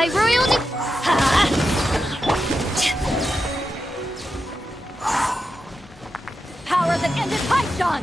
By royal power that ended Python!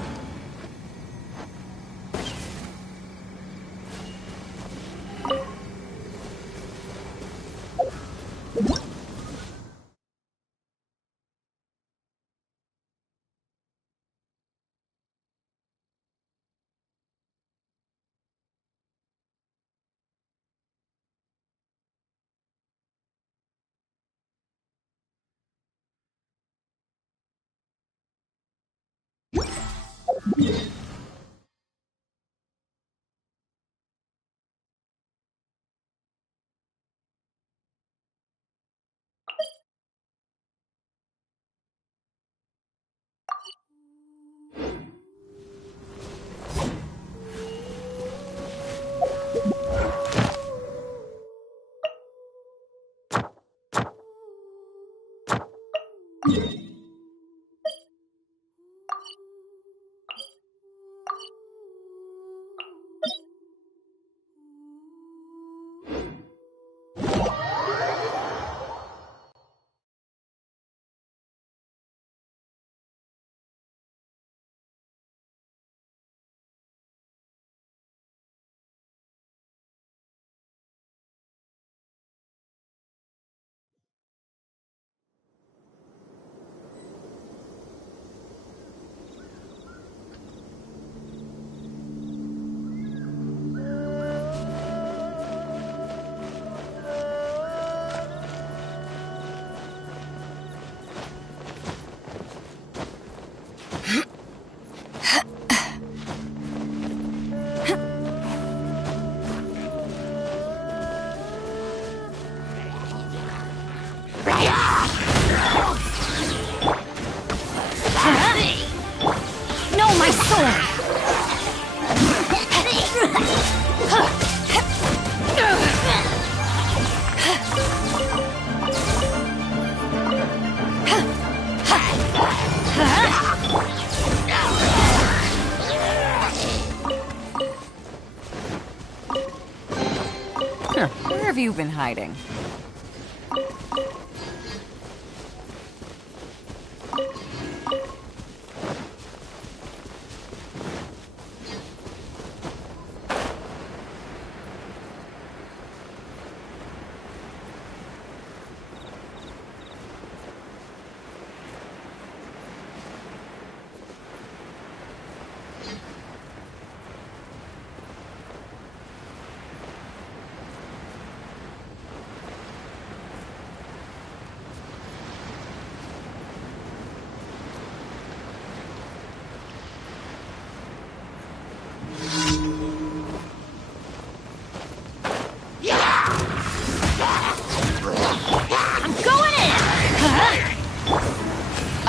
Where have you been hiding?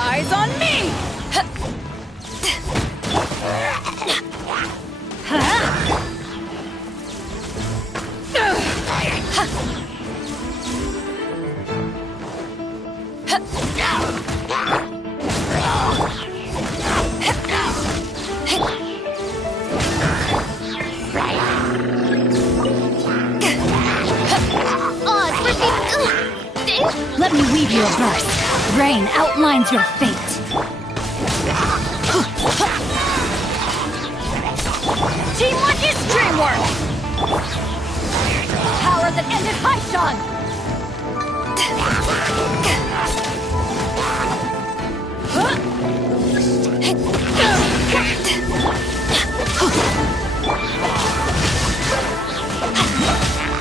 Eyes on me! Let me weave you a verse. Rain outlines your fate. Teamwork is dreamwork! Power that ended Python!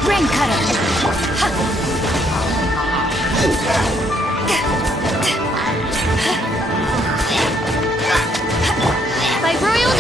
Rain cutter! By royal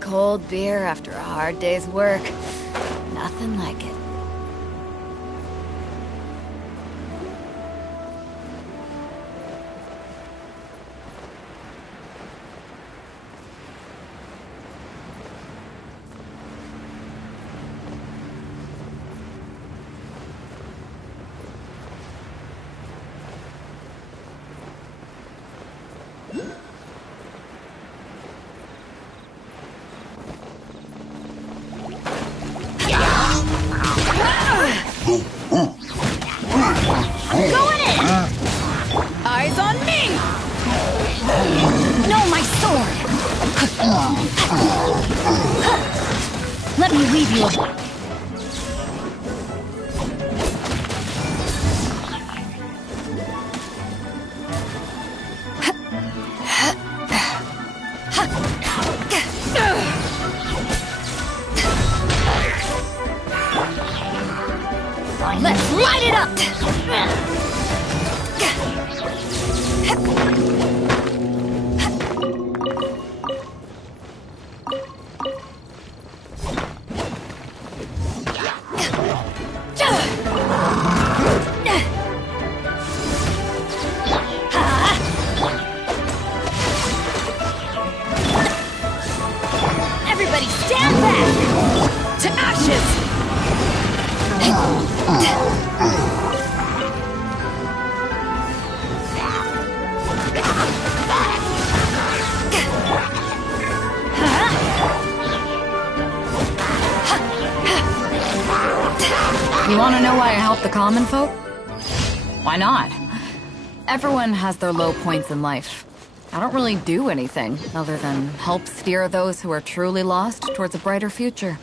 Cold beer after a hard day's work. Nothing like it. Going in! Eyes on me! No, my sword! Let me leave you. Let's light it up! Everybody stand back! To ashes! You want to know why I help the common folk? Why not? Everyone has their low points in life. I don't really do anything other than help steer those who are truly lost towards a brighter future.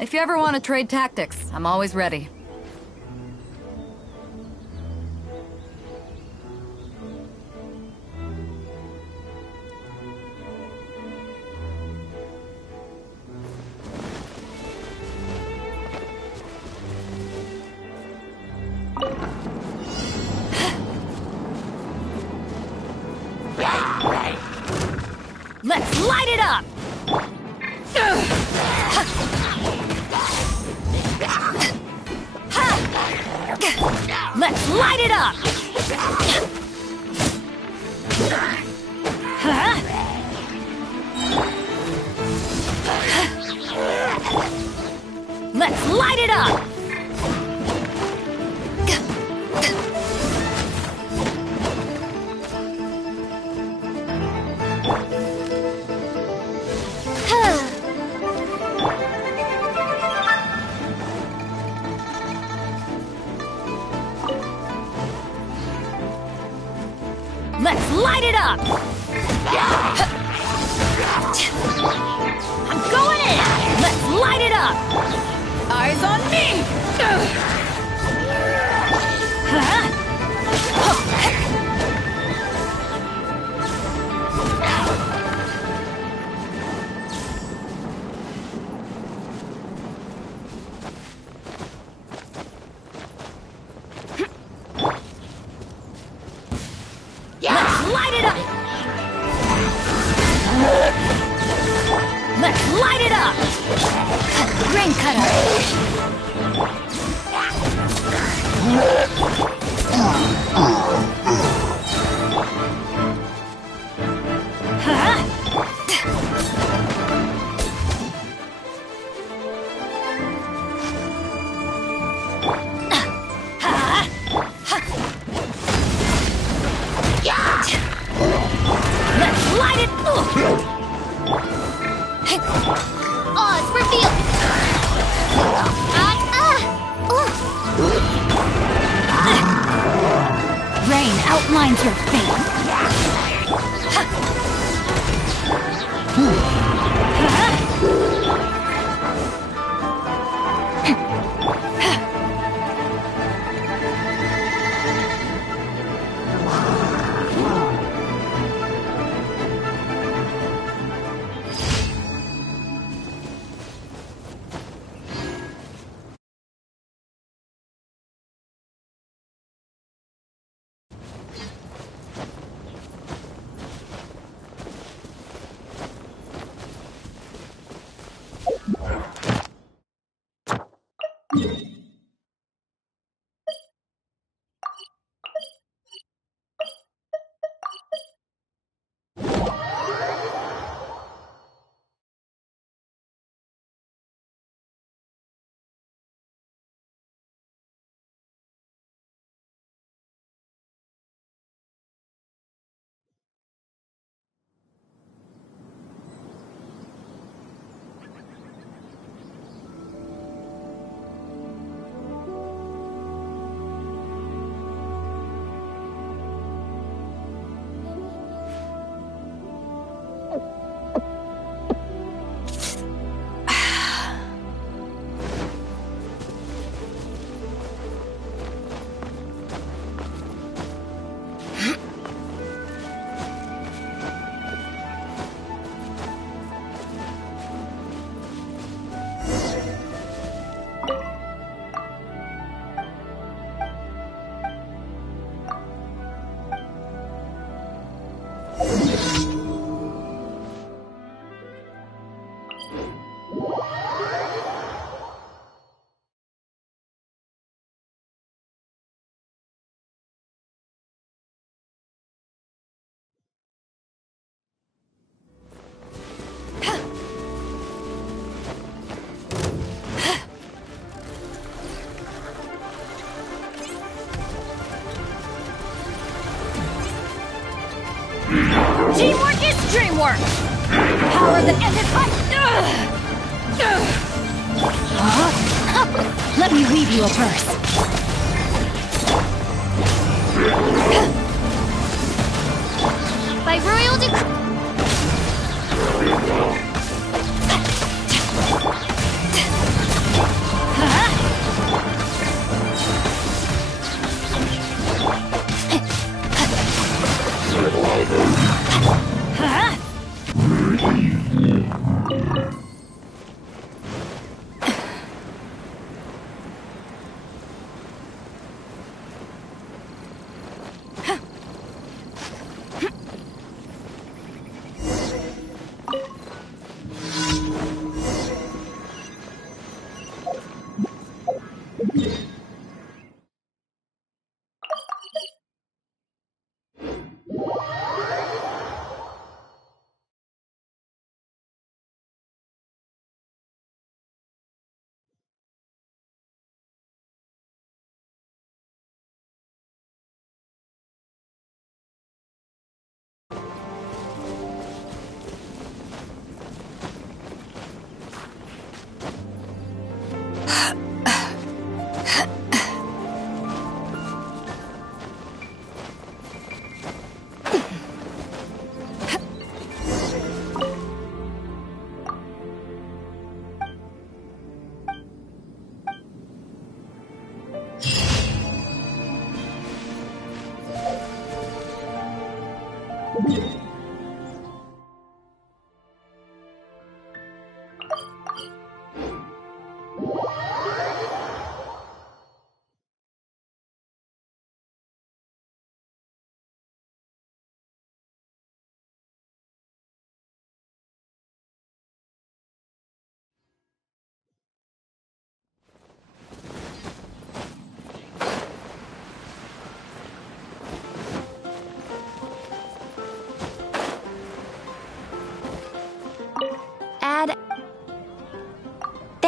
If you ever want to trade tactics, I'm always ready. Let's light it up! Let's light it up! Let's light it up! Let's light it up! I'm going in! Let's light it up! Eyes on me! Light it up! Let's light it up! Grain cutter! Light it! Oz revealed! Rain outlines your fate! Teamwork is dreamwork! Power that ended fight! Let me weave you a purse. By royal decree...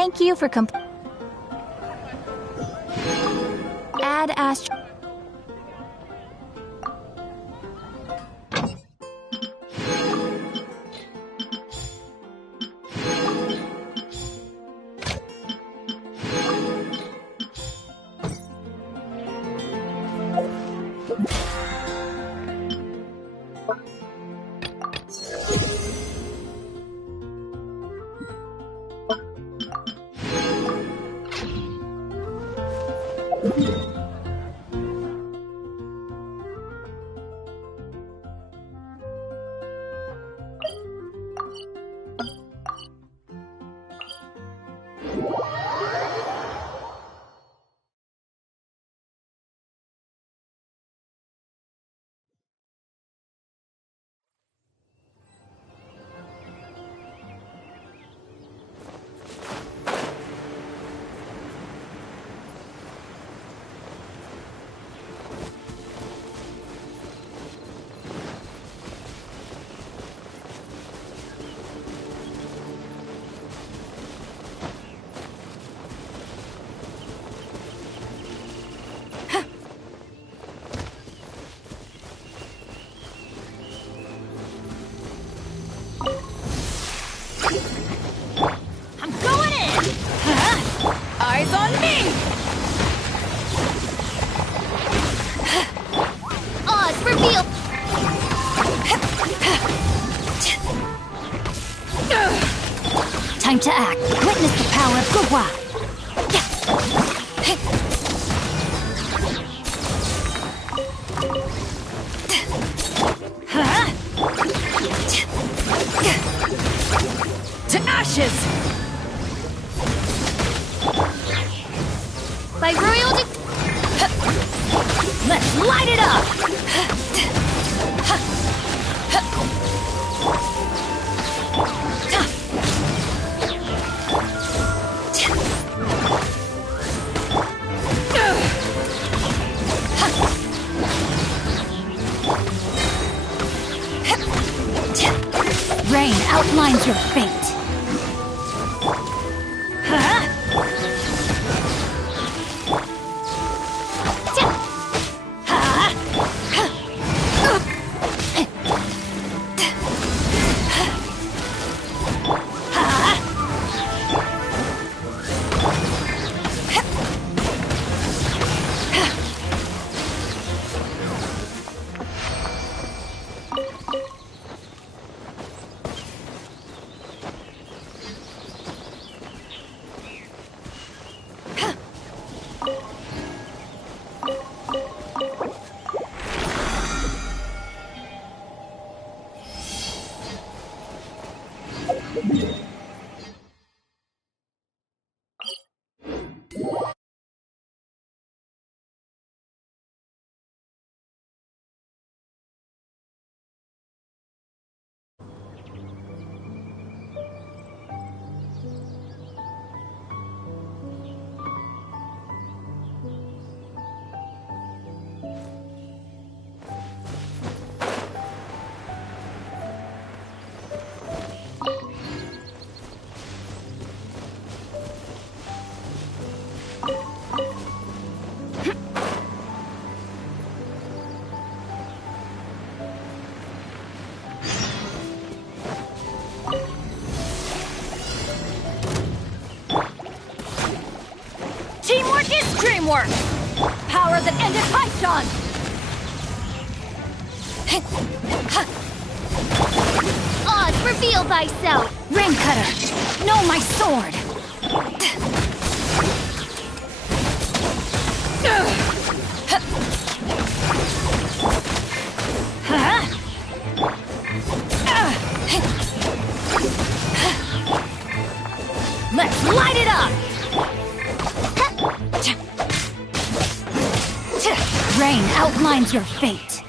Thank you for Add Astro. Eyes on me! Oz, reveal! Time to act. Witness the power of Gugwa. To ashes! By royal Let's light it up! Rain outlines your fate. Teamwork is dreamwork! Power that ended Python! Oz, reveal thyself! Ring cutter, know my sword! Rain outlines your fate.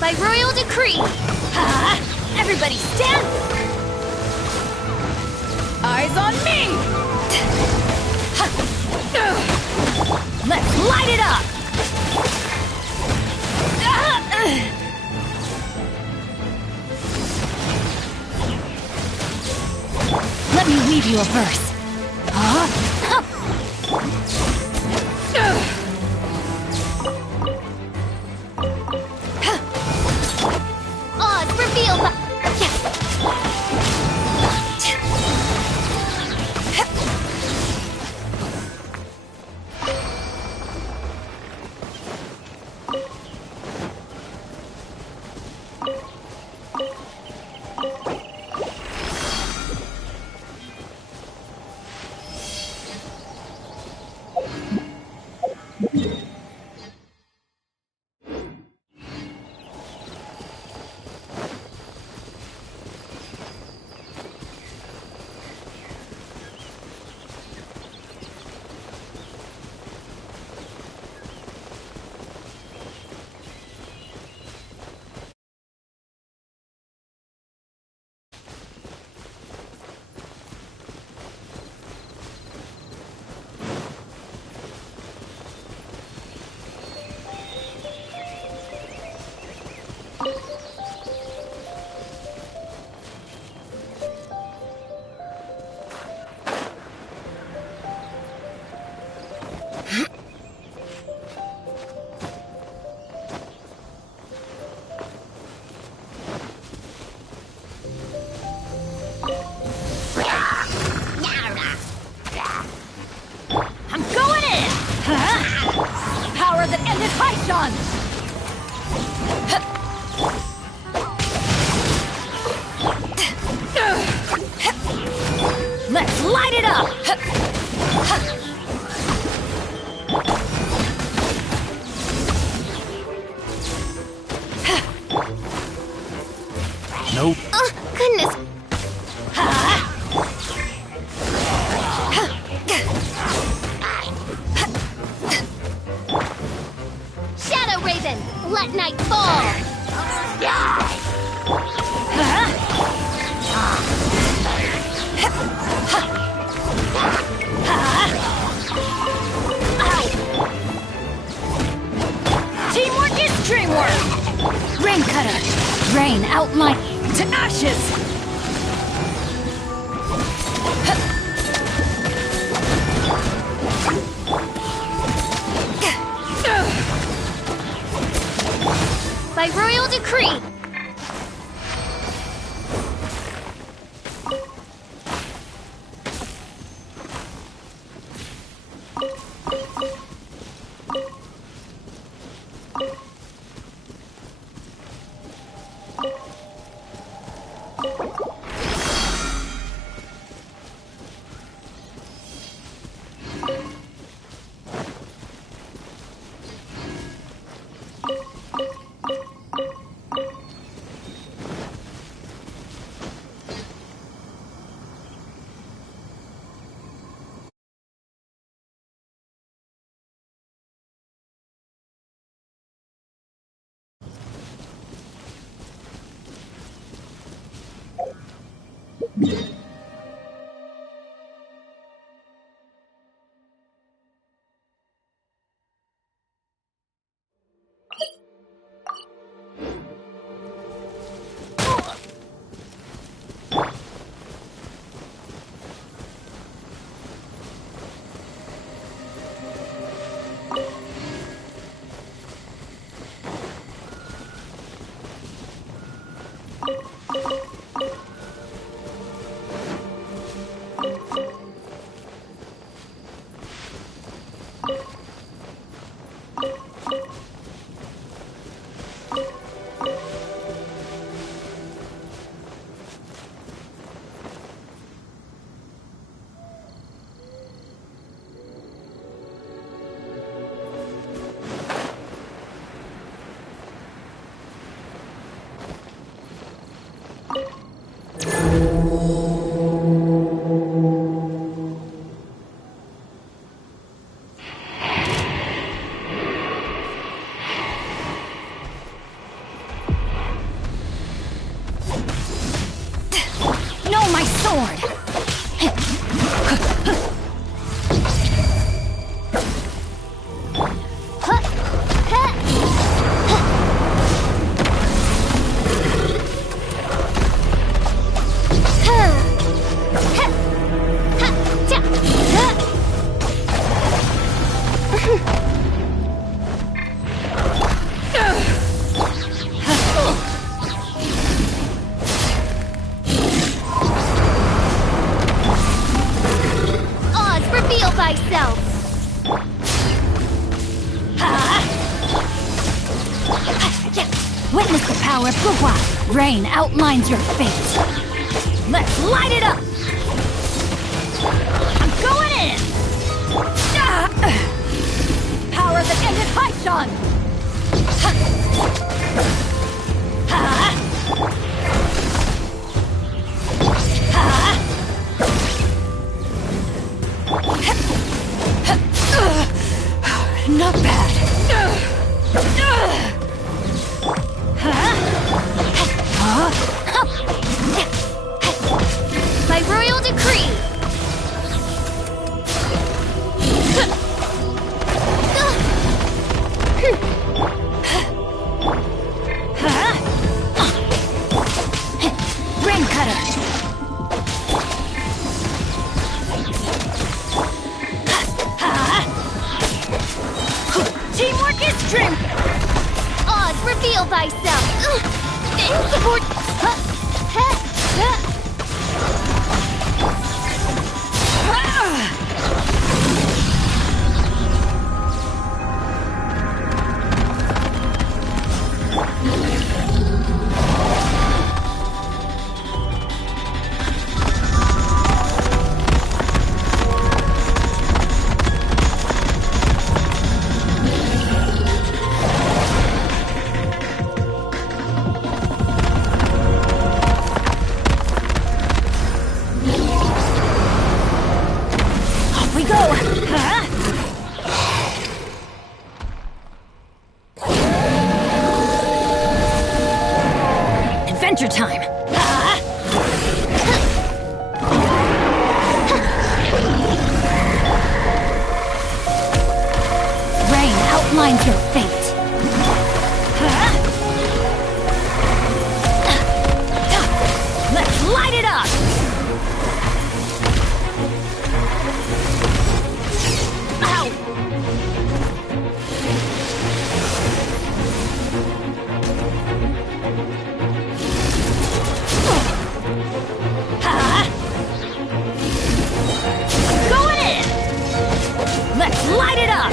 By royal decree! Ha! Everybody stand! Eyes on me! Let's light it up! Let me weave you a verse. Odds revealed by... Let's light it up! Nope. Oh, goodness. Shadow Raven, let night fall! Teamwork is dreamwork! Rain Cutter, rain outline To ashes! by royal decree. Witness the power of Gugwa. Rain outlines your fate. Let's light it up! I'm going in! Power that ended Haishan! Not bad. By royal decree. Rain cutter! Teamwork is dream! Oz, reveal thyself. Support. Adventure time! Rain outlines your fate. Let's light it up! Light it up!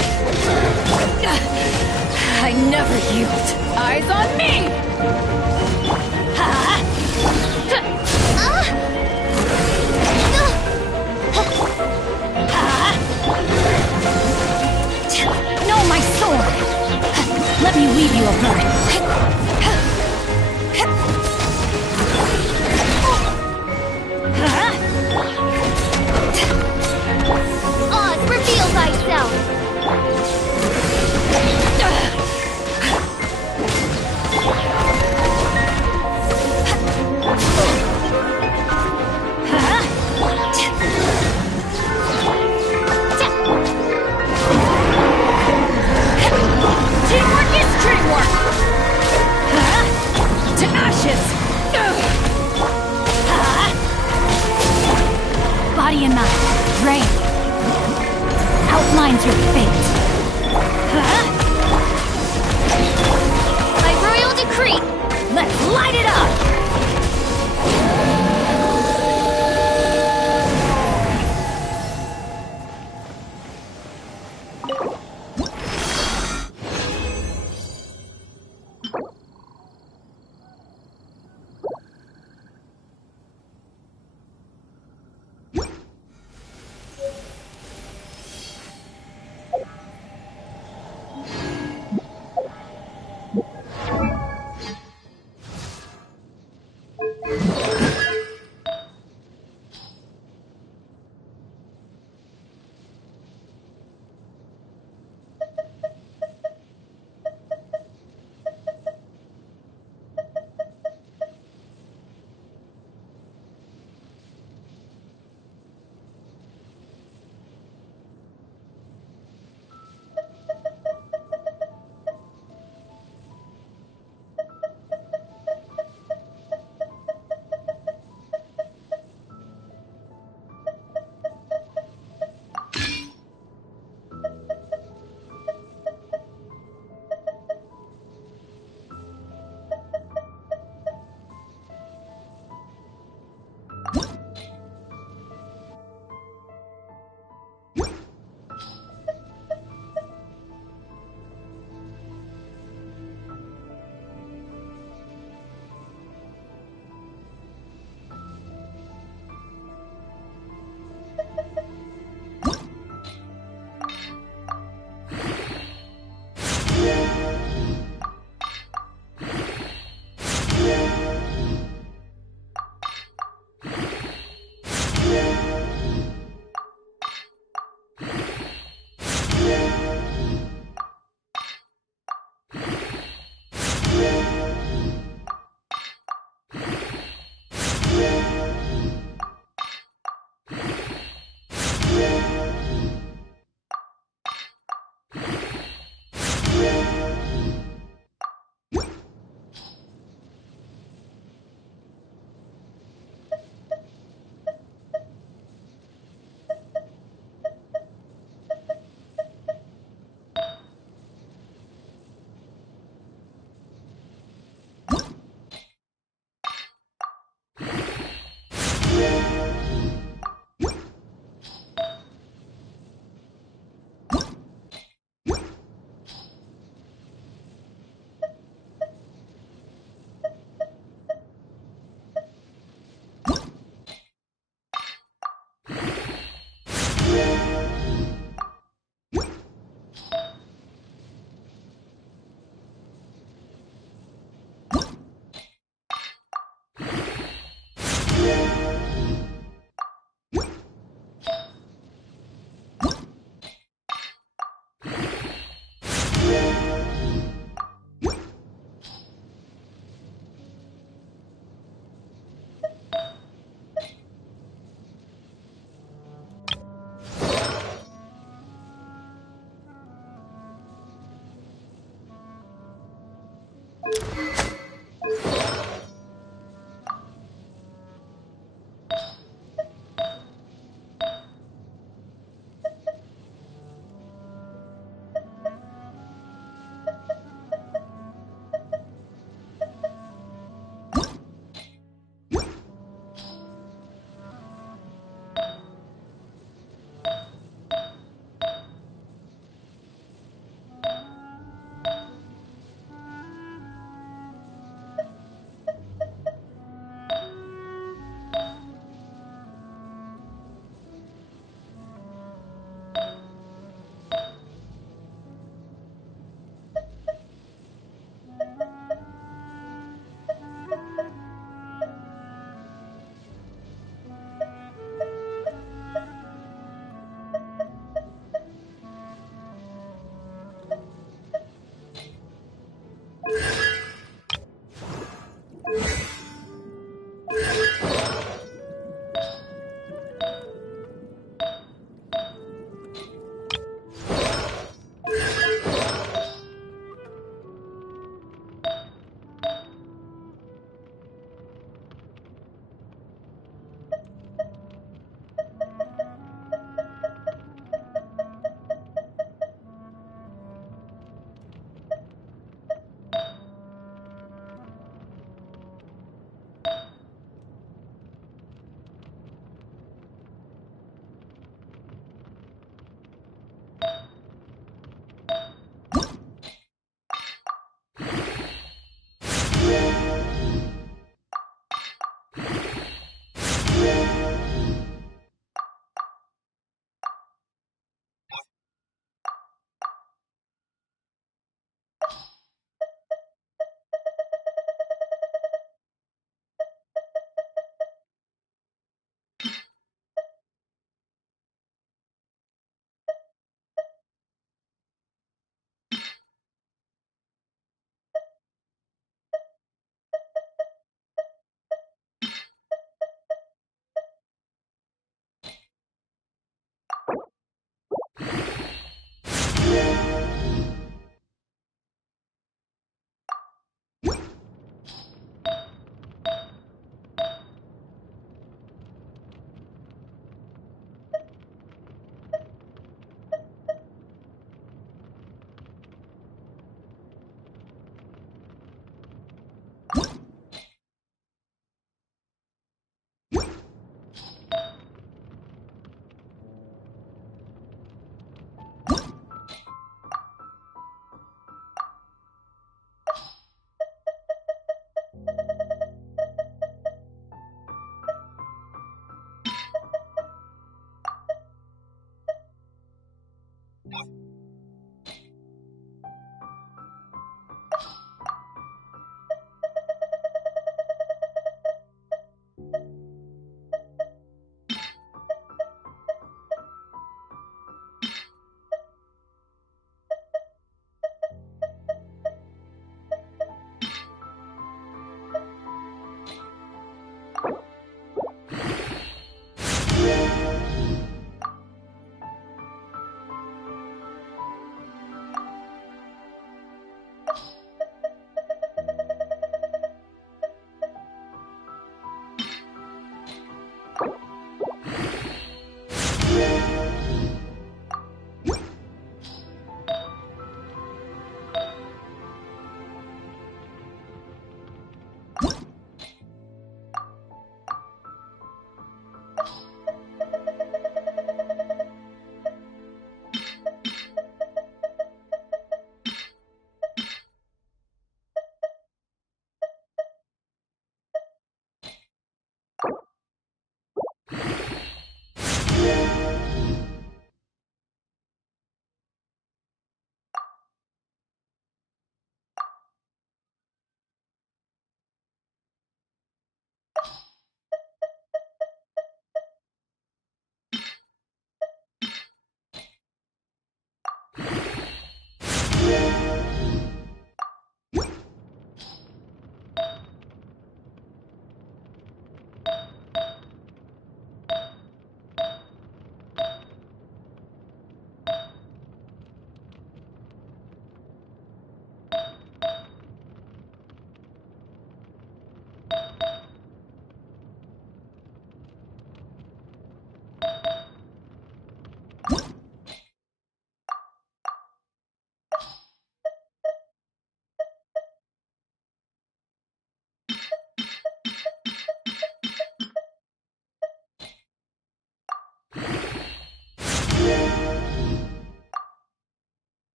I never yield. Eyes on me! No, my sword! Let me weave you a burden. Oz, reveal thyself! Teamwork is dreamwork!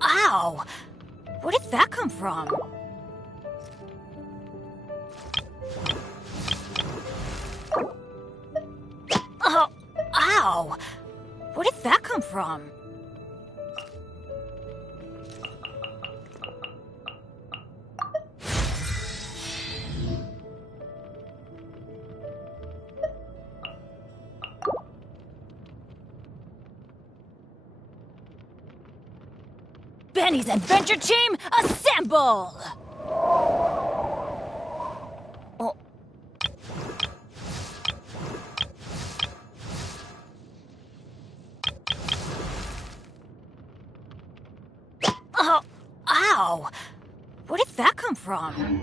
Ow! Where did that come from? Oh, ow! Where did that come from? Benny's Adventure Team, assemble! Oh. Oh, ow! Where did that come from?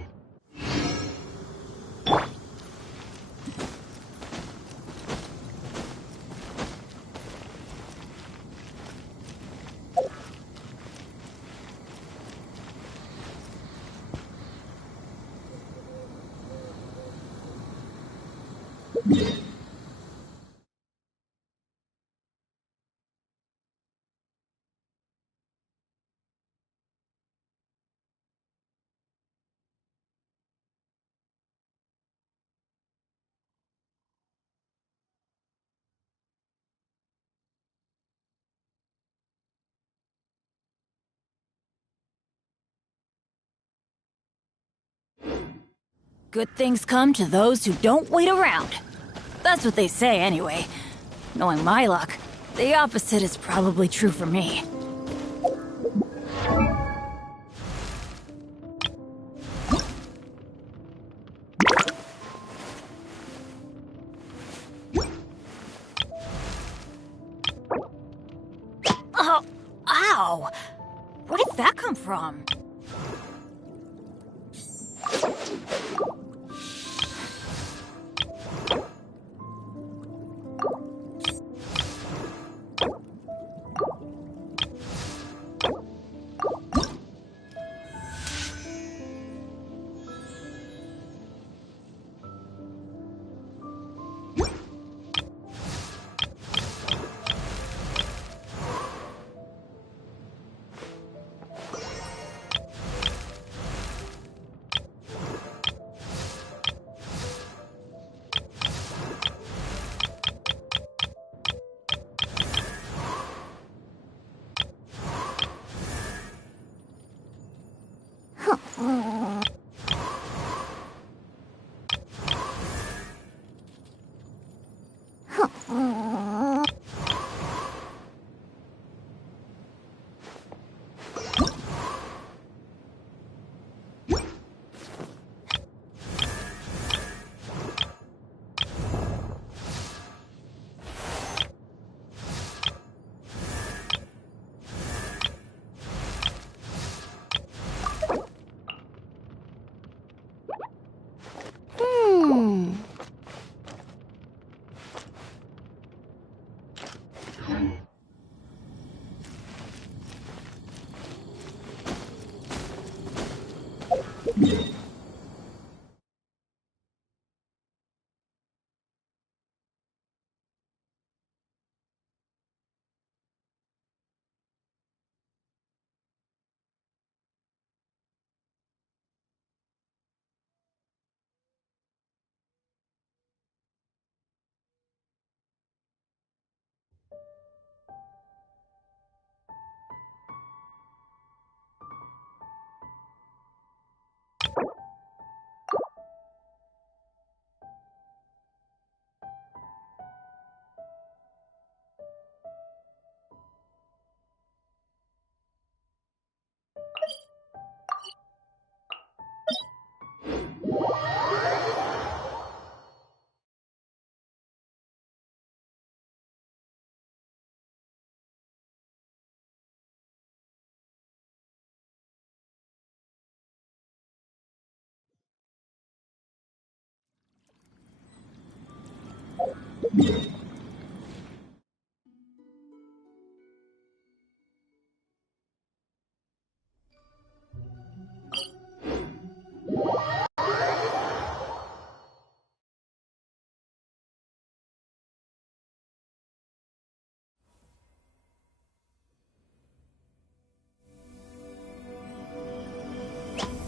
Good things come to those who don't wait around. That's what they say, anyway. Knowing my luck, the opposite is probably true for me. Oh, Ow! Where did that come from?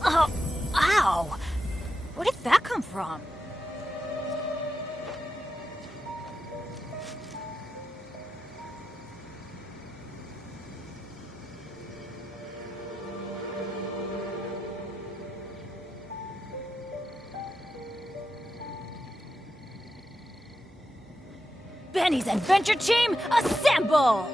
Oh, ow! Where did that come from? Benny's Adventure Team, assemble!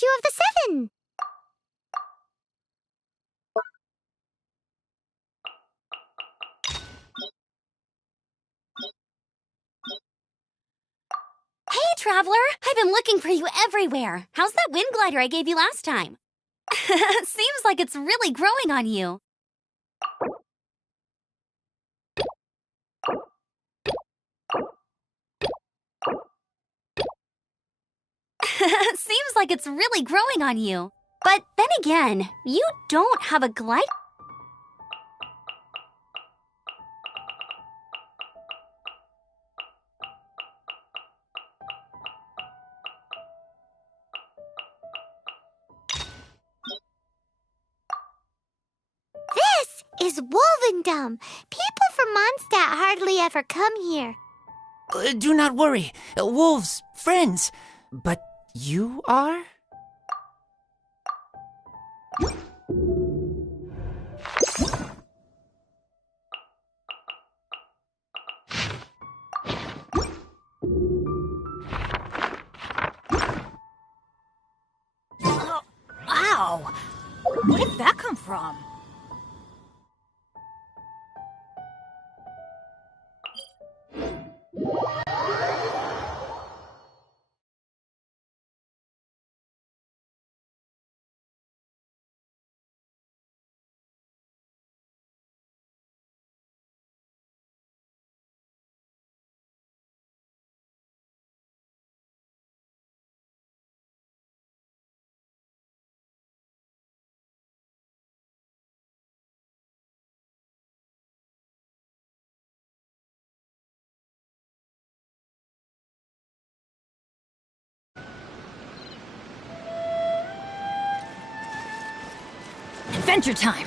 Statue of the Seven. Hey, Traveler! I've been looking for you everywhere. How's that wind glider I gave you last time? Seems like it's really growing on you. Seems like it's really growing on you. But then again, you don't have a glide. This is Wolvendom. People from Mondstadt hardly ever come here. Do not worry. Wolves, friends. But you are? Oh, ow! Where did that come from? Adventure time!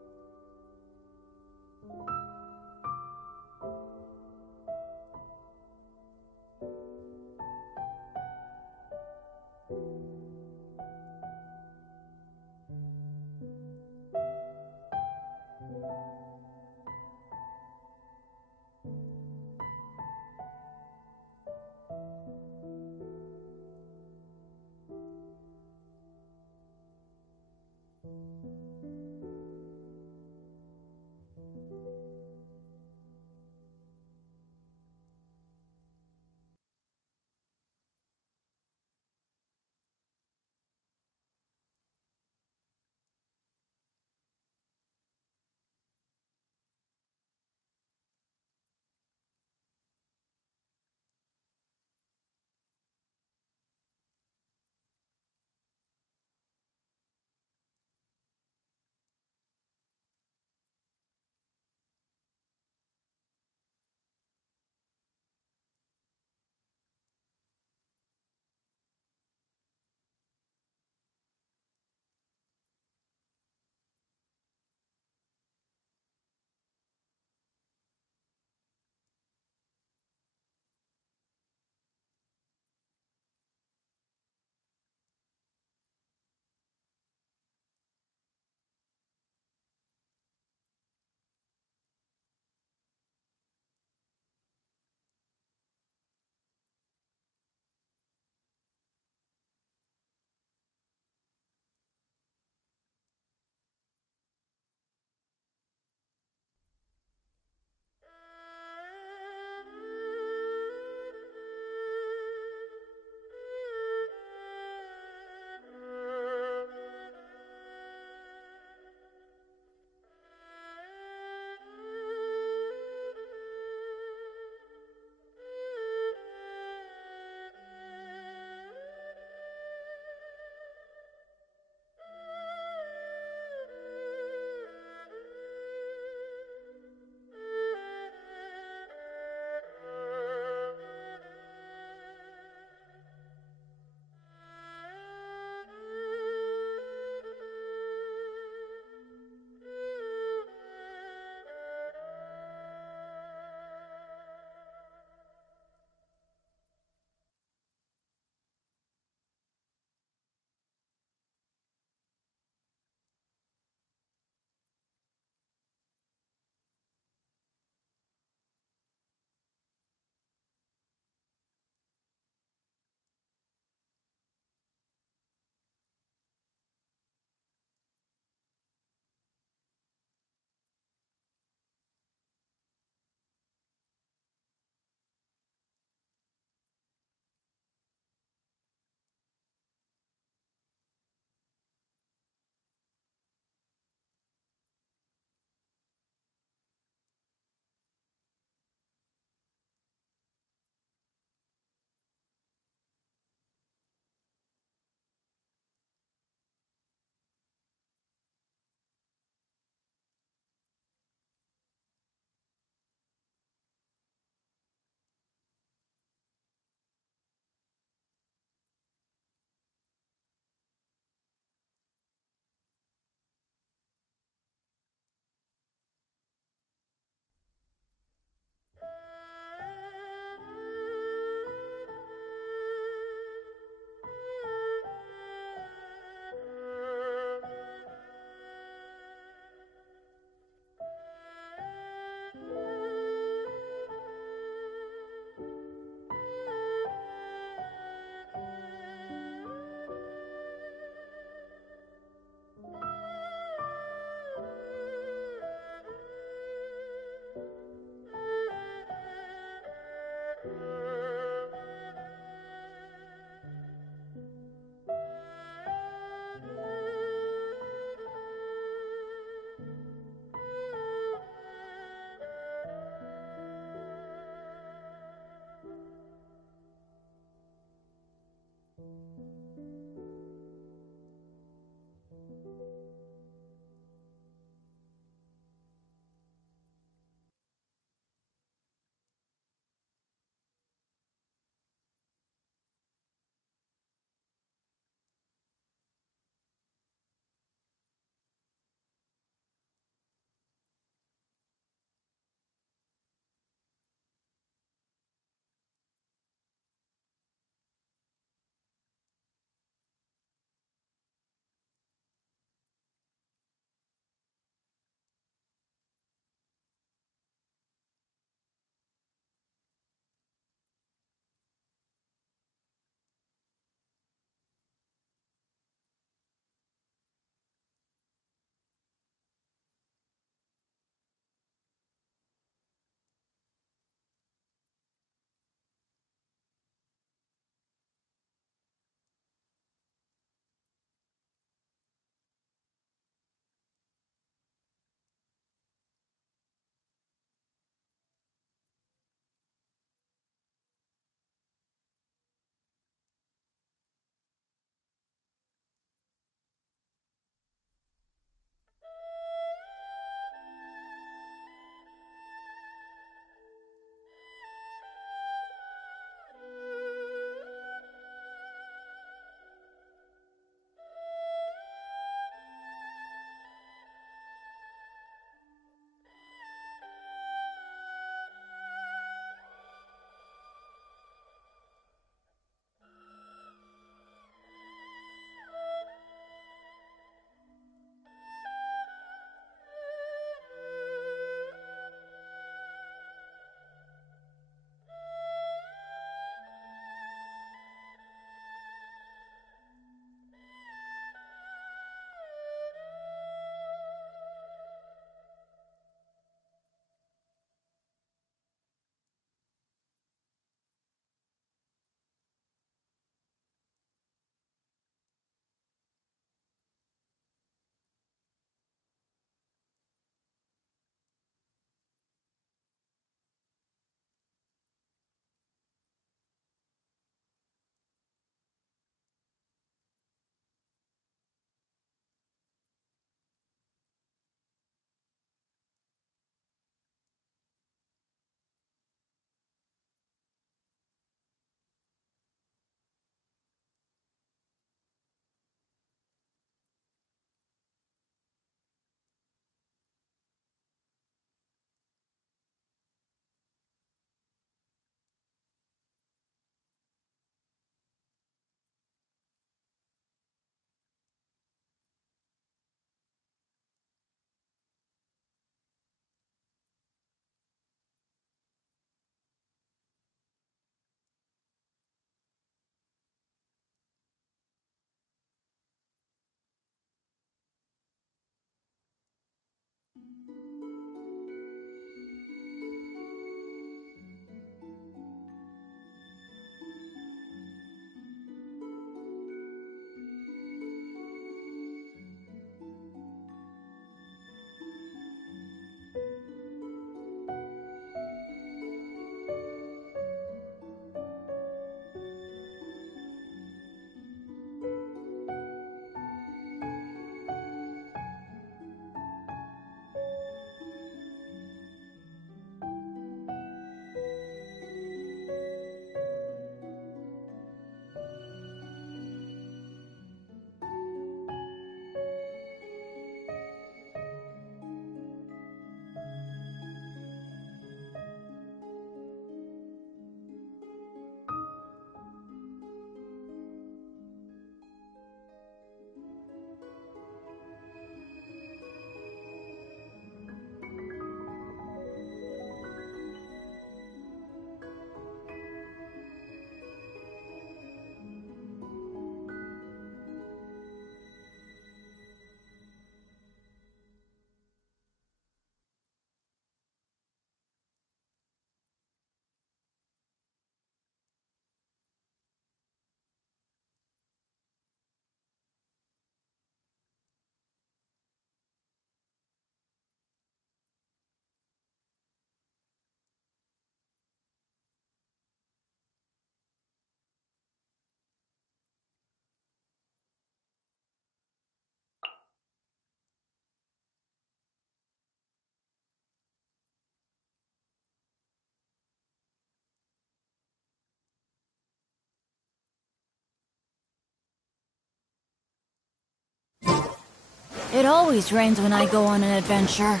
It always rains when I go on an adventure.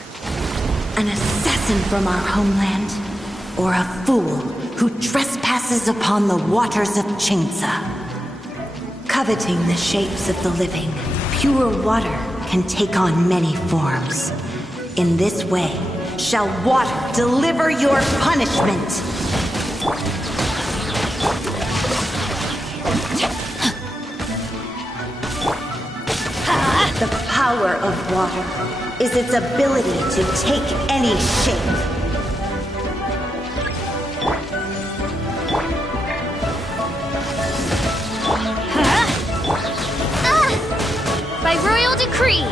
An assassin from our homeland, or a fool who trespasses upon the waters of Chainsa. Coveting the shapes of the living, pure water can take on many forms. In this way, shall water deliver your punishment. The power of water is its ability to take any shape. By royal decree!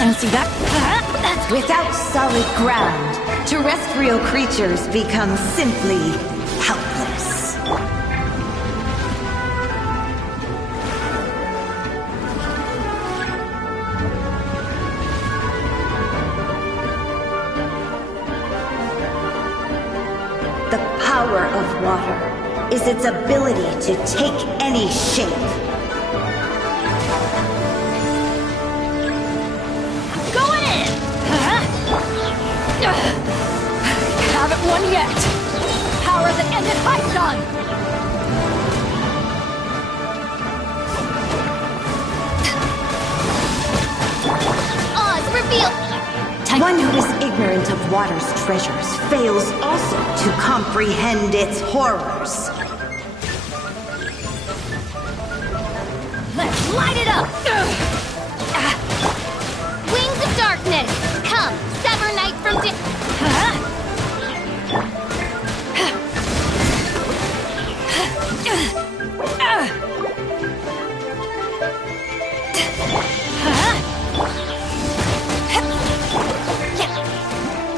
Don't see that? Without solid ground, terrestrial creatures become simply helpless. The power of water is its ability to take any shape. Going in! Haven't won yet! Power that ended Python! Oz, reveal! One who is ignorant of water's treasures fails also to comprehend its horrors. Let's light it up! Wings of darkness! Come, sever night from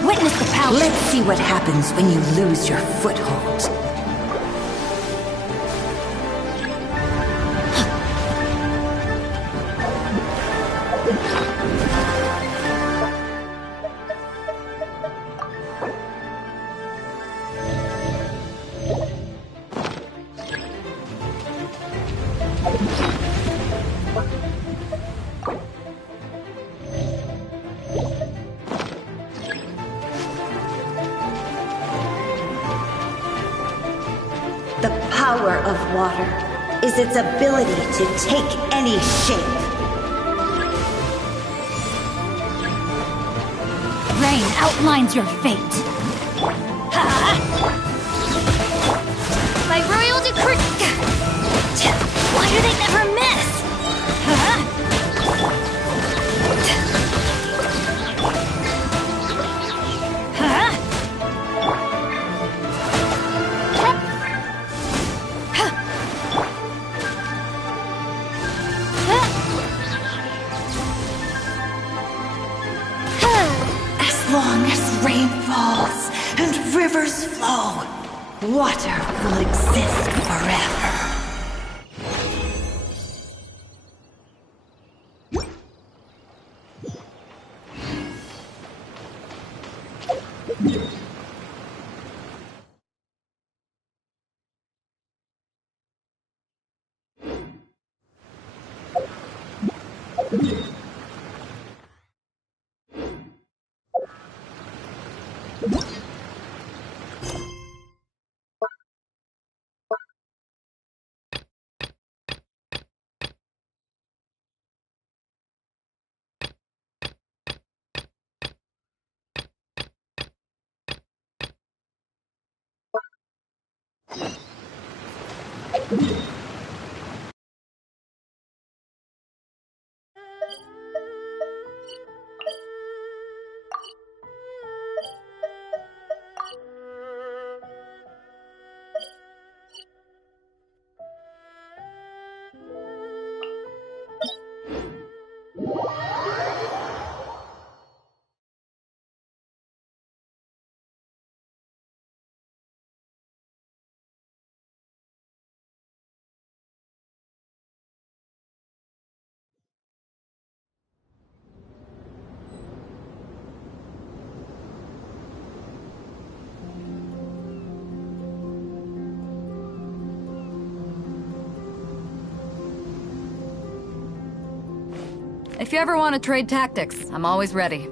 Witness the power! Let's see what happens when you lose your foothold. The power of water is its ability to take any shape. Rain outlines your fate. by royal decree. Why do they never miss? As long as rain falls and rivers flow, water will exist forever. If you ever want to trade tactics, I'm always ready.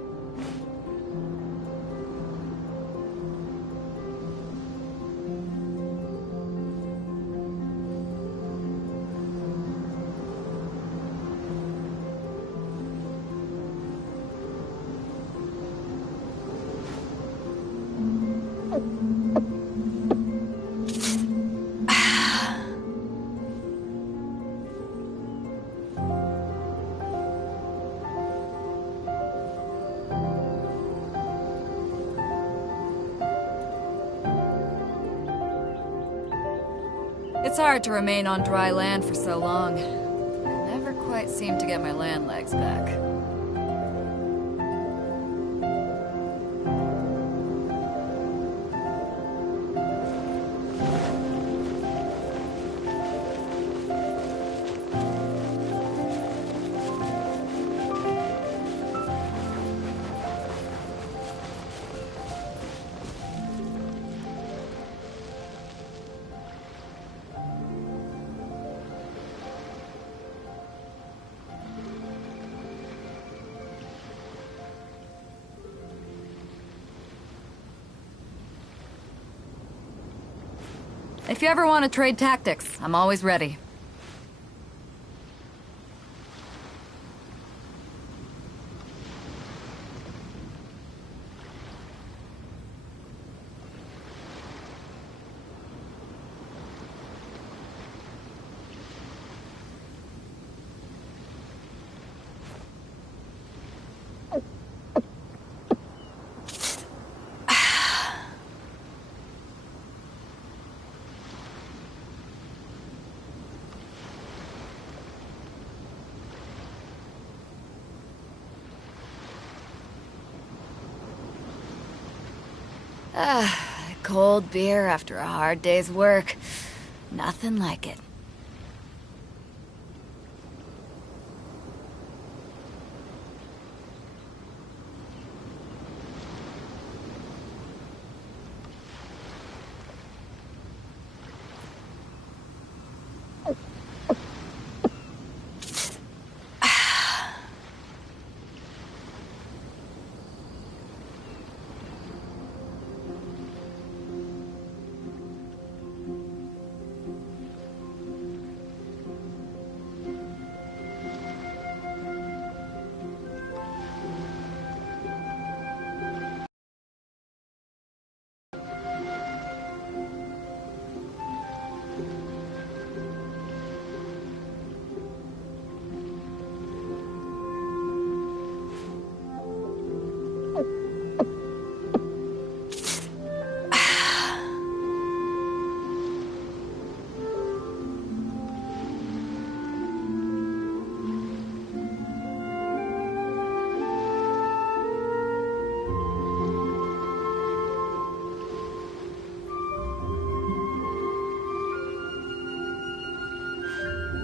It's hard to remain on dry land for so long. I never quite seem to get my land legs back. If you ever want to trade tactics, I'm always ready. Cold beer after a hard day's work. Nothing like it.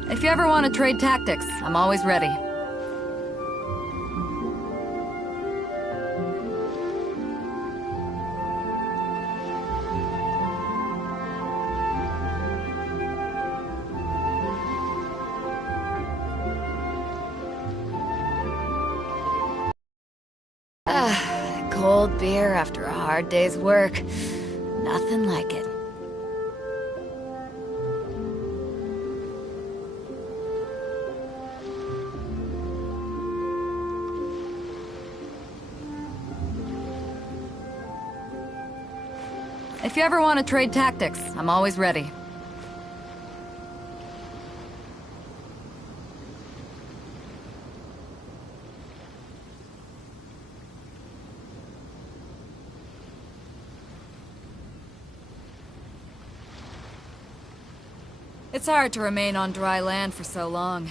If you ever want to trade tactics, I'm always ready. Cold beer after a hard day's work. Nothing like it. If you ever want to trade tactics, I'm always ready. It's hard to remain on dry land for so long.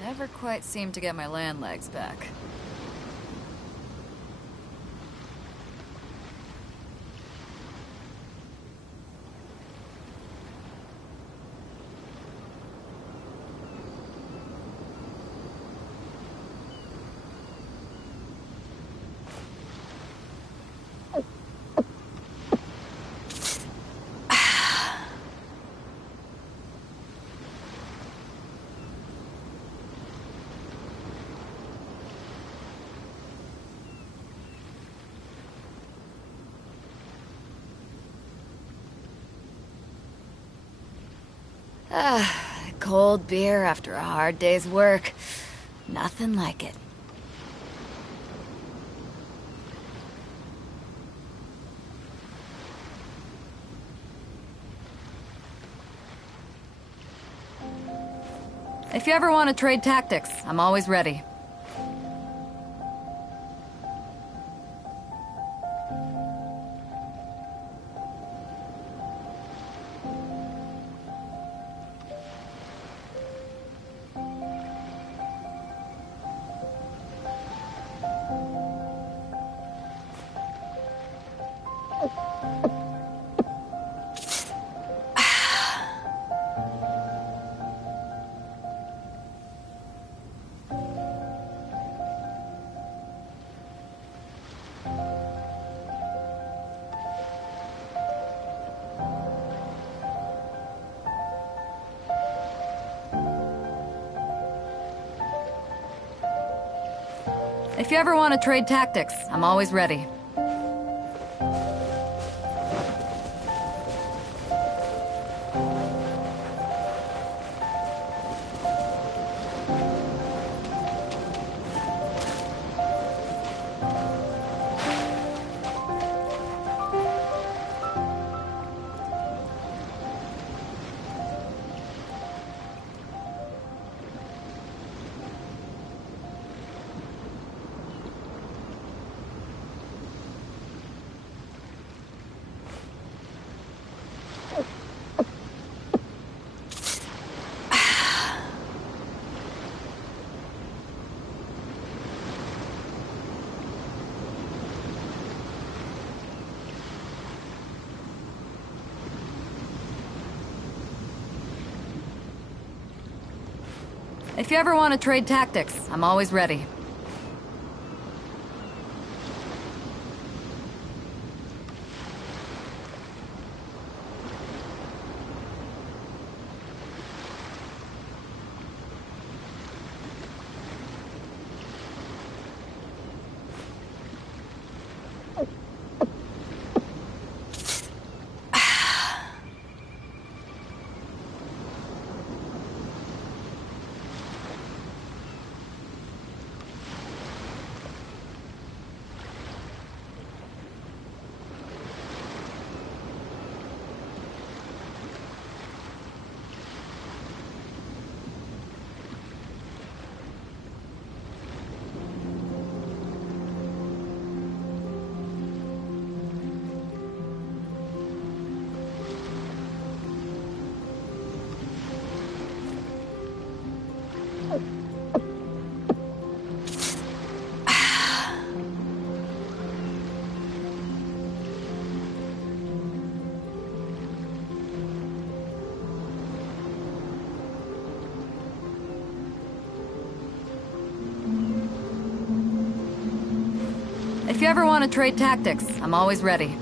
Never quite seem to get my land legs back. Cold beer after a hard day's work. Nothing like it. If you ever want to trade tactics, I'm always ready. If you ever want to trade tactics, I'm always ready. If you ever want to trade tactics, I'm always ready. If you ever want to trade tactics, I'm always ready.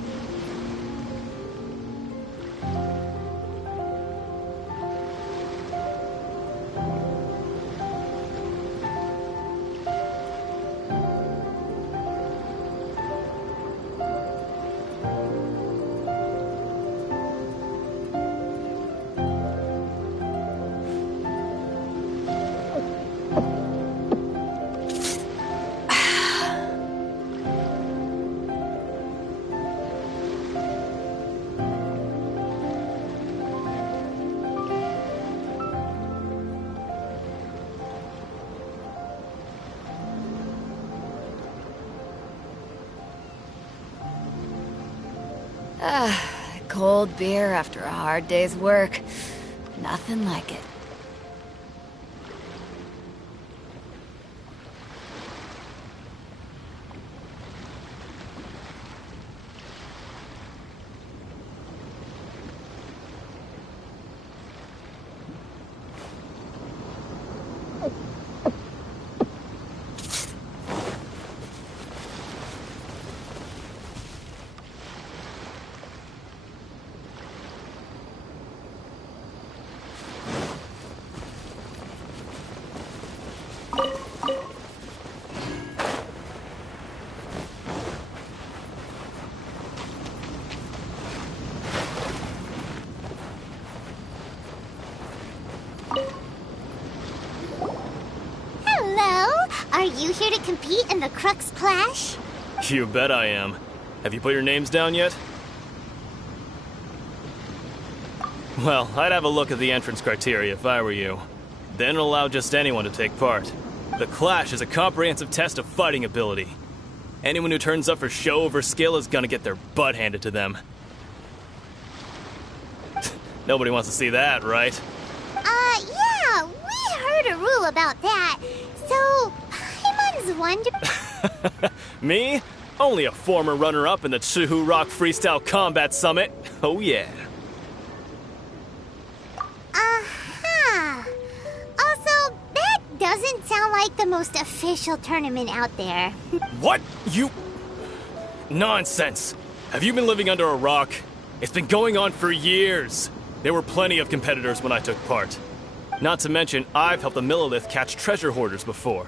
Cold beer after a hard day's work. Nothing like it. you here to compete in the Crux Clash? You bet I am. Have you put your names down yet? Well, I'd have a look at the entrance criteria if I were you. Then allow just anyone to take part. The Clash is a comprehensive test of fighting ability. Anyone who turns up for show over skill is gonna get their butt handed to them. Nobody wants to see that, right? Yeah, we heard a rule about that. So, Paimon's wondering... Me? Only a former runner-up in the Chihu Rock Freestyle Combat Summit. Oh yeah. Also, that doesn't sound like the most official tournament out there. What? You... Nonsense. Have you been living under a rock? It's been going on for years. There were plenty of competitors when I took part. Not to mention, I've helped the Millilith catch treasure hoarders before.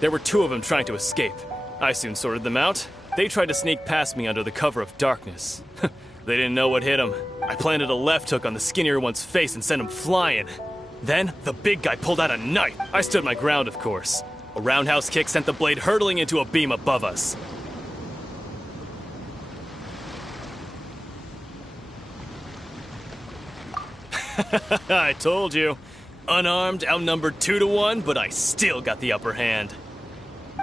There were 2 of them trying to escape. I soon sorted them out. They tried to sneak past me under the cover of darkness. They didn't know what hit them. I planted a left hook on the skinnier one's face and sent him flying. Then, the big guy pulled out a knife. I stood my ground, of course. A roundhouse kick sent the blade hurtling into a beam above us. I told you. Unarmed, outnumbered 2-1, but I still got the upper hand.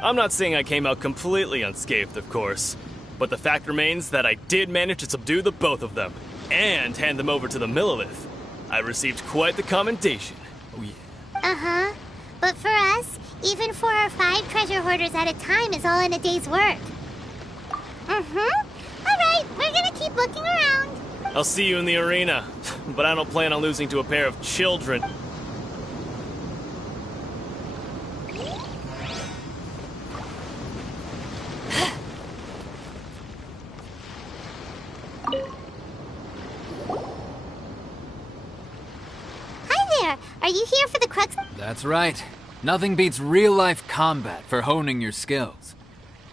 I'm not saying I came out completely unscathed, of course, but the fact remains that I did manage to subdue the both of them, and hand them over to the Millilith. I received quite the commendation. Oh yeah. But for us, even 4 or 5 treasure hoarders at a time is all in a day's work. Alright, we're gonna keep looking around. I'll see you in the arena, but I don't plan on losing to a pair of children. Are you here for the Crux? That's right. Nothing beats real-life combat for honing your skills.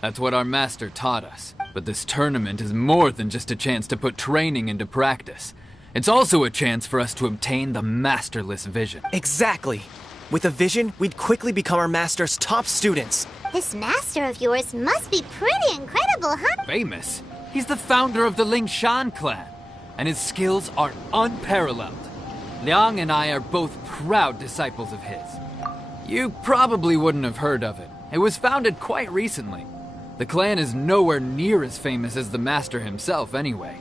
That's what our master taught us. But this tournament is more than just a chance to put training into practice. It's also a chance for us to obtain the masterless vision. Exactly. With a vision, we'd quickly become our master's top students. This master of yours must be pretty incredible, huh? Famous? He's the founder of the Lingshan clan, and his skills are unparalleled. Liang and I are both proud disciples of his. You probably wouldn't have heard of it. It was founded quite recently. The clan is nowhere near as famous as the master himself anyway.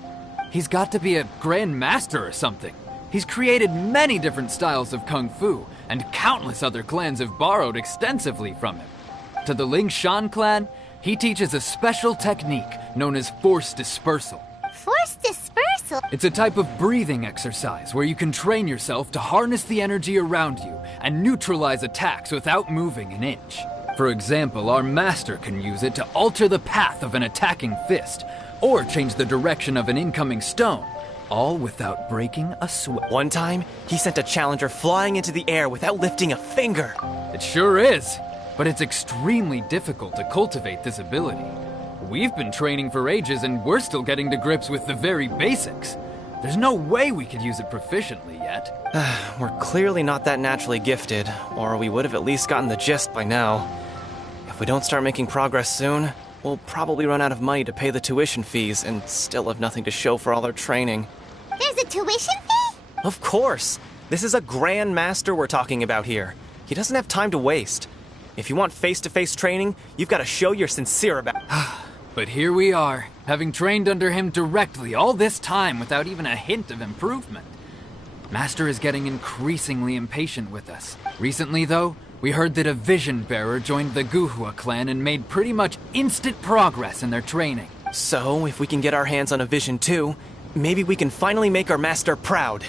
He's got to be a grand master or something. He's created many different styles of kung fu, and countless other clans have borrowed extensively from him. To the Lingshan clan, he teaches a special technique known as force dispersal. Force dispersal? It's a type of breathing exercise where you can train yourself to harness the energy around you and neutralize attacks without moving an inch. For example, our master can use it to alter the path of an attacking fist, or change the direction of an incoming stone, all without breaking a sweat. One time, he sent a challenger flying into the air without lifting a finger. It sure is, but it's extremely difficult to cultivate this ability. We've been training for ages and we're still getting to grips with the very basics. There's no way we could use it proficiently yet. We're clearly not that naturally gifted, or we would have at least gotten the gist by now. If we don't start making progress soon, we'll probably run out of money to pay the tuition fees and still have nothing to show for all our training. There's a tuition fee? Of course! This is a Grand Master we're talking about here. He doesn't have time to waste. If you want face-to-face training, you've got to show you're sincere about it. But here we are, having trained under him directly all this time without even a hint of improvement. Master is getting increasingly impatient with us. Recently, though, we heard that a vision bearer joined the Guhua clan and made pretty much instant progress in their training. So, if we can get our hands on a vision too, maybe we can finally make our master proud.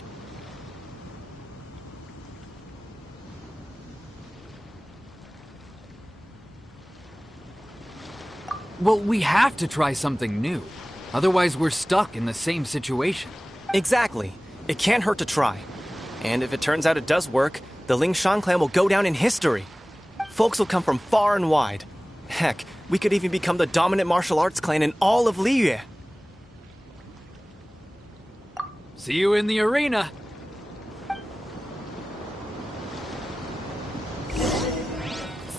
Well, we have to try something new. Otherwise, we're stuck in the same situation. Exactly. It can't hurt to try. And if it turns out it does work, the Lingshan clan will go down in history. Folks will come from far and wide. Heck, we could even become the dominant martial arts clan in all of Liyue. See you in the arena!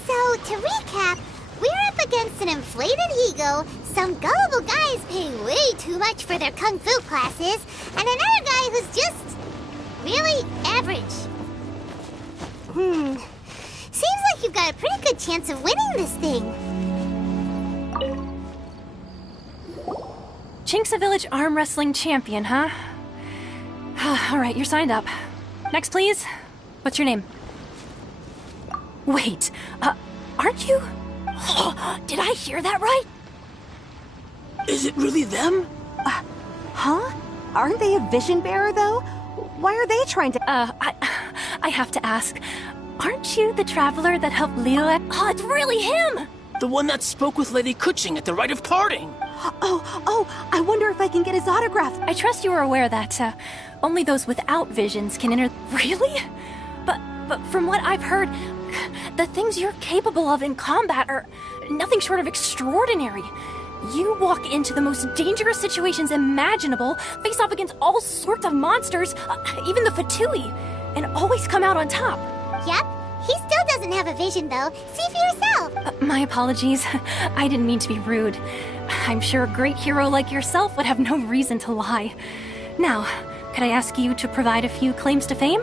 So, to recap, we're up against an inflated ego, some gullible guys paying way too much for their kung fu classes, and another guy who's just really average. Seems like you've got a pretty good chance of winning this thing. Chinxa Village Arm Wrestling Champion, huh? Alright, you're signed up. Next, please. What's your name? Wait, aren't you? Did I hear that right? Is it really them? Huh? Aren't they a vision bearer, though? Why are they trying to... I have to ask. Aren't you the traveler that helped Leo? Oh, it's really him! The one that spoke with Lady Kuching at the rite of parting. Oh, I wonder if I can get his autograph. I trust you are aware that, only those without visions can enter... Really? But from what I've heard, the things you're capable of in combat are nothing short of extraordinary. You walk into the most dangerous situations imaginable, face off against all sorts of monsters, even the Fatui, and always come out on top. Yep, he still doesn't have a vision, though. See for yourself. My apologies. I didn't mean to be rude. I'm sure a great hero like yourself would have no reason to lie. Now, could I ask you to provide a few claims to fame?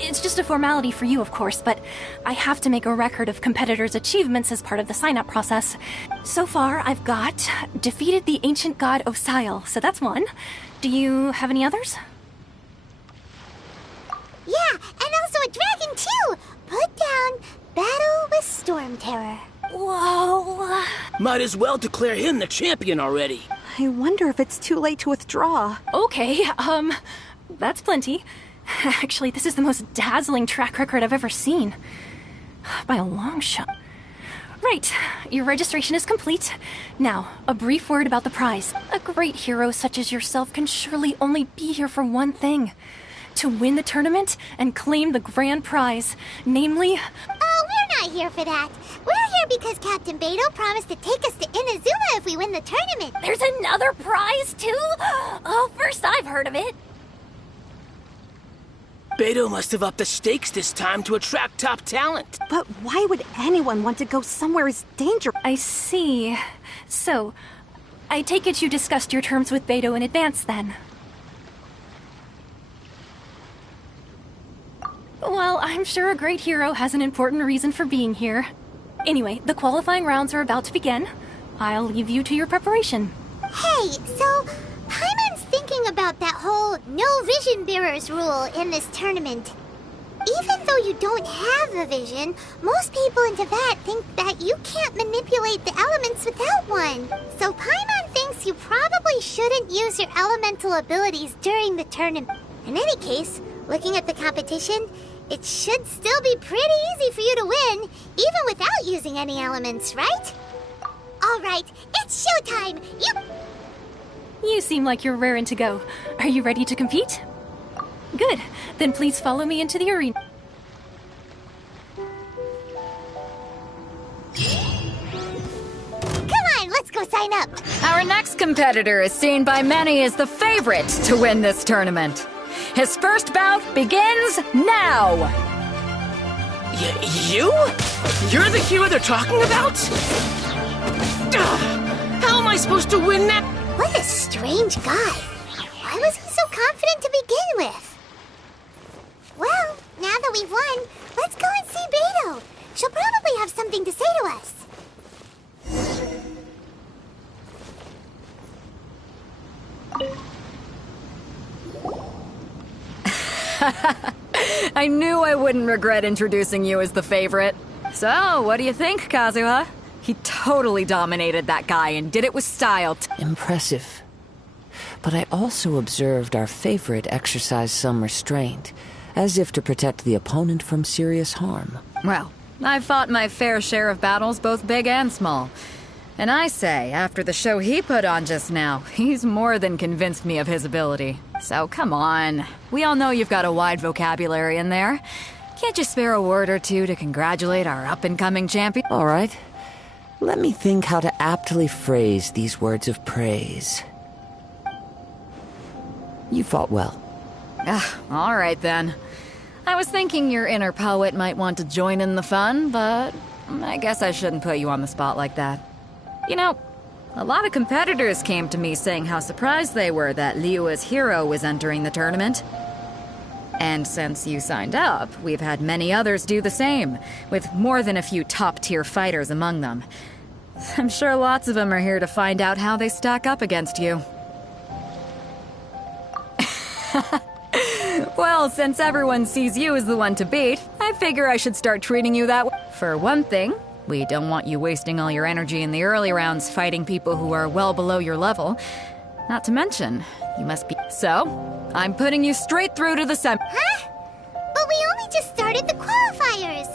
It's just a formality for you, of course, but I have to make a record of competitors' achievements as part of the sign-up process. So far, I've got defeated the ancient god Osile, so that's one. Do you have any others? Yeah, and also a dragon, too! Put down Battle with Storm Terror. Whoa! Might as well declare him the champion already. I wonder if it's too late to withdraw. Okay, that's plenty. Actually, this is the most dazzling track record I've ever seen. By a long shot. Right, your registration is complete. Now, a brief word about the prize. A great hero such as yourself can surely only be here for one thing. To win the tournament and claim the grand prize, namely... Oh, we're not here for that. We're here because Captain Beto promised to take us to Inazuma if we win the tournament. There's another prize, too? Oh, first I've heard of it. Beto must have upped the stakes this time to attract top talent. But why would anyone want to go somewhere as dangerous? I see. So, I take it you discussed your terms with Beto in advance, then? Well, I'm sure a great hero has an important reason for being here. Anyway, the qualifying rounds are about to begin. I'll leave you to your preparation. Hey, so Paimon's thinking about that whole no vision bearers rule in this tournament. Even though you don't have a vision, most people in Tibet think that you can't manipulate the elements without one. So Paimon thinks you probably shouldn't use your elemental abilities during the tournament. In any case, looking at the competition, it should still be pretty easy for you to win, even without using any elements, right? All right, it's showtime! You seem like you're raring to go. Are you ready to compete? Good. Then please follow me into the arena. Come on, let's go sign up! Our next competitor is seen by many as the favorite to win this tournament. His first bout begins now! You? You're the hero they're talking about? How am I supposed to win that? What a strange guy. Why was he so confident to begin with? Well, now that we've won, let's go and see Beto. She'll probably have something to say to us. I knew I wouldn't regret introducing you as the favorite. So, what do you think, Kazuha? He totally dominated that guy and did it with style. Impressive. But I also observed our favorite exercise some restraint, as if to protect the opponent from serious harm. Well, I've fought my fair share of battles, both big and small. And I say, after the show he put on just now, he's more than convinced me of his ability. So come on. We all know you've got a wide vocabulary in there. Can't you spare a word or two to congratulate our up-and-coming champion? All right. Let me think how to aptly phrase these words of praise. You fought well. All right then. I was thinking your inner poet might want to join in the fun, but I guess I shouldn't put you on the spot like that. You know, a lot of competitors came to me saying how surprised they were that Liyue's hero was entering the tournament. And since you signed up, we've had many others do the same, with more than a few top-tier fighters among them. I'm sure lots of them are here to find out how they stack up against you. Well, since everyone sees you as the one to beat, I figure I should start treating you that way. For one thing, we don't want you wasting all your energy in the early rounds fighting people who are well below your level. Not to mention, you must be... So, I'm putting you straight through to the semi... Huh? But we only just started the qualifiers.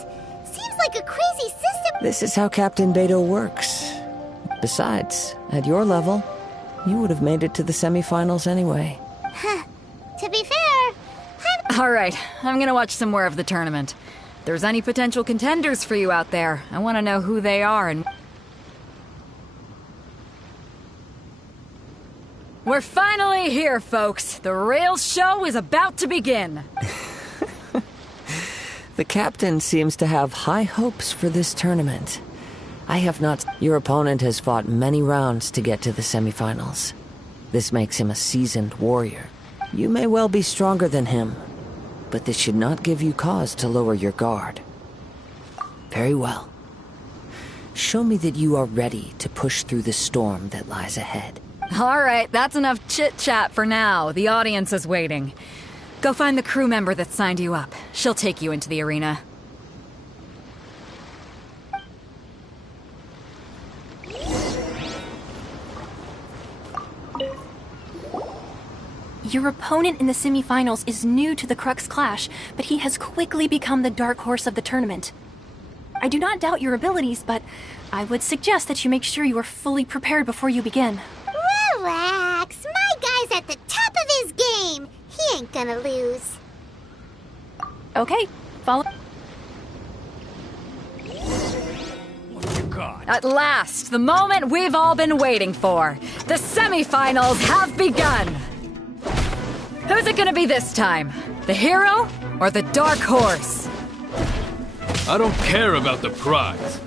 Seems like a crazy system. This is how Captain Beto works. Besides, at your level, you would have made it to the semifinals anyway. Huh. To be fair, Alright, I'm gonna watch some more of the tournament. If there's any potential contenders for you out there, I want to know who they are and... We're finally here, folks! The rails show is about to begin! The captain seems to have high hopes for this tournament. I have not... Your opponent has fought many rounds to get to the semifinals. This makes him a seasoned warrior. You may well be stronger than him, but this should not give you cause to lower your guard. Very well. Show me that you are ready to push through the storm that lies ahead. Alright, that's enough chit-chat for now. The audience is waiting. Go find the crew member that signed you up. She'll take you into the arena. Your opponent in the semifinals is new to the Crux Clash, but he has quickly become the dark horse of the tournament. I do not doubt your abilities, but I would suggest that you make sure you are fully prepared before you begin. relax. My guy's at the top of his game. He ain't gonna lose. Okay, follow... At last, the moment we've all been waiting for. The semifinals have begun. Who's it gonna be this time? The hero or the dark horse? I don't care about the prize.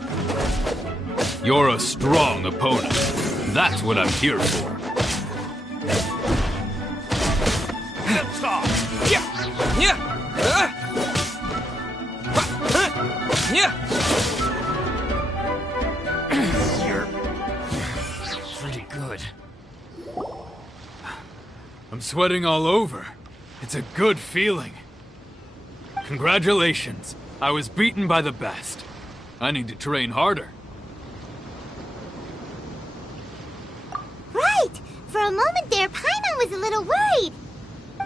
You're a strong opponent. That's what I'm here for. You're pretty good. I'm sweating all over. It's a good feeling. Congratulations. I was beaten by the best. I need to train harder. Right! For a moment there, Paimon was a little worried.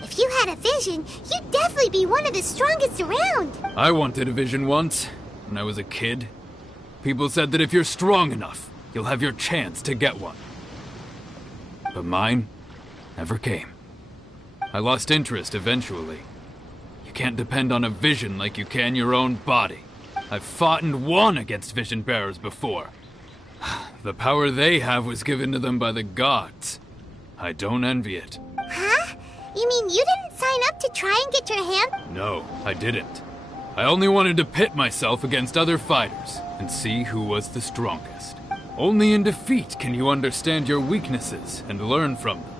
If you had a vision, you'd definitely be one of the strongest around. I wanted a vision once, when I was a kid. People said that if you're strong enough, you'll have your chance to get one. But mine never came. I lost interest eventually. You can't depend on a vision like you can your own body. I've fought and won against vision bearers before. The power they have was given to them by the gods. I don't envy it. Huh? You mean you didn't sign up to try and get your hand? No, I didn't. I only wanted to pit myself against other fighters and see who was the strongest. Only in defeat can you understand your weaknesses and learn from them.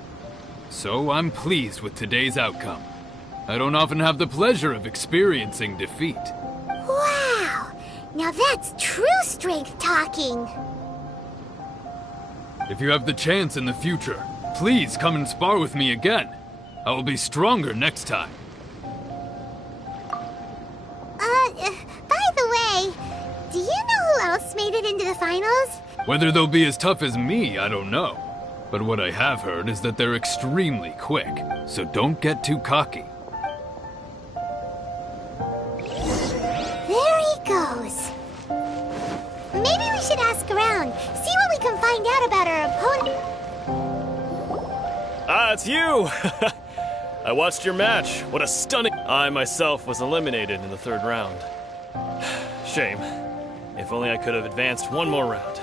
So I'm pleased with today's outcome. I don't often have the pleasure of experiencing defeat. Wow! Now that's true strength talking. If you have the chance in the future, please come and spar with me again. I will be stronger next time. By the way, do you know who else made it into the finals? Whether they'll be as tough as me, I don't know. But what I have heard is that they're extremely quick, so don't get too cocky. There he goes. Maybe we should ask around, see what we can find out about our opponent. Ah, it's you! I watched your match. What a stunning... I myself was eliminated in the third round. Shame. If only I could have advanced one more round.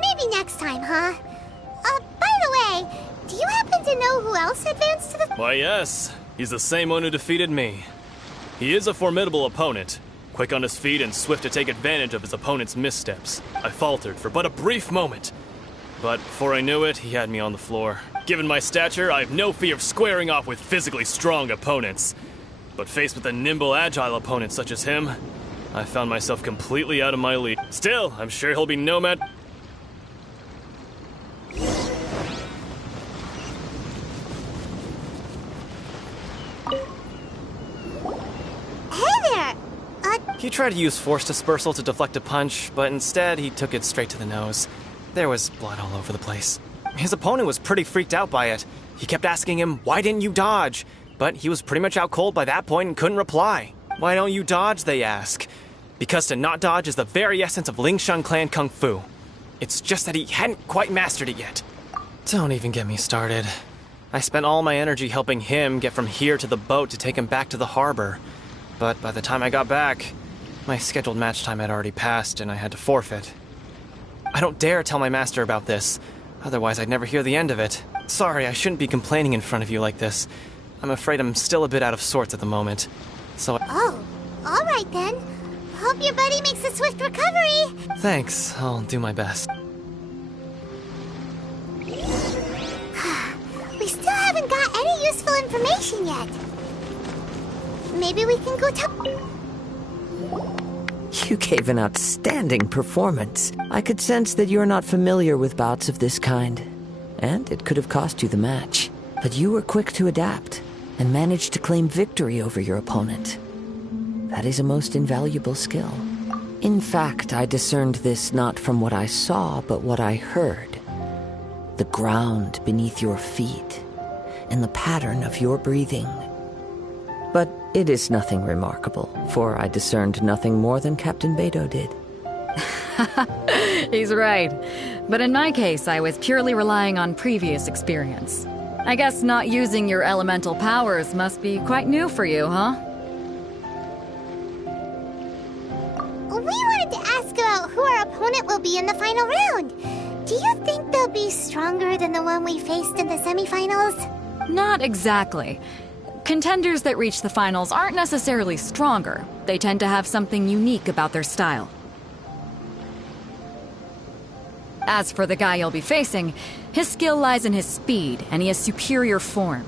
Maybe next time, huh? By the way, do you happen to know who else advanced to the... Why, yes. He's the same one who defeated me. He is a formidable opponent. quick on his feet and swift to take advantage of his opponent's missteps. I faltered for but a brief moment, but before I knew it, he had me on the floor. Given my stature, I have no fear of squaring off with physically strong opponents. But faced with a nimble, agile opponent such as him, I found myself completely out of my league. Still, I'm sure he'll be no match. He tried to use force dispersal to deflect a punch, but instead he took it straight to the nose. There was blood all over the place. His opponent was pretty freaked out by it. He kept asking him, "Why didn't you dodge?" But he was pretty much out cold by that point and couldn't reply. "Why don't you dodge?" they ask. Because to not dodge is the very essence of Lingshan clan kung fu. It's just that he hadn't quite mastered it yet. Don't even get me started. I spent all my energy helping him get from here to the boat to take him back to the harbor. But by the time I got back, my scheduled match time had already passed and I had to forfeit. I don't dare tell my master about this, otherwise I'd never hear the end of it. Sorry, I shouldn't be complaining in front of you like this. I'm afraid I'm still a bit out of sorts at the moment, so... Oh, all right then. Hope your buddy makes a swift recovery. Thanks, I'll do my best. We still haven't got any useful information yet. Maybe we can go talk... You gave an outstanding performance. I could sense that you're not familiar with bouts of this kind, and it could have cost you the match. But you were quick to adapt, and managed to claim victory over your opponent. That is a most invaluable skill. In fact, I discerned this not from what I saw, but what I heard. The ground beneath your feet, and the pattern of your breathing. But it is nothing remarkable, for I discerned nothing more than Captain Beidou did. He's right. But in my case, I was purely relying on previous experience. I guess not using your elemental powers must be quite new for you, huh? We wanted to ask about who our opponent will be in the final round. Do you think they'll be stronger than the one we faced in the semifinals? Not exactly. Contenders that reach the finals aren't necessarily stronger. They tend to have something unique about their style. As for the guy you'll be facing, his skill lies in his speed, and he has superior form.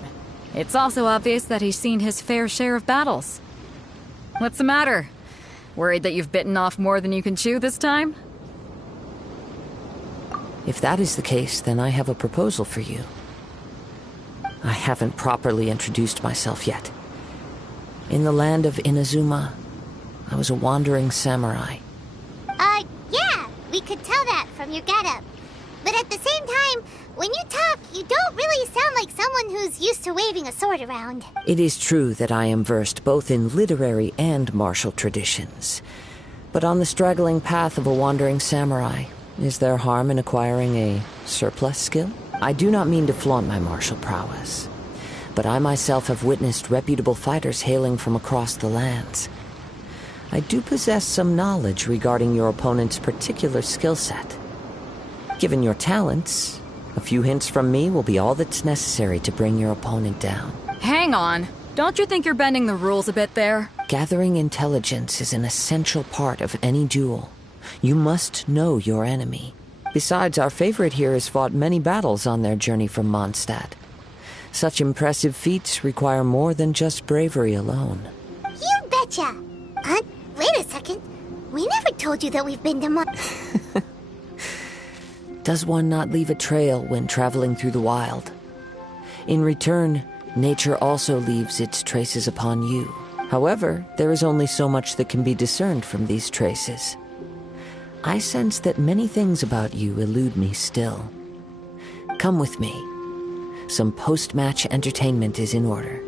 It's also obvious that he's seen his fair share of battles. What's the matter? Worried that you've bitten off more than you can chew this time? If that is the case, then I have a proposal for you. I haven't properly introduced myself yet. In the land of Inazuma, I was a wandering samurai. Yeah, we could tell that from your getup. But at the same time, when you talk, you don't really sound like someone who's used to waving a sword around. It is true that I am versed both in literary and martial traditions. But on the straggling path of a wandering samurai, is there harm in acquiring a surplus skill? I do not mean to flaunt my martial prowess, but I myself have witnessed reputable fighters hailing from across the lands. I do possess some knowledge regarding your opponent's particular skill set. Given your talents, a few hints from me will be all that's necessary to bring your opponent down. Hang on. Don't you think you're bending the rules a bit there? Gathering intelligence is an essential part of any duel. You must know your enemy. Besides, our favorite here has fought many battles on their journey from Mondstadt. Such impressive feats require more than just bravery alone. You betcha! Wait a second. We never told you that we've been to Does one not leave a trail when traveling through the wild? In return, nature also leaves its traces upon you. However, there is only so much that can be discerned from these traces. I sense that many things about you elude me still. Come with me. Some post-match entertainment is in order.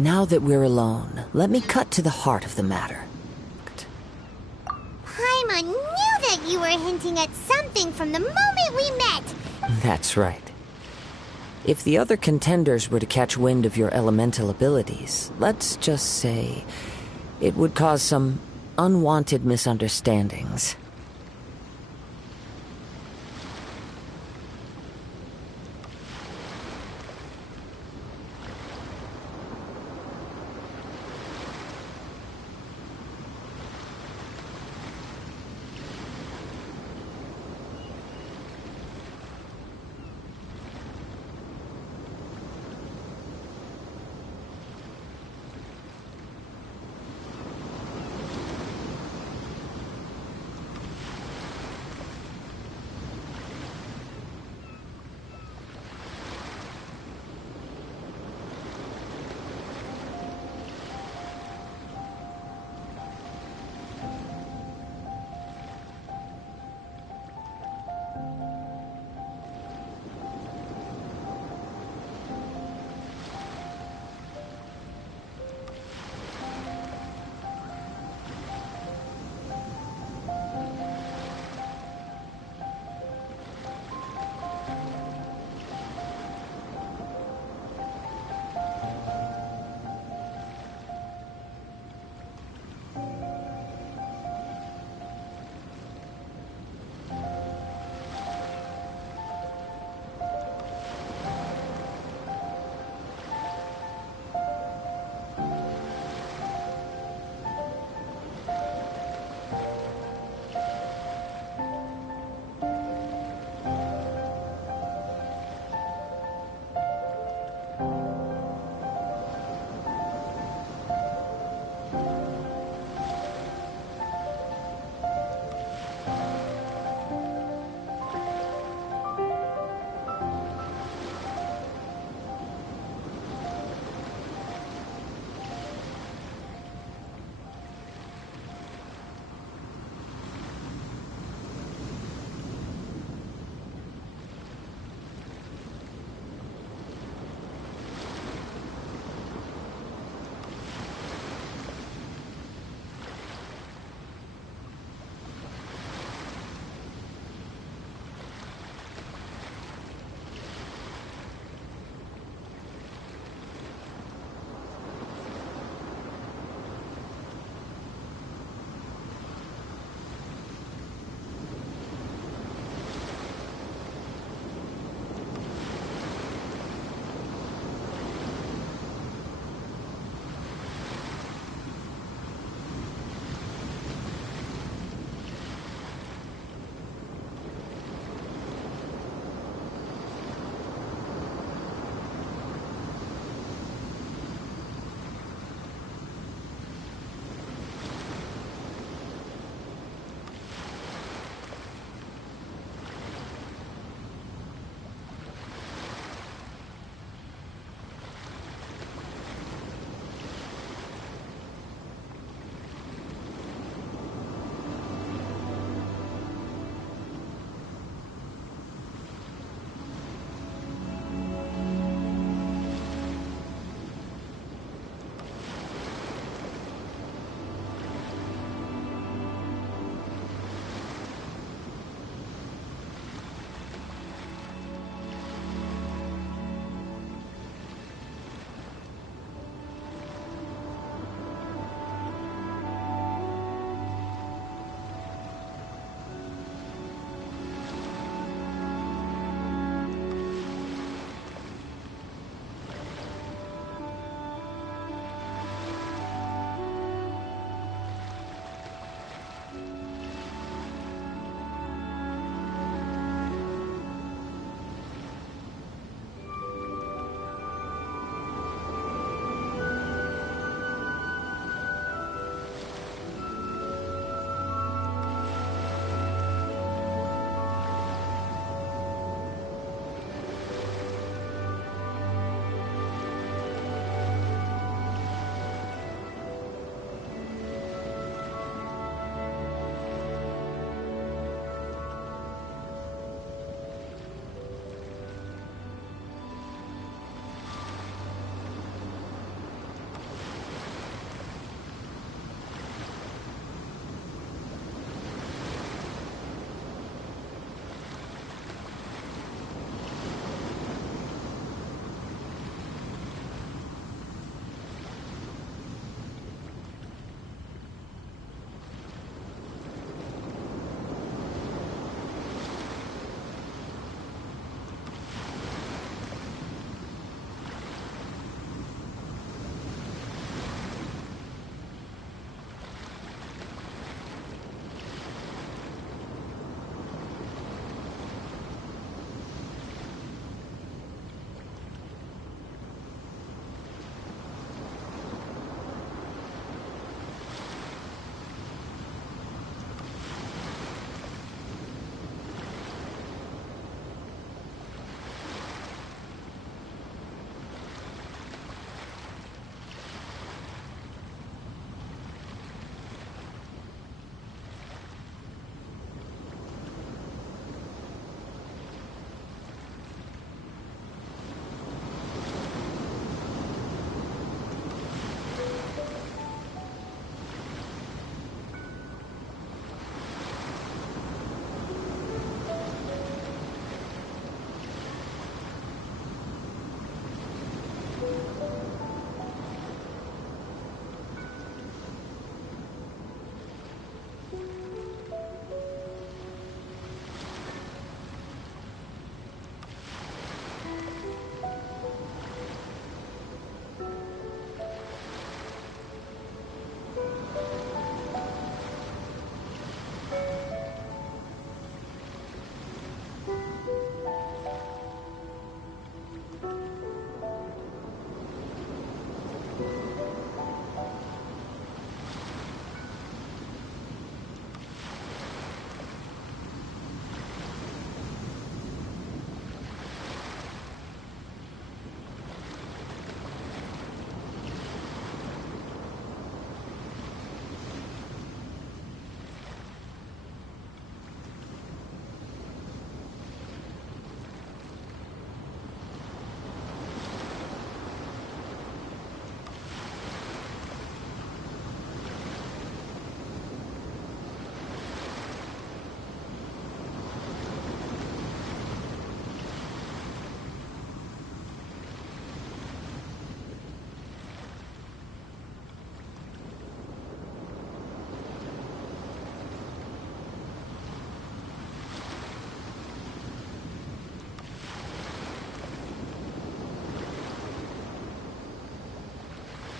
Now that we're alone, let me cut to the heart of the matter. Paimon knew that you were hinting at something from the moment we met. That's right. If the other contenders were to catch wind of your elemental abilities, let's just say it would cause some unwanted misunderstandings.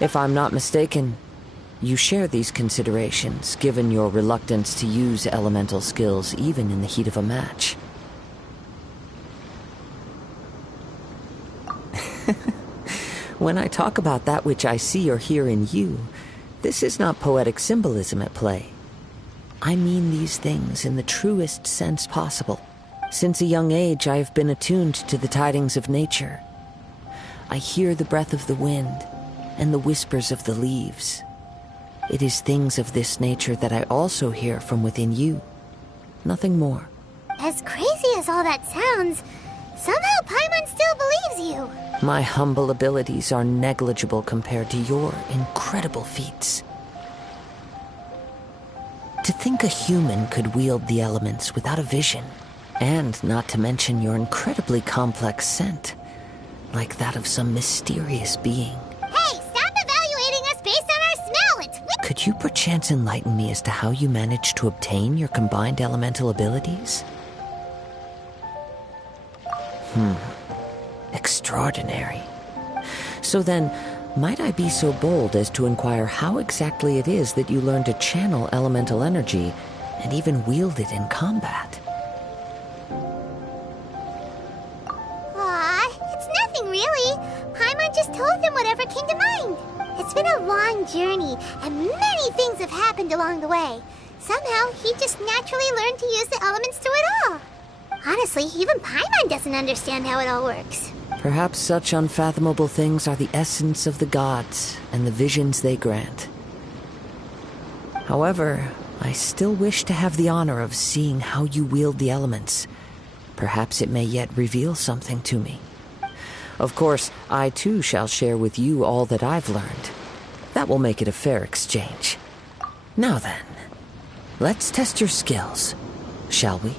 If I'm not mistaken, you share these considerations, given your reluctance to use elemental skills even in the heat of a match. When I talk about that which I see or hear in you, this is not poetic symbolism at play. I mean these things in the truest sense possible. Since a young age, I have been attuned to the tidings of nature. I hear the breath of the wind and the whispers of the leaves. It is things of this nature that I also hear from within you. Nothing more. As crazy as all that sounds, somehow Paimon still believes you. My humble abilities are negligible compared to your incredible feats. To think a human could wield the elements without a vision, and not to mention your incredibly complex scent, like that of some mysterious being. Hey, stop evaluating us based on our smell! It's Could you perchance enlighten me as to how you managed to obtain your combined elemental abilities? Extraordinary. So then, might I be so bold as to inquire how exactly it is that you learn to channel elemental energy and even wield it in combat? Aw, it's nothing really. Paimon just told them whatever came to mind. It's been a long journey, and many things have happened along the way. Somehow, he just naturally learned to use the elements through it all. Honestly, even Paimon doesn't understand how it all works. Perhaps such unfathomable things are the essence of the gods and the visions they grant. However, I still wish to have the honor of seeing how you wield the elements. Perhaps it may yet reveal something to me. Of course, I too shall share with you all that I've learned. That will make it a fair exchange. Now then, let's test your skills, shall we?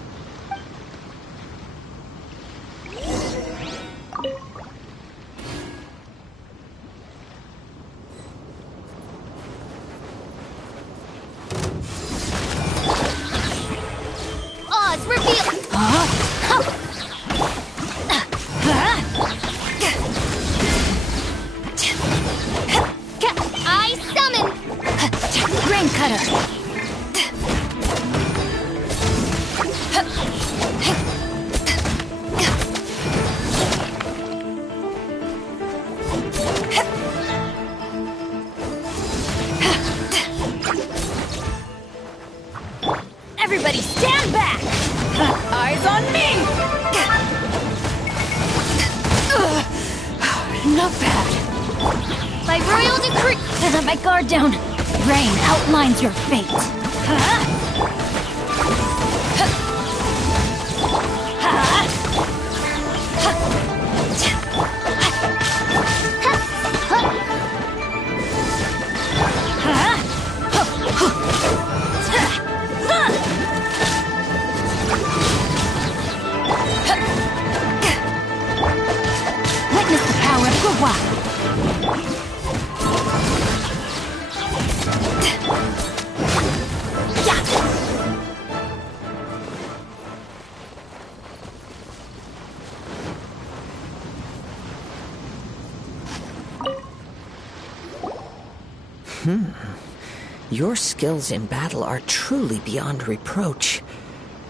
Everybody stand back! Eyes on me! Not bad. By royal decree, I let my guard down. Rain outlines your fate. Witness the power of Gua. Your skills in battle are truly beyond reproach.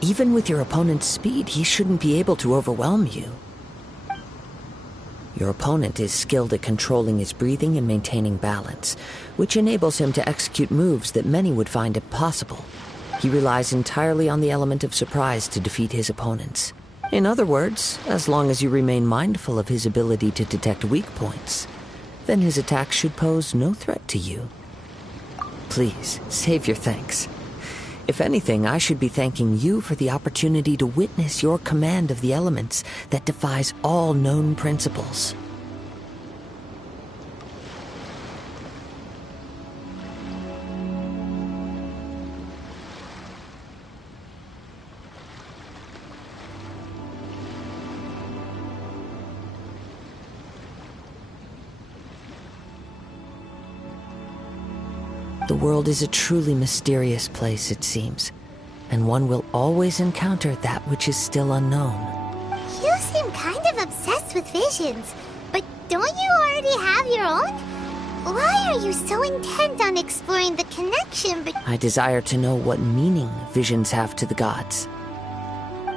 Even with your opponent's speed, he shouldn't be able to overwhelm you. Your opponent is skilled at controlling his breathing and maintaining balance, which enables him to execute moves that many would find impossible. He relies entirely on the element of surprise to defeat his opponents. In other words, as long as you remain mindful of his ability to detect weak points, then his attacks should pose no threat to you. Please, save your thanks. If anything, I should be thanking you for the opportunity to witness your command of the elements that defies all known principles. The world is a truly mysterious place, it seems, and one will always encounter that which is still unknown. You seem kind of obsessed with visions, but don't you already have your own? Why are you so intent on exploring the connection between... I desire to know what meaning visions have to the gods,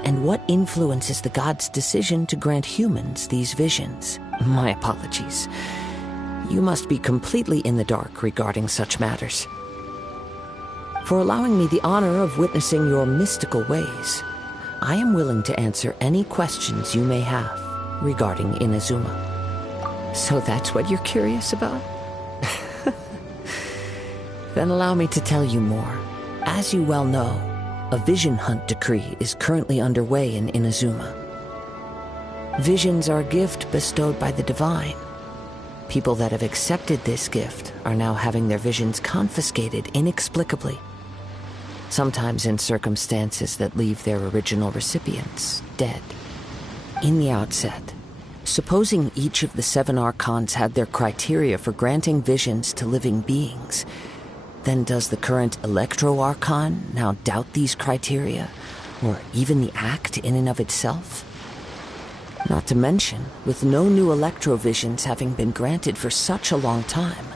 and what influences the gods' decision to grant humans these visions. My apologies. You must be completely in the dark regarding such matters. For allowing me the honor of witnessing your mystical ways, I am willing to answer any questions you may have regarding Inazuma. So that's what you're curious about? Then allow me to tell you more. As you well know, a vision hunt decree is currently underway in Inazuma. Visions are a gift bestowed by the divine. People that have accepted this gift are now having their visions confiscated inexplicably, sometimes in circumstances that leave their original recipients dead. In the outset, supposing each of the 7 archons had their criteria for granting visions to living beings, then does the current Electro Archon now doubt these criteria, or even the act in and of itself? Not to mention, with no new Electro visions having been granted for such a long time,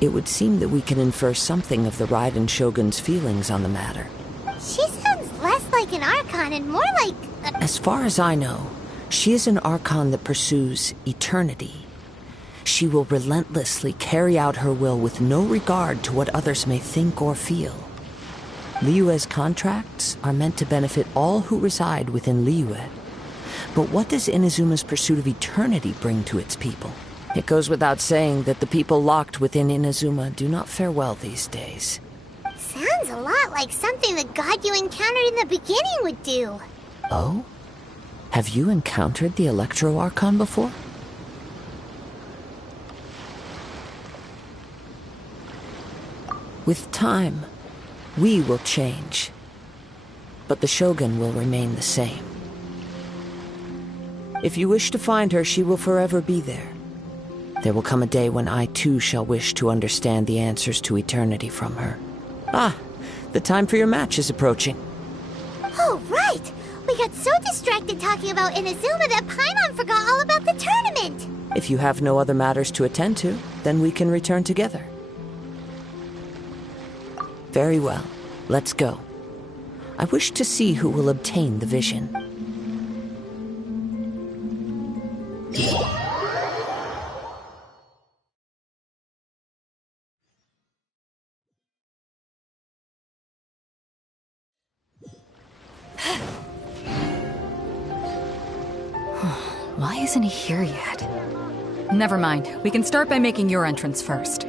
it would seem that we can infer something of the Raiden Shogun's feelings on the matter. She sounds less like an Archon and more like... As far as I know, she is an Archon that pursues eternity. She will relentlessly carry out her will with no regard to what others may think or feel. Liyue's contracts are meant to benefit all who reside within Liyue. But what does Inazuma's pursuit of eternity bring to its people? It goes without saying that the people locked within Inazuma do not fare well these days. Sounds a lot like something the god you encountered in the beginning would do. Oh? Have you encountered the Electro Archon before? With time, we will change, but the Shogun will remain the same. If you wish to find her, she will forever be there. There will come a day when I too shall wish to understand the answers to eternity from her. Ah, the time for your match is approaching. Oh, right! We got so distracted talking about Inazuma that Paimon forgot all about the tournament! If you have no other matters to attend to, then we can return together. Very well. Let's go. I wish to see who will obtain the vision. Why isn't he here yet? Never mind. We can start by making your entrance first.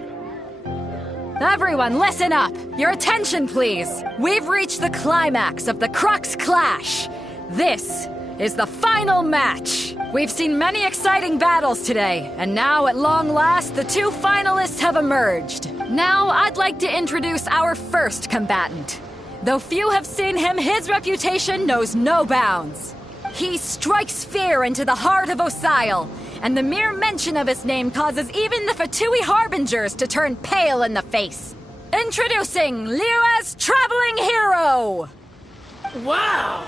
Everyone, listen up! Your attention, please! We've reached the climax of the Crux Clash! This is the final match! We've seen many exciting battles today, and now, at long last, the 2 finalists have emerged. Now, I'd like to introduce our first combatant. Though few have seen him, his reputation knows no bounds. He strikes fear into the heart of Osile, and the mere mention of his name causes even the Fatui Harbingers to turn pale in the face. Introducing Liyue's traveling hero! Wow!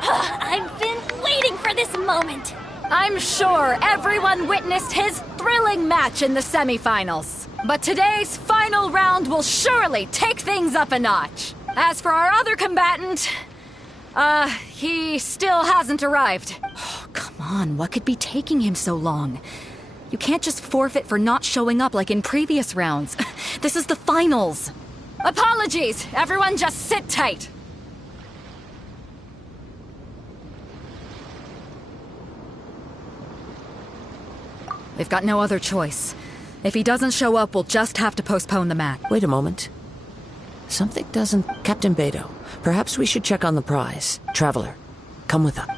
I've been waiting for this moment! I'm sure everyone witnessed his thrilling match in the semifinals. But today's final round will surely take things up a notch. As for our other combatant, he still hasn't arrived. Oh, come on, what could be taking him so long? You can't just forfeit for not showing up like in previous rounds. This is the finals. Apologies, everyone just sit tight. We've got no other choice. If he doesn't show up, we'll just have to postpone the match. Wait a moment. Something doesn't... Captain Beidou, perhaps we should check on the prize. Traveler, come with us.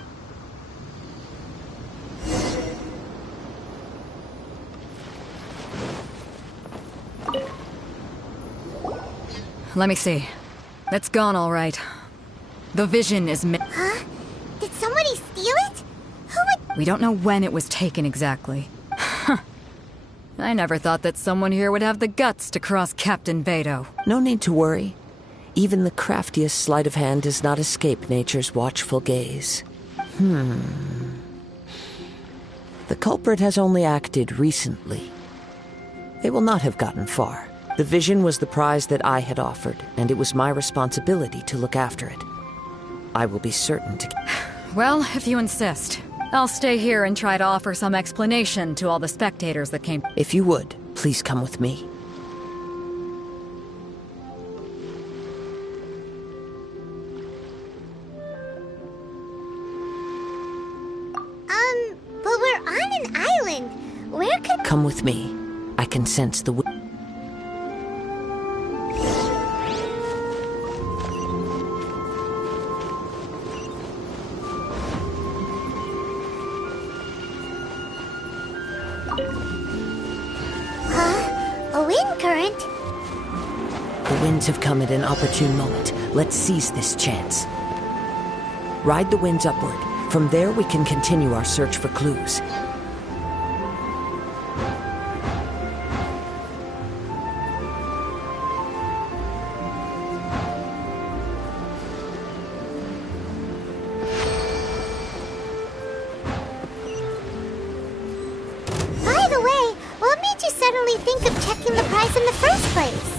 Let me see. It's gone all right. The vision is Huh? Did somebody steal it? Who would... We don't know when it was taken exactly. I never thought that someone here would have the guts to cross Captain Beidou. No need to worry. Even the craftiest sleight of hand does not escape nature's watchful gaze. The culprit has only acted recently. They will not have gotten far. The vision was the prize that I had offered, and it was my responsibility to look after it. I will be certain to... Well, if you insist. I'll stay here and try to offer some explanation to all the spectators that came. If you would, please come with me. But we're on an island. Where could... Come with me. I can sense the... A wind current? The winds have come at an opportune moment. Let's seize this chance. Ride the winds upward. From there, we can continue our search for clues. By the way, what made you suddenly think of checking the prize in the first place?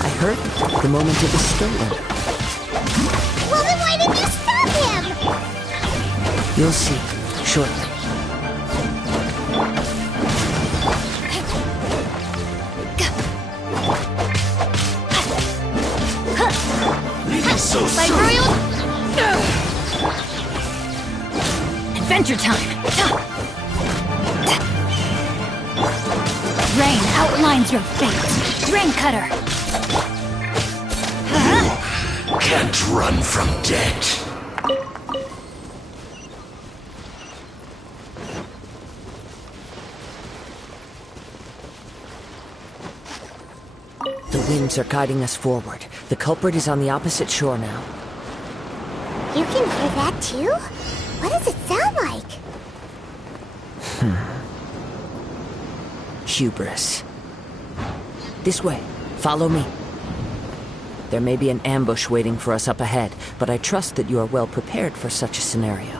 I heard it the moment it was stolen. Well, then why didn't you stop him? You'll see, shortly. So Like soon. real... Adventure time! Rain outlines your fate. Rain cutter! Can't run from death. The winds are guiding us forward. The culprit is on the opposite shore now. You can hear that too? What does it sound like? Hubris. This way. Follow me. There may be an ambush waiting for us up ahead, but I trust that you are well prepared for such a scenario.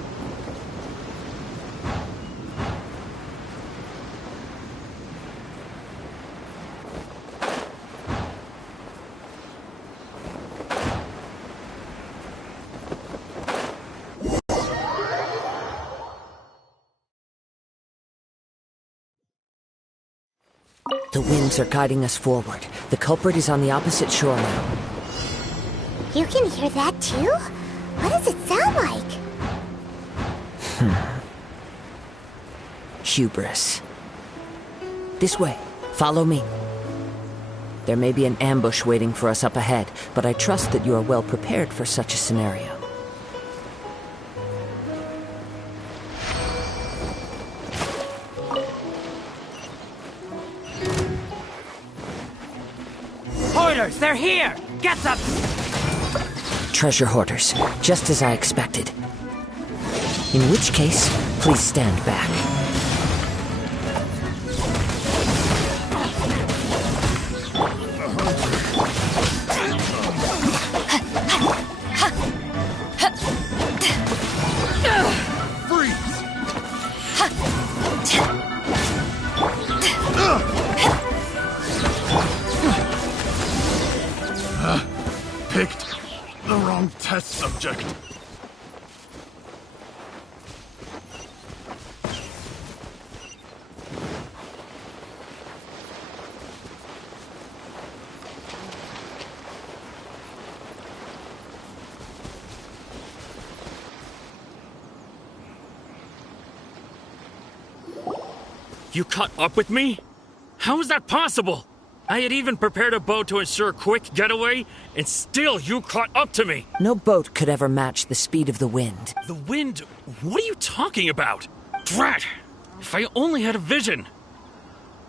The winds are guiding us forward. The culprit is on the opposite shore now. You can hear that too? What does it sound like? Hubris. This way. Follow me. There may be an ambush waiting for us up ahead, but I trust that you are well prepared for such a scenario. Hoarders, they're here! Get them! Treasure hoarders, just as I expected. In which case, please stand back. Picked the wrong test subject. You caught up with me? How is that possible? I had even prepared a boat to ensure a quick getaway, and still you caught up to me! No boat could ever match the speed of the wind. The wind? What are you talking about? Drat! If I only had a vision!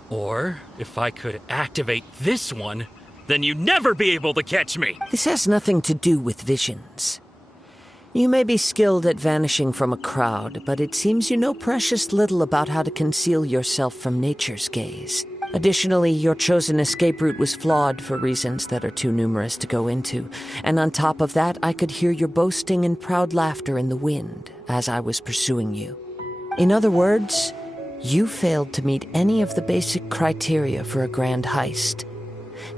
Or, if I could activate this one, then you'd never be able to catch me! This has nothing to do with visions. You may be skilled at vanishing from a crowd, but it seems you know precious little about how to conceal yourself from nature's gaze. Additionally, your chosen escape route was flawed for reasons that are too numerous to go into. And on top of that, I could hear your boasting and proud laughter in the wind as I was pursuing you. In other words, You failed to meet any of the basic criteria for a grand heist.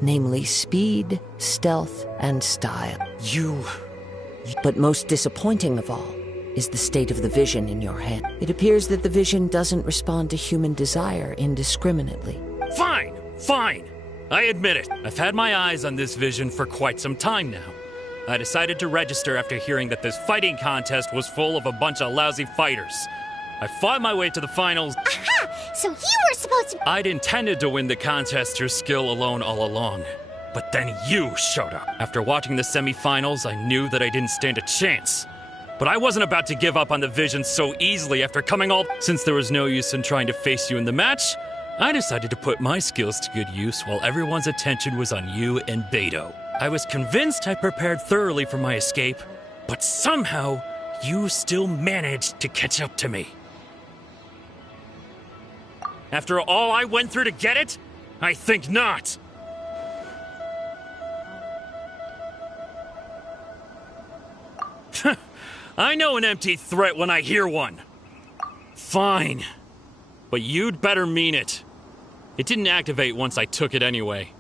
Namely speed, stealth, and style. But most disappointing of all is the state of the vision in your hand. It appears that the vision doesn't respond to human desire indiscriminately. Fine! Fine! I admit it. I've had my eyes on this vision for quite some time now. I decided to register after hearing that this fighting contest was full of a bunch of lousy fighters. I fought my way to the finals. Aha! So you were supposed to— I'd intended to win the contest through skill alone all along. But then you showed up. After watching the semifinals, I knew that I didn't stand a chance. But I wasn't about to give up on the vision so easily after coming all— Since there was no use in trying to face you in the match, I decided to put my skills to good use while everyone's attention was on you and Beto. I was convinced I prepared thoroughly for my escape, but somehow you still managed to catch up to me. After all I went through to get it? I think not. I know an empty threat when I hear one. Fine. But you'd better mean it. It didn't activate once I took it anyway.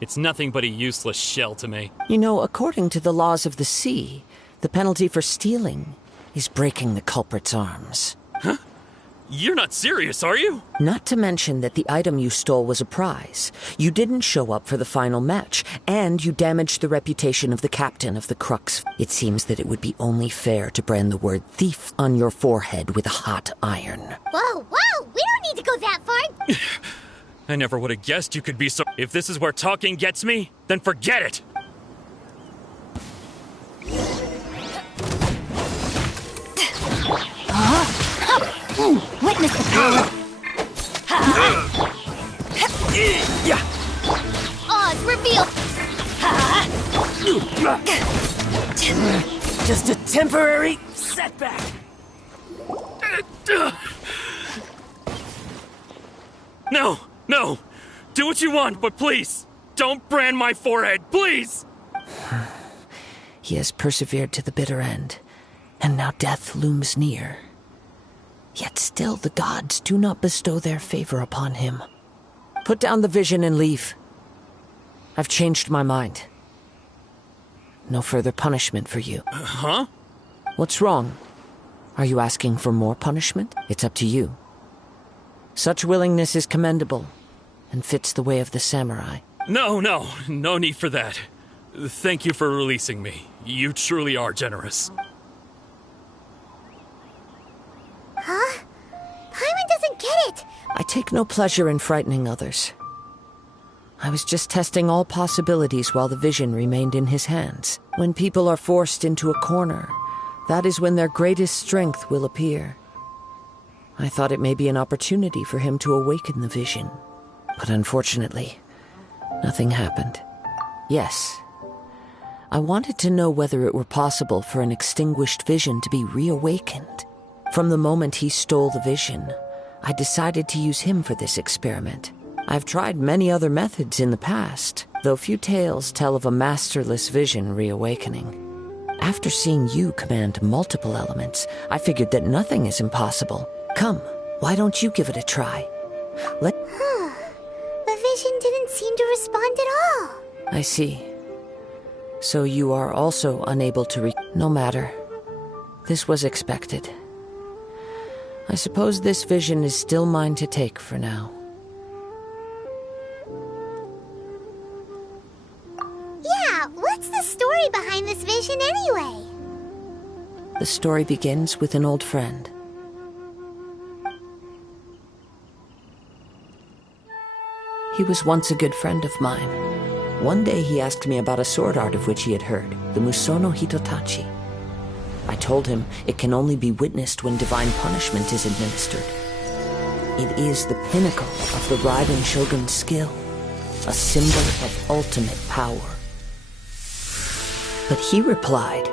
It's nothing but a useless shell to me. You know, according to the laws of the sea, the penalty for stealing is breaking the culprit's arms. Huh? You're not serious, are you? Not to mention that the item you stole was a prize. You didn't show up for the final match, and you damaged the reputation of the captain of the Crux. It seems that it would be only fair to brand the word thief on your forehead with a hot iron. Whoa, whoa! We don't need to go that far! I never would have guessed you could be so— If this is where talking gets me, then forget it! Witness the power. Oz, reveal. Just a temporary setback. No, no! Do what you want, but please, don't brand my forehead, please! He has persevered to the bitter end, and now death looms near. Yet still the gods do not bestow their favor upon him. Put down the vision and leave. I've changed my mind. No further punishment for you. Huh? What's wrong? Are you asking for more punishment? It's up to you. Such willingness is commendable, and fits the way of the samurai. No need for that. Thank you for releasing me. You truly are generous. Huh? Paimon doesn't get it! I take no pleasure in frightening others. I was just testing all possibilities while the vision remained in his hands. When people are forced into a corner, that is when their greatest strength will appear. I thought it may be an opportunity for him to awaken the vision. But unfortunately, nothing happened. Yes, I wanted to know whether it were possible for an extinguished vision to be reawakened. From the moment he stole the vision, I decided to use him for this experiment. I've tried many other methods in the past, though few tales tell of a masterless vision reawakening. After seeing you command multiple elements, I figured that nothing is impossible. Come, why don't you give it a try? The vision didn't seem to respond at all. I see. So you are also unable to No matter. This was expected. I suppose this vision is still mine to take for now. Yeah, what's the story behind this vision anyway? The story begins with an old friend. He was once a good friend of mine. One day he asked me about a sword art of which he had heard, the Musono Hitotachi. I told him it can only be witnessed when divine punishment is administered. It is the pinnacle of the Raiden Shogun's skill, a symbol of ultimate power. But he replied,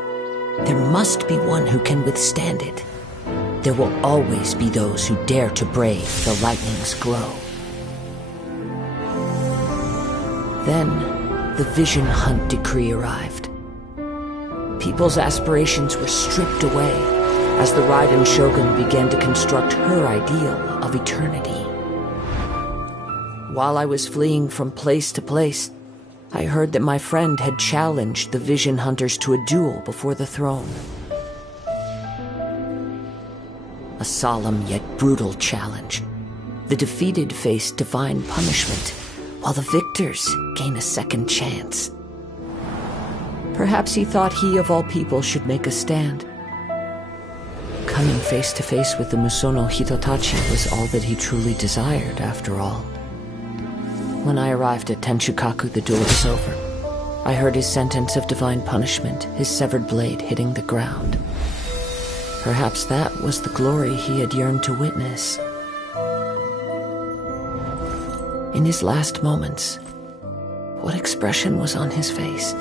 there must be one who can withstand it. There will always be those who dare to brave the lightning's glow. Then, the Vision Hunt decree arrived. People's aspirations were stripped away, as the Raiden Shogun began to construct her ideal of eternity. While I was fleeing from place to place, I heard that my friend had challenged the Vision Hunters to a duel before the throne. A solemn yet brutal challenge. The defeated face divine punishment, while the victors gain a second chance. Perhaps he thought he of all people should make a stand. Coming face to face with the Musono Hitotachi was all that he truly desired, after all. When I arrived at Tenshukaku, the duel was over. I heard his sentence of divine punishment, his severed blade hitting the ground. Perhaps that was the glory he had yearned to witness. In his last moments, what expression was on his face?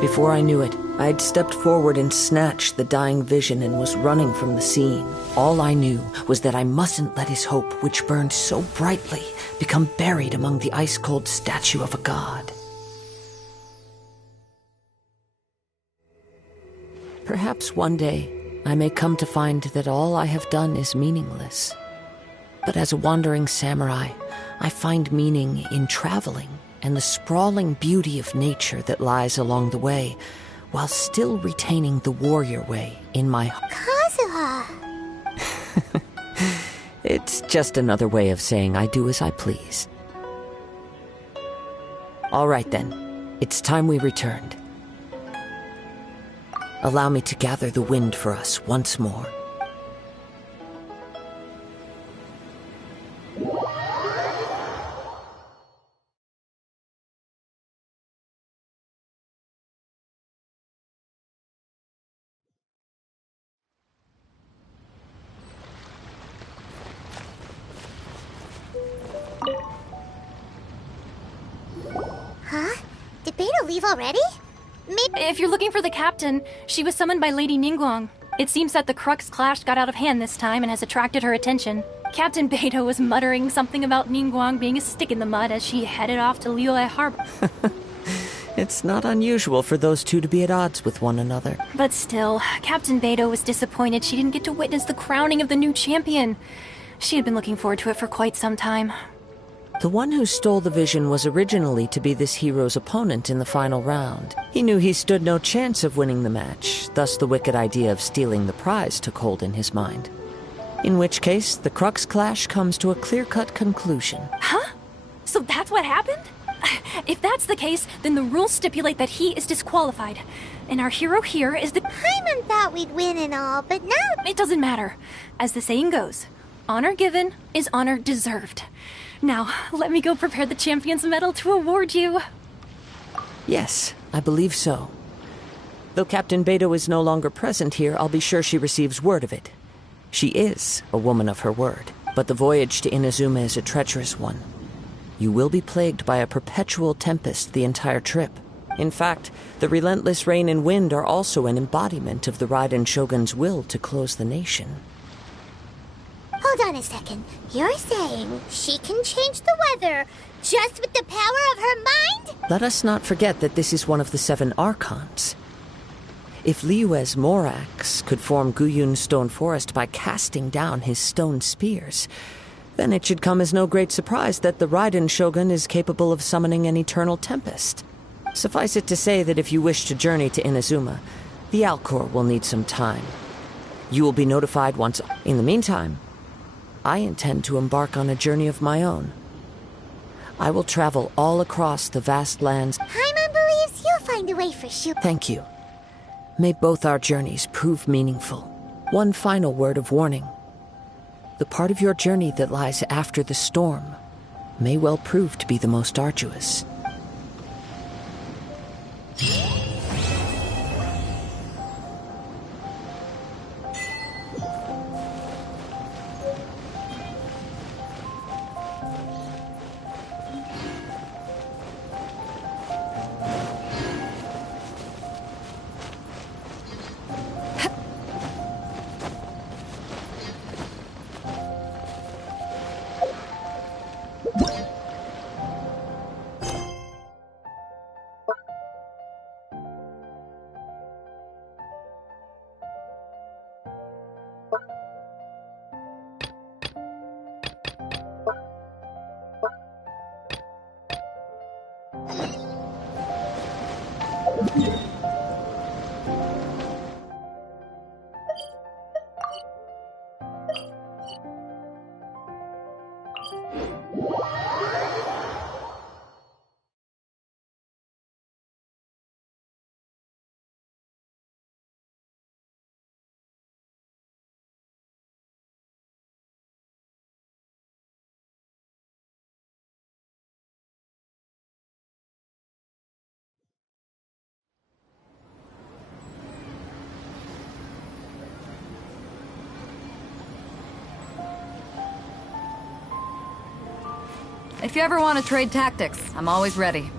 Before I knew it, I had stepped forward and snatched the dying vision and was running from the scene. All I knew was that I mustn't let his hope, which burned so brightly, become buried among the ice-cold statue of a god. Perhaps one day I may come to find that all I have done is meaningless. But as a wandering samurai, I find meaning in traveling and the sprawling beauty of nature that lies along the way, while still retaining the warrior way in my Kazuha! It's just another way of saying I do as I please. All right then, it's time we returned. Allow me to gather the wind for us once more. Huh? Did Beta leave already? If you're looking for the captain, she was summoned by Lady Ningguang. It seems that the Crux clash got out of hand this time and has attracted her attention. Captain Beto was muttering something about Ningguang being a stick in the mud as she headed off to Liyue Harbor. It's not unusual for those two to be at odds with one another. But still, Captain Beto was disappointed she didn't get to witness the crowning of the new champion. She had been looking forward to it for quite some time. The one who stole the vision was originally to be this hero's opponent in the final round. He knew he stood no chance of winning the match, thus the wicked idea of stealing the prize took hold in his mind. In which case, the Crux clash comes to a clear-cut conclusion. Huh? So that's what happened? If that's the case, then the rules stipulate that he is disqualified. And our hero here is the... Paimon thought we'd win and all, but now... It doesn't matter. As the saying goes, honor given is honor deserved. Now, let me go prepare the champion's medal to award you. Yes, I believe so. Though Captain Beto is no longer present here, I'll be sure she receives word of it. She is a woman of her word, but the voyage to Inazuma is a treacherous one. You will be plagued by a perpetual tempest the entire trip. In fact, the relentless rain and wind are also an embodiment of the Raiden Shogun's will to close the nation. Hold on a second. You're saying she can change the weather just with the power of her mind? Let us not forget that this is one of the 7 Archons. If Liyue's Morax could form Guyun's stone forest by casting down his stone spears, then it should come as no great surprise that the Raiden Shogun is capable of summoning an eternal tempest. Suffice it to say that if you wish to journey to Inazuma, the Alcor will need some time. You will be notified once. In the meantime, I intend to embark on a journey of my own. I will travel all across the vast lands. Paimon believes you'll find a way for sure. Thank you. May both our journeys prove meaningful. One final word of warning. The part of your journey that lies after the storm may well prove to be the most arduous. If you ever want to trade tactics, I'm always ready.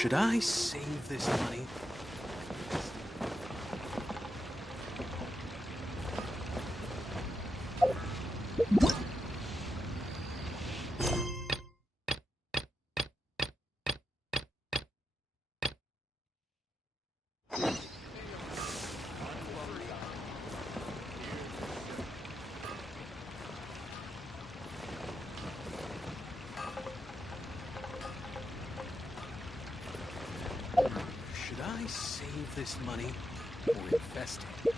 Should I save this money? Should I save this money or invest it?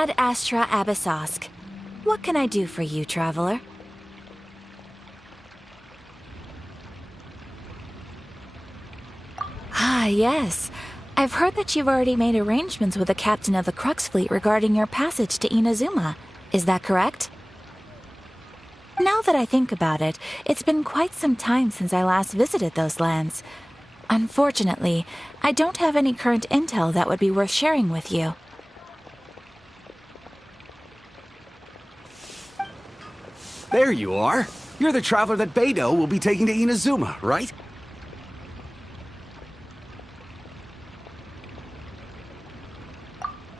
Ad Astra Abyssosk. What can I do for you, traveler? Ah, yes. I've heard that you've already made arrangements with the captain of the Crux Fleet regarding your passage to Inazuma. Is that correct? Now that I think about it, it's been quite some time since I last visited those lands. Unfortunately, I don't have any current intel that would be worth sharing with you. There you are. You're the traveler that Beidou will be taking to Inazuma, right?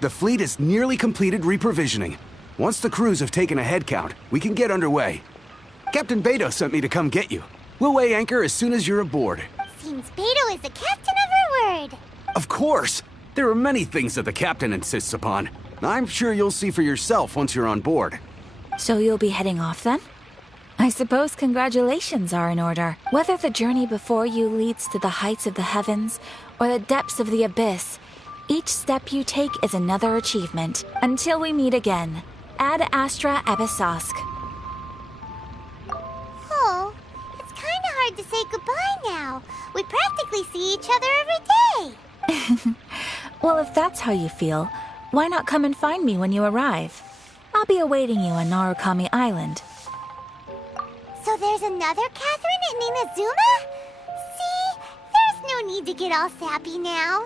The fleet is nearly completed reprovisioning. Once the crews have taken a head count, we can get underway. Captain Beidou sent me to come get you. We'll weigh anchor as soon as you're aboard. Seems Beidou is the captain of her word. Of course! There are many things that the captain insists upon. I'm sure you'll see for yourself once you're on board. So you'll be heading off then? I suppose congratulations are in order. Whether the journey before you leads to the heights of the heavens or the depths of the abyss, each step you take is another achievement. Until we meet again, Ad Astra Abyssosk. Oh, it's kind of hard to say goodbye now. We practically see each other every day. Well, if that's how you feel, why not come and find me when you arrive? I'll be awaiting you on Narukami Island. So there's another Catherine in Inazuma? See? There's no need to get all sappy now.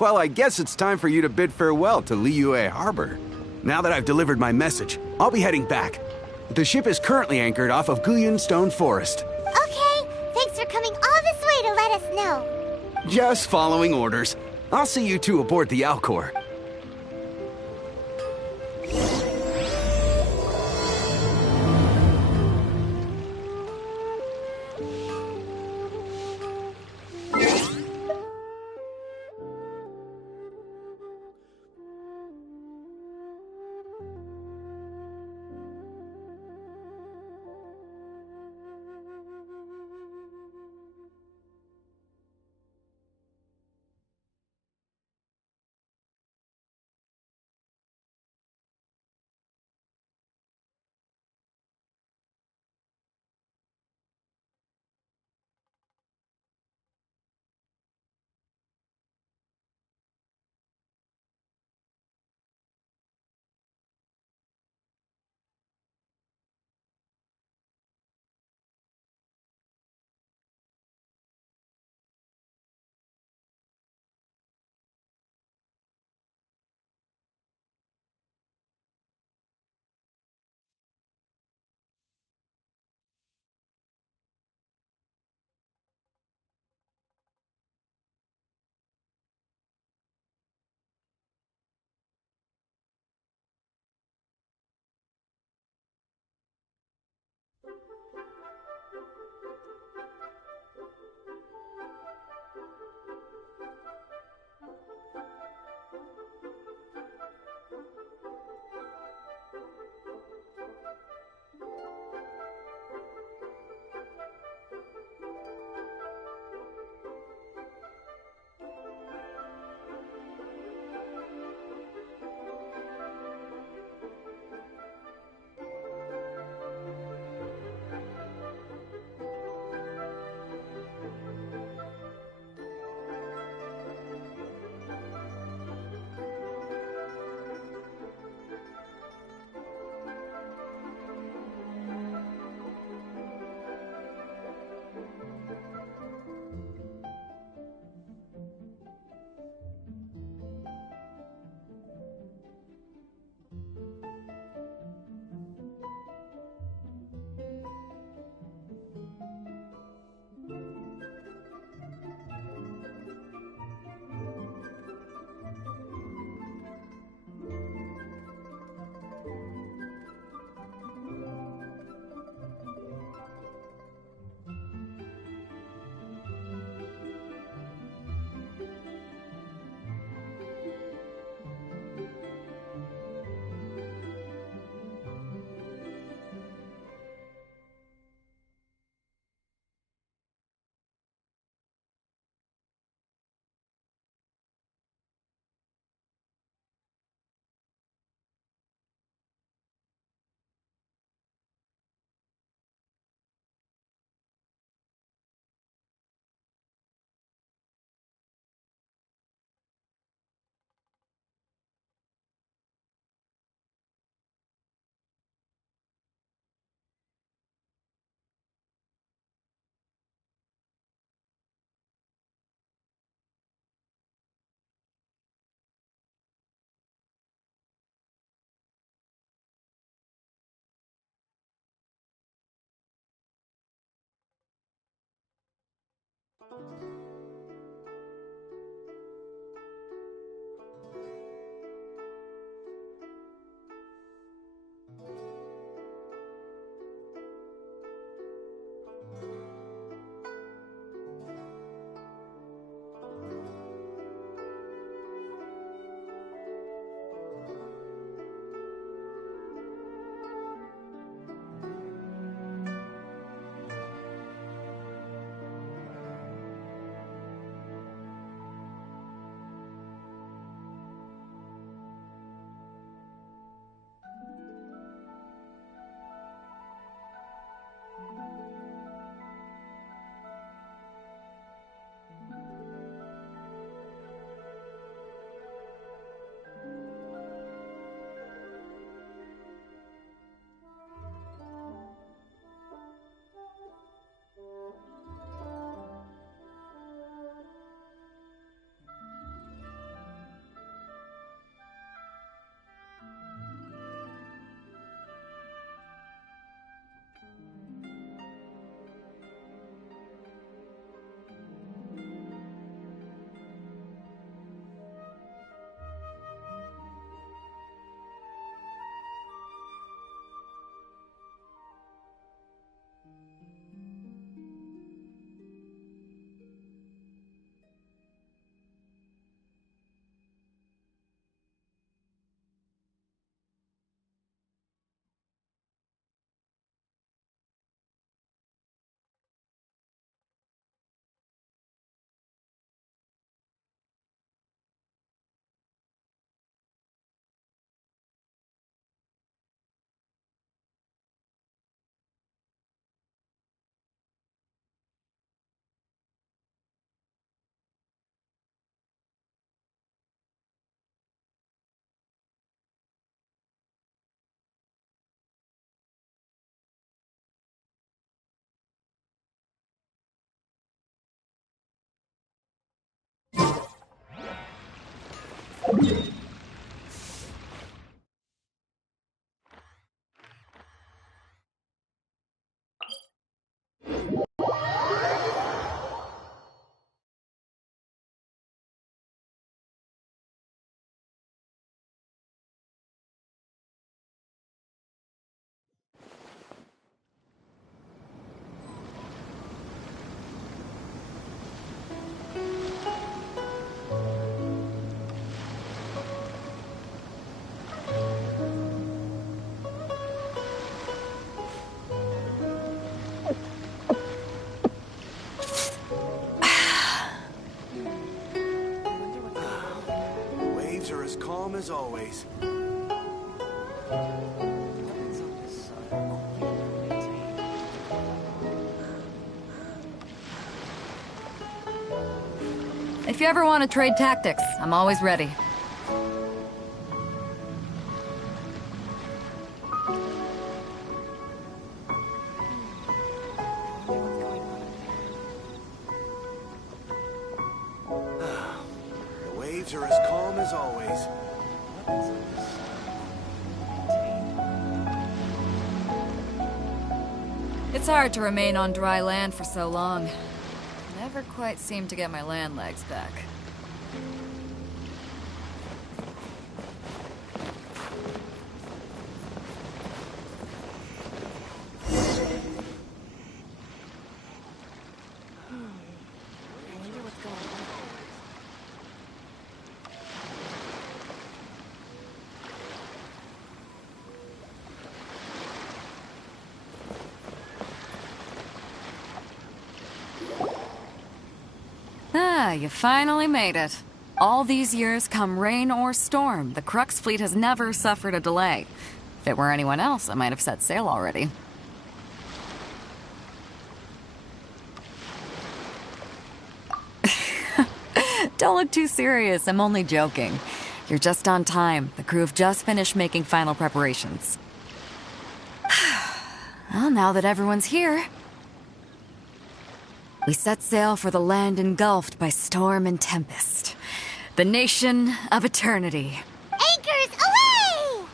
Well, I guess it's time for you to bid farewell to Liyue Harbor. Now that I've delivered my message, I'll be heading back. The ship is currently anchored off of Guyun Stone Forest. Okay, thanks for coming all this way to let us know. Just following orders. I'll see you two aboard the Alcor. Waves are as calm as always. If you ever want to trade tactics, I'm always ready. The waves are as calm as always. It's hard to remain on dry land for so long. Never quite seem to get my land legs back. Ah, you finally made it. All these years, come rain or storm, the Crux fleet has never suffered a delay. If it were anyone else, I might have set sail already. Don't look too serious, I'm only joking. You're just on time. The crew have just finished making final preparations. Well, now that everyone's here, we set sail for the land engulfed by storm and tempest. The nation of eternity. Anchors away!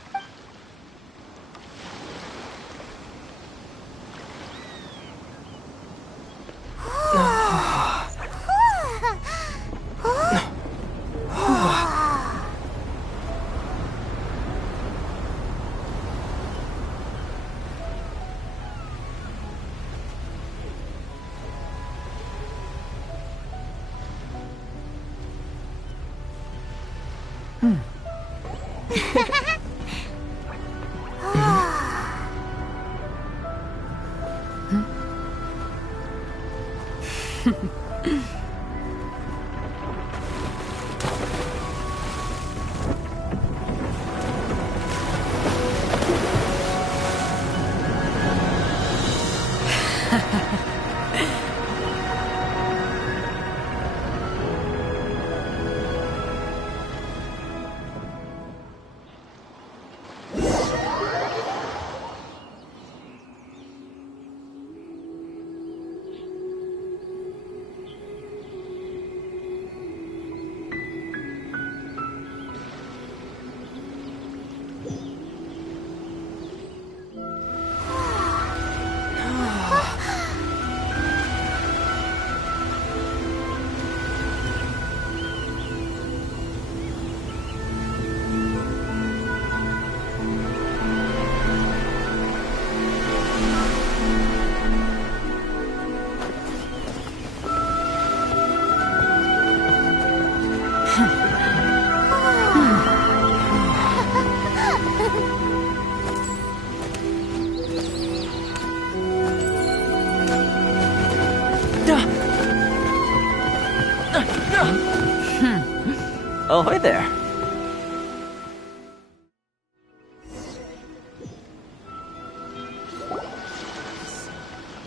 Ahoy there.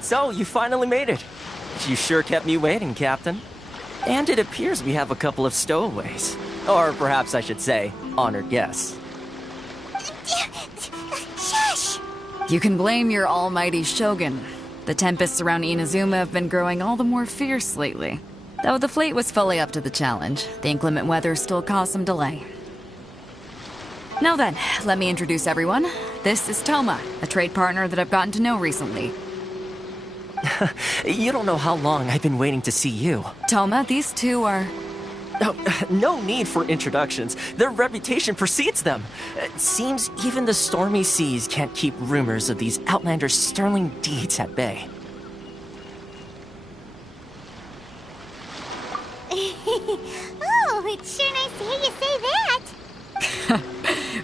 So, you finally made it. You sure kept me waiting, Captain. And it appears we have a couple of stowaways. Or perhaps I should say, honored guests. Shush! You can blame your almighty Shogun. The tempests around Inazuma have been growing all the more fierce lately. Though the fleet was fully up to the challenge, the inclement weather still caused some delay. Now then, let me introduce everyone. This is Toma, a trade partner that I've gotten to know recently. You don't know how long I've been waiting to see you. Toma, these two are... Oh, no need for introductions. Their reputation precedes them. It seems even the stormy seas can't keep rumors of these Outlanders' sterling deeds at bay. Oh, it's sure nice to hear you say that.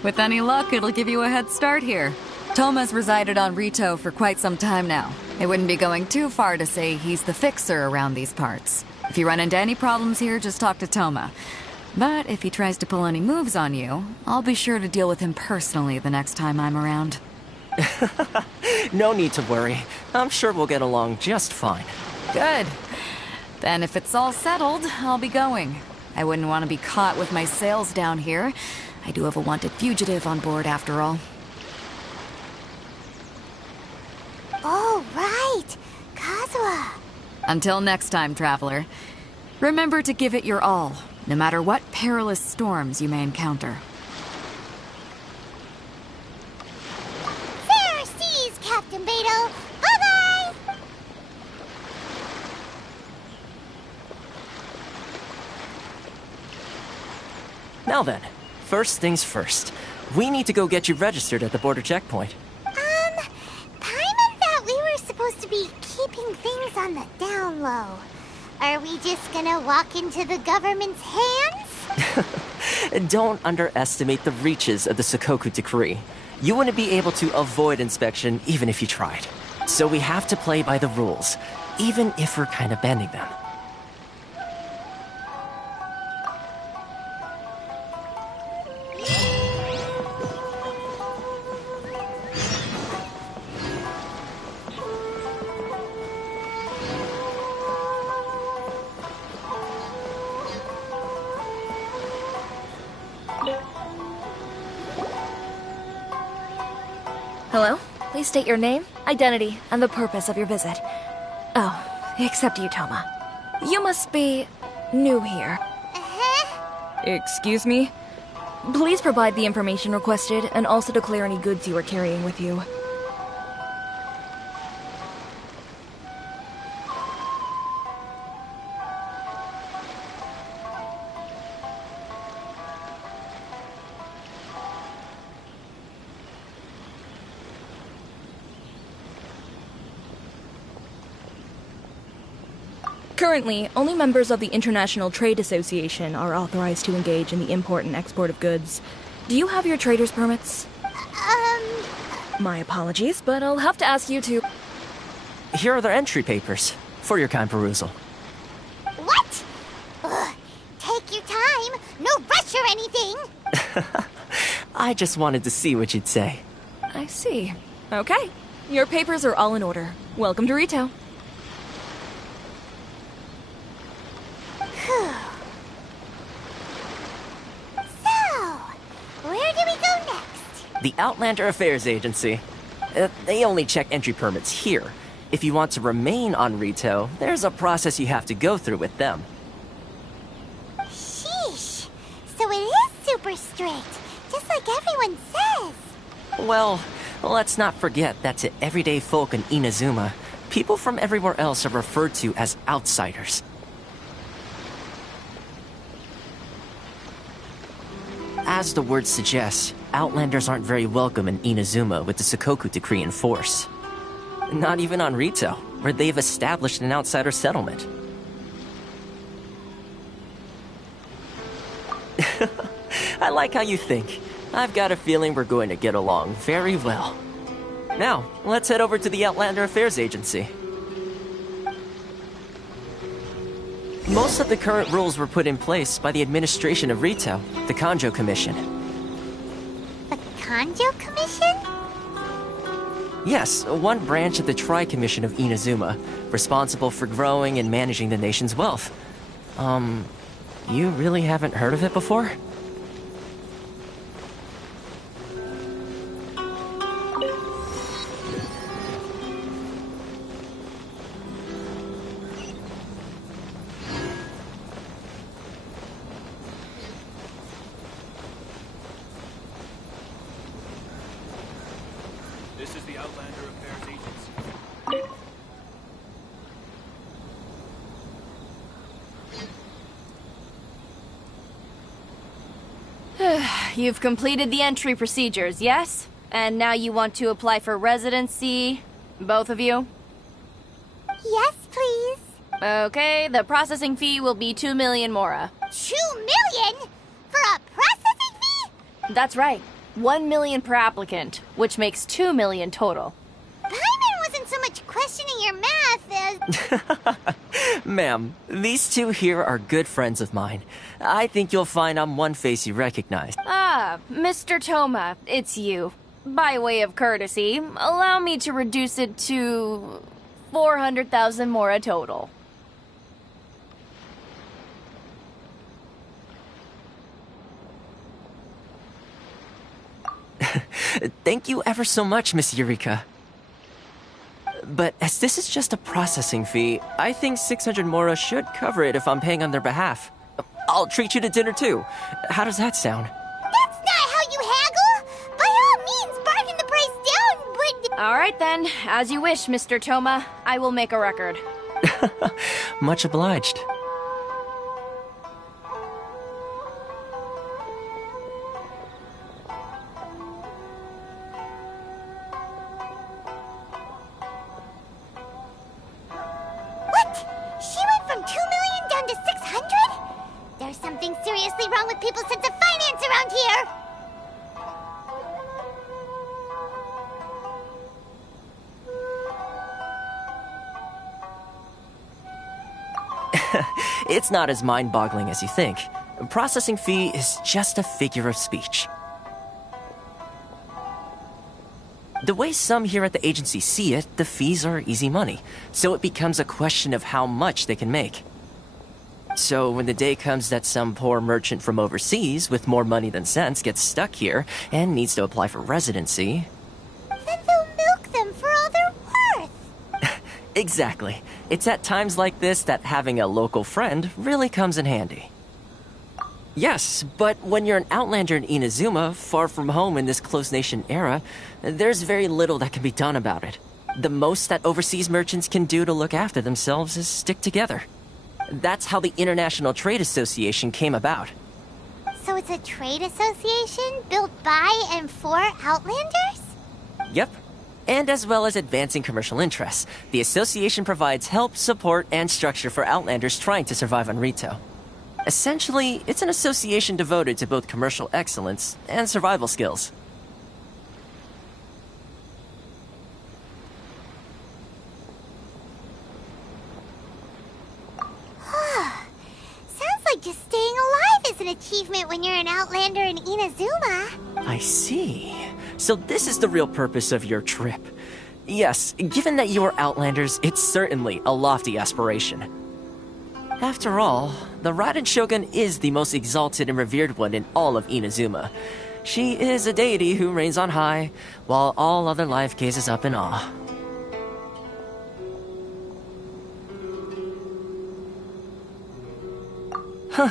With any luck, it'll give you a head start here. Toma's resided on Rito for quite some time now. It wouldn't be going too far to say he's the fixer around these parts. If you run into any problems here, just talk to Toma. But if he tries to pull any moves on you, I'll be sure to deal with him personally the next time I'm around. No need to worry. I'm sure we'll get along just fine. Good. Then if it's all settled, I'll be going. I wouldn't want to be caught with my sails down here. I do have a wanted fugitive on board after all. Oh, right. Kazuha. Until next time, traveler. Remember to give it your all, no matter what perilous storms you may encounter. Fair seas, Captain Beto. Bye-bye! Now then, first things first. We need to go get you registered at the border checkpoint. Paimon thought we were supposed to be keeping things on the down low. Are we just gonna walk into the government's hands? Don't underestimate the reaches of the Sakoku Decree. You wouldn't be able to avoid inspection even if you tried. So we have to play by the rules, even if we're kind of bending them. Hello? Please state your name, identity, and the purpose of your visit. Oh, except you, Toma. You must be new here. Excuse me? Please provide the information requested and also declare any goods you are carrying with you. Currently, only members of the International Trade Association are authorized to engage in the import and export of goods. Do you have your trader's permits? My apologies, but I'll have to ask you to... Here are their entry papers, for your kind perusal. What? Ugh, take your time. No rush or anything. I just wanted to see what you'd say. I see. Okay. Your papers are all in order. Welcome to Rito. The Outlander Affairs Agency. They only check entry permits here. If you want to remain on Rito, there's a process you have to go through with them. Sheesh. So it is super strict, just like everyone says. Well, let's not forget that to everyday folk in Inazuma, people from everywhere else are referred to as outsiders. As the word suggests, Outlanders aren't very welcome in Inazuma with the Sakoku Decree in force. Not even on Rito, where they've established an outsider settlement. I like how you think. I've got a feeling we're going to get along very well. Now, let's head over to the Outlander Affairs Agency. Most of the current rules were put in place by the administration of Rito, the Kanjo Commission. The Kanjo Commission? Yes, one branch of the Tri-Commission of Inazuma, responsible for growing and managing the nation's wealth. You really haven't heard of it before? This is the Outlander Affairs Agency. You've completed the entry procedures, yes? And now you want to apply for residency, both of you? Yes, please. Okay, the processing fee will be 2 million mora. 2 million? For a processing fee? That's right. 1 million per applicant, which makes 2 million total. Paimon wasn't so much questioning your math as... Ma'am, these two here are good friends of mine. I think you'll find I'm one face you recognize. Ah, Mr. Toma, it's you. By way of courtesy, allow me to reduce it to 400,000 mora total. Thank you ever so much, Miss Eureka. But as this is just a processing fee, I think 600 mora should cover it if I'm paying on their behalf. I'll treat you to dinner too. How does that sound? That's not how you haggle! By all means, bargain the price down, but... Alright then, as you wish, Mr. Toma. I will make a record. Much obliged. She went from 2 million down to 600? There's something seriously wrong with people's sense of finance around here! It's not as mind-boggling as you think. Processing fee is just a figure of speech. The way some here at the agency see it, the fees are easy money, so it becomes a question of how much they can make. So when the day comes that some poor merchant from overseas with more money than sense gets stuck here and needs to apply for residency... Then they'll milk them for all they're worth! Exactly. It's at times like this that having a local friend really comes in handy. Yes, but when you're an outlander in Inazuma, far from home in this closed nation era, there's very little that can be done about it. The most that overseas merchants can do to look after themselves is stick together. That's how the International Trade Association came about. So it's a trade association built by and for Outlanders? Yep. And as well as advancing commercial interests, the association provides help, support, and structure for Outlanders trying to survive on Rito. Essentially, it's an association devoted to both commercial excellence and survival skills. Sounds like just staying alive is an achievement when you're an Outlander in Inazuma. I see. So this is the real purpose of your trip. Yes, given that you are Outlanders, it's certainly a lofty aspiration. After all, the Raiden Shogun is the most exalted and revered one in all of Inazuma. She is a deity who reigns on high, while all other life gazes up in awe. Huh.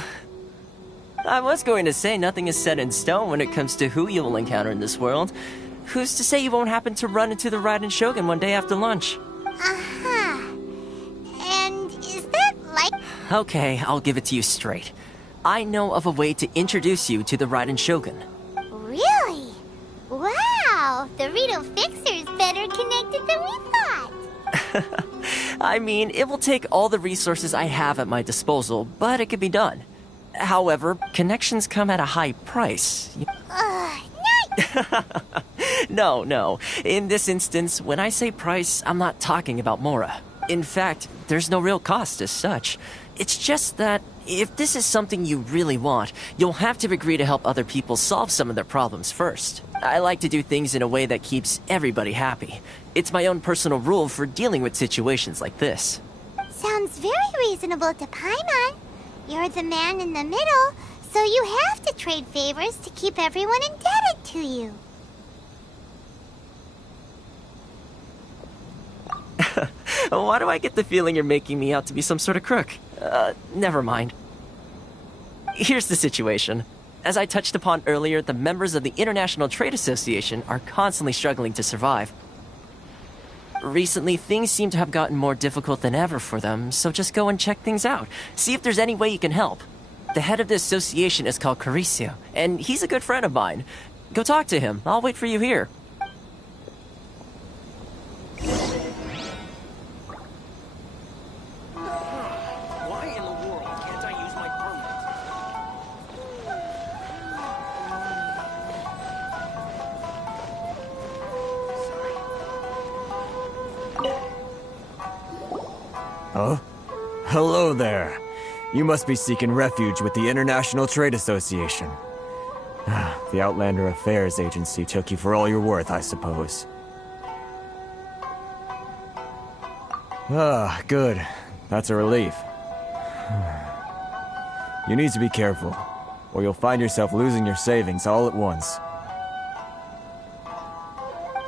I was going to say nothing is set in stone when it comes to who you will encounter in this world. Who's to say you won't happen to run into the Raiden Shogun one day after lunch? Uh-huh. And is that like... Okay, I'll give it to you straight. I know of a way to introduce you to the Raiden Shogun. Really? Wow, the Rito Fixer's better connected than we thought. I mean, it will take all the resources I have at my disposal, but it can be done. However, connections come at a high price. No. In this instance, when I say price, I'm not talking about Mora. In fact, there's no real cost as such. It's just that if this is something you really want, you'll have to agree to help other people solve some of their problems first. I like to do things in a way that keeps everybody happy. It's my own personal rule for dealing with situations like this. Sounds very reasonable to Paimon. You're the man in the middle, so you have to trade favors to keep everyone indebted to you. Why do I get the feeling you're making me out to be some sort of crook? Never mind. Here's the situation. As I touched upon earlier, the members of the International Trade Association are constantly struggling to survive. Recently, things seem to have gotten more difficult than ever for them, so just go and check things out. See if there's any way you can help. The head of the association is called Caricio, and he's a good friend of mine. Go talk to him. I'll wait for you here. Why in the world can't I use my Huh? Hello there. You must be seeking refuge with the International Trade Association. The Outlander Affairs Agency took you for all you're worth, I suppose. Ah, good. That's a relief. You need to be careful, or you'll find yourself losing your savings all at once.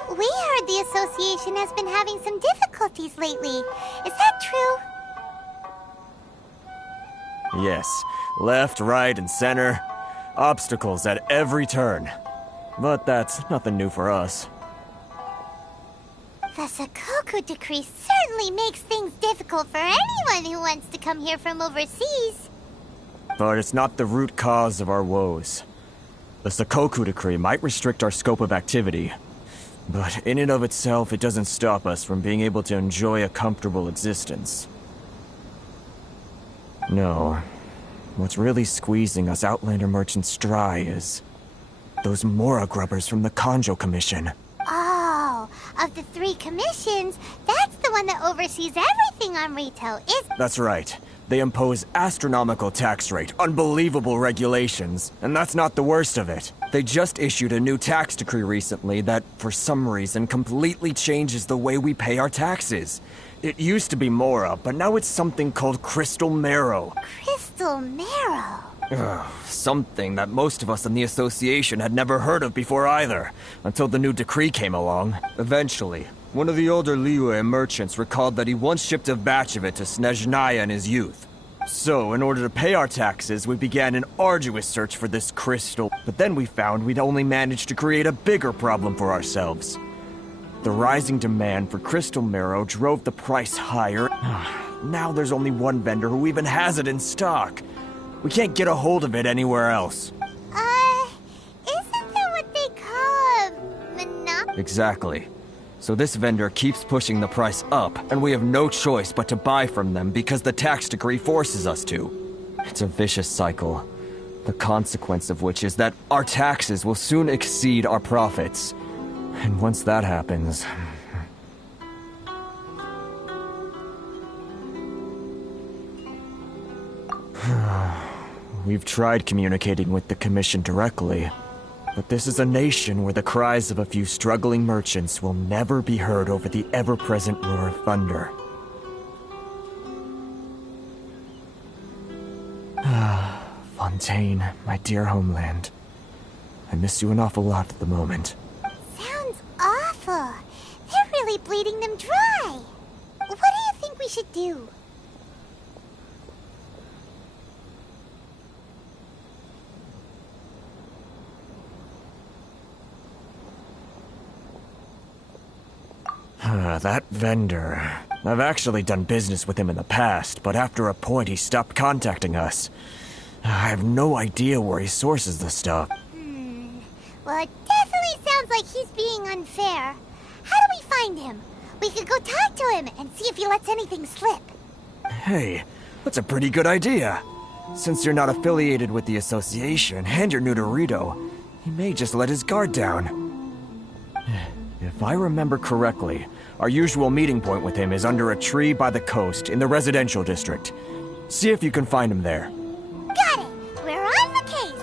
We heard the association has been having some difficulties lately. Is that true? Yes, left, right, and center. Obstacles at every turn. But that's nothing new for us. The Sakoku decree certainly makes things difficult for anyone who wants to come here from overseas. But it's not the root cause of our woes. The Sakoku decree might restrict our scope of activity, but in and of itself, it doesn't stop us from being able to enjoy a comfortable existence. No. What's really squeezing us Outlander merchants dry is those Mora grubbers from the Kanjo Commission. Oh, of the 3 commissions, that's the one that oversees everything on Rito, That's right. They impose astronomical tax rate, unbelievable regulations, and that's not the worst of it. They just issued a new tax decree recently that, for some reason, completely changes the way we pay our taxes. It used to be Mora, but now it's something called Crystal Marrow. Crystal Marrow? Something that most of us in the association had never heard of before either, until the new decree came along. Eventually, one of the older Liyue merchants recalled that he once shipped a batch of it to Snezhnaya in his youth. So, in order to pay our taxes, we began an arduous search for this crystal, but then we found we'd only managed to create a bigger problem for ourselves. The rising demand for crystal marrow drove the price higher. Now there's only one vendor who even has it in stock. We can't get a hold of it anywhere else. Isn't that what they call a monopoly? Exactly. So this vendor keeps pushing the price up, and we have no choice but to buy from them because the tax decree forces us to. It's a vicious cycle, the consequence of which is that our taxes will soon exceed our profits. And once that happens... We've tried communicating with the Commission directly, but this is a nation where the cries of a few struggling merchants will never be heard over the ever-present roar of thunder. Fontaine, my dear homeland. I miss you an awful lot at the moment. Sounds awful. They're really bleeding them dry. What do you think we should do? That vendor. I've actually done business with him in the past, but after a point he stopped contacting us. I have no idea where he sources the stuff. Well, it definitely sounds like he's being unfair. How do we find him? We could go talk to him and see if he lets anything slip. Hey, that's a pretty good idea. Since you're not affiliated with the association and you're new to Rito, he may just let his guard down. If I remember correctly, our usual meeting point with him is under a tree by the coast in the residential district. See if you can find him there. Got it! We're on the case!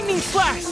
Lightning flash!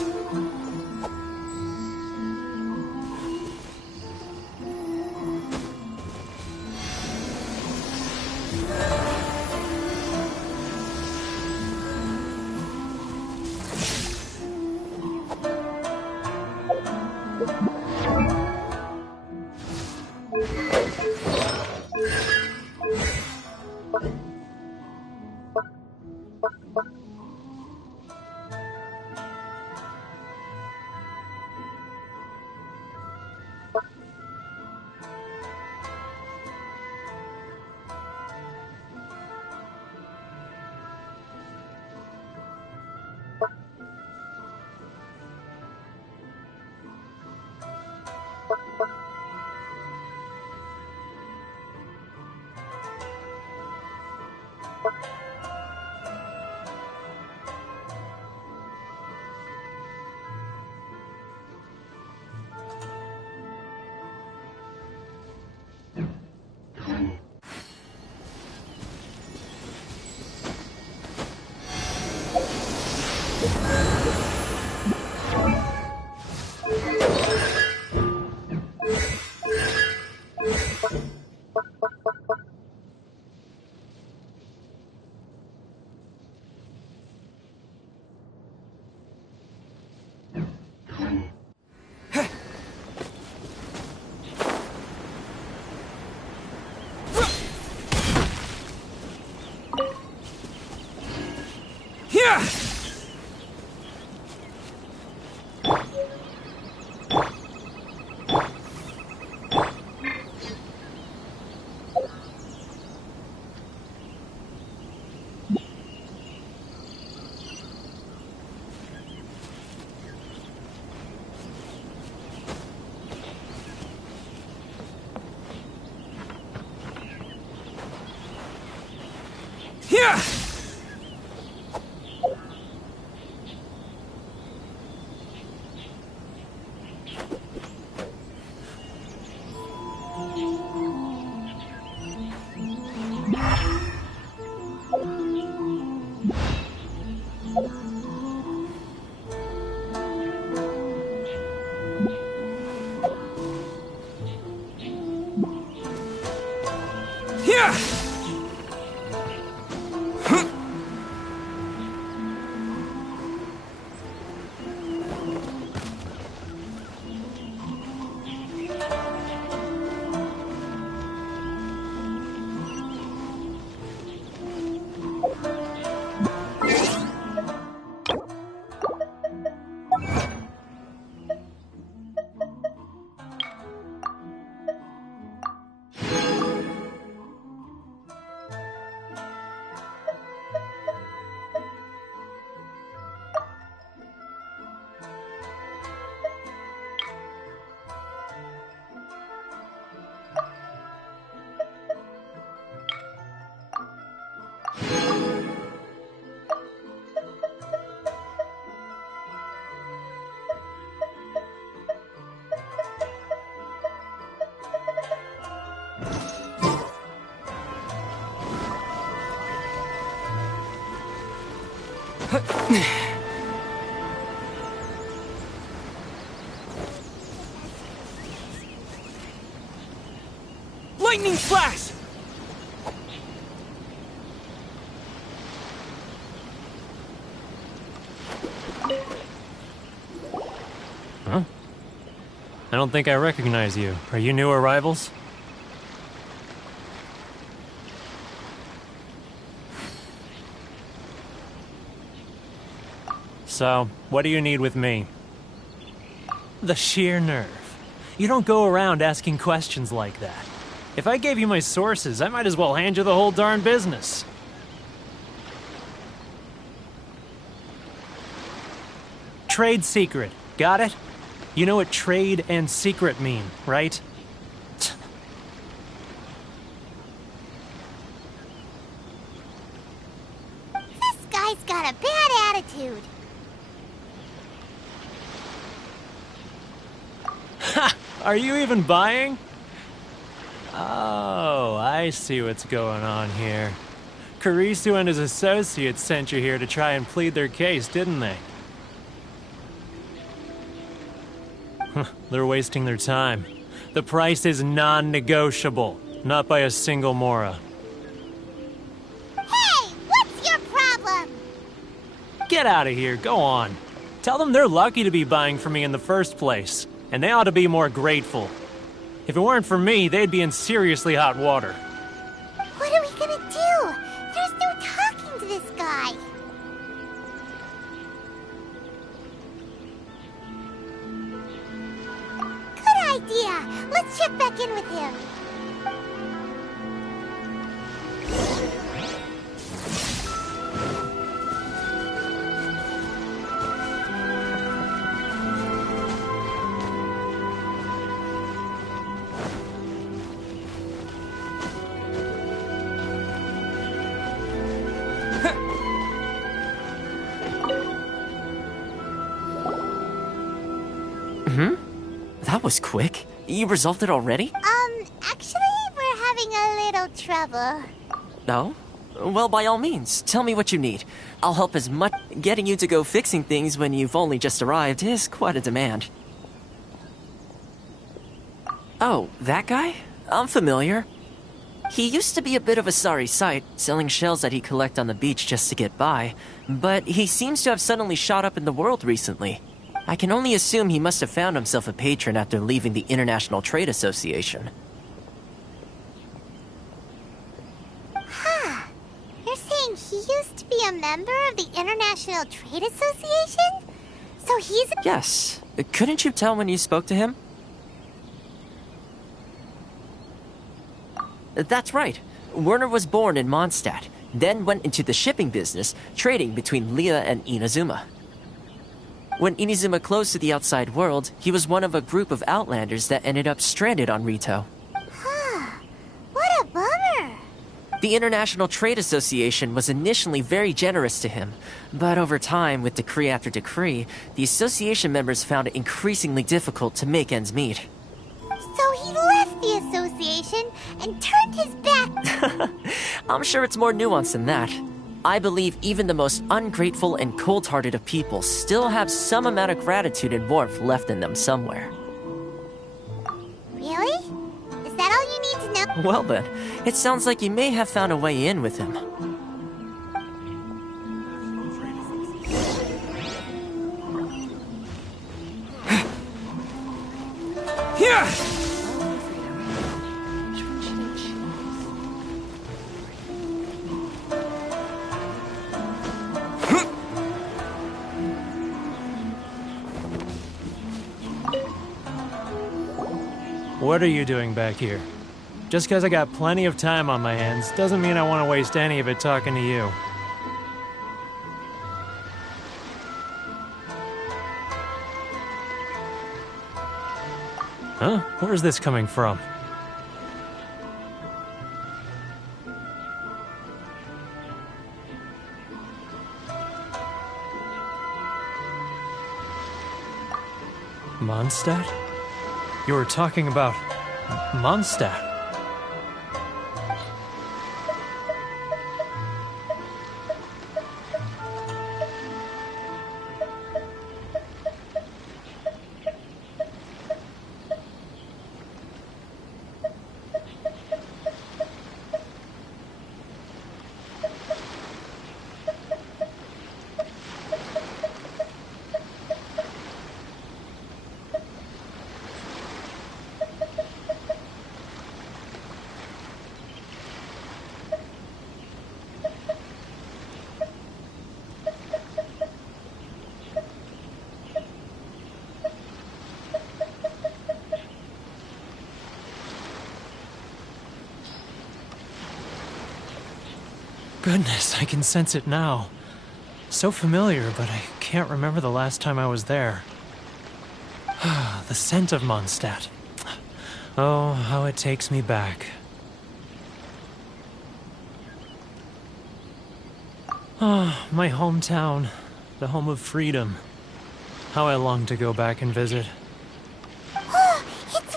Lightning flash! Huh? I don't think I recognize you. Are you new arrivals? So, what do you need with me? The sheer nerve. You don't go around asking questions like that. If I gave you my sources, I might as well hand you the whole darn business. Trade secret. Got it? You know what trade and secret mean, right? This guy's got a bad attitude. Ha! Are you even buying? Oh, I see what's going on here. Kurisu and his associates sent you here to try and plead their case, didn't they? They're wasting their time. The price is non-negotiable. Not by a single Mora. Hey! What's your problem? Get out of here, go on. Tell them they're lucky to be buying from me in the first place. And they ought to be more grateful. If it weren't for me, they'd be in seriously hot water. What are we gonna do? There's no talking to this guy. Good idea. Let's check back in with him. That was quick. You resolved it already? Actually, we're having a little trouble. No? Well, by all means, tell me what you need. I'll help as much. Getting you to go fixing things when you've only just arrived is quite a demand. Oh, that guy? I'm familiar. He used to be a bit of a sorry sight, selling shells that he'd collect on the beach just to get by, but he seems to have suddenly shot up in the world recently. I can only assume he must have found himself a patron after leaving the International Trade Association. Huh. You're saying he used to be a member of the International Trade Association? So he's... Yes. Couldn't you tell when you spoke to him? That's right. Werner was born in Mondstadt, then went into the shipping business, trading between Leah and Inazuma. When Inazuma closed to the outside world, he was one of a group of outlanders that ended up stranded on Rito. Huh. What a bummer. The International Trade Association was initially very generous to him, but over time, with decree after decree, the association members found it increasingly difficult to make ends meet. So he left the association and turned his back. I'm sure it's more nuanced than that. I believe even the most ungrateful and cold-hearted of people still have some amount of gratitude and warmth left in them somewhere. Really? Is that all you need to know? Well then, it sounds like you may have found a way in with him. Here! What are you doing back here? Just because I got plenty of time on my hands doesn't mean I want to waste any of it talking to you. Huh? Where's this coming from? Mondstadt? You were talking about Mondstadt. Goodness, I can sense it now. So familiar, but I can't remember the last time I was there. The scent of Mondstadt. Oh, how it takes me back. Ah, my hometown. The home of freedom. How I long to go back and visit. Oh, it's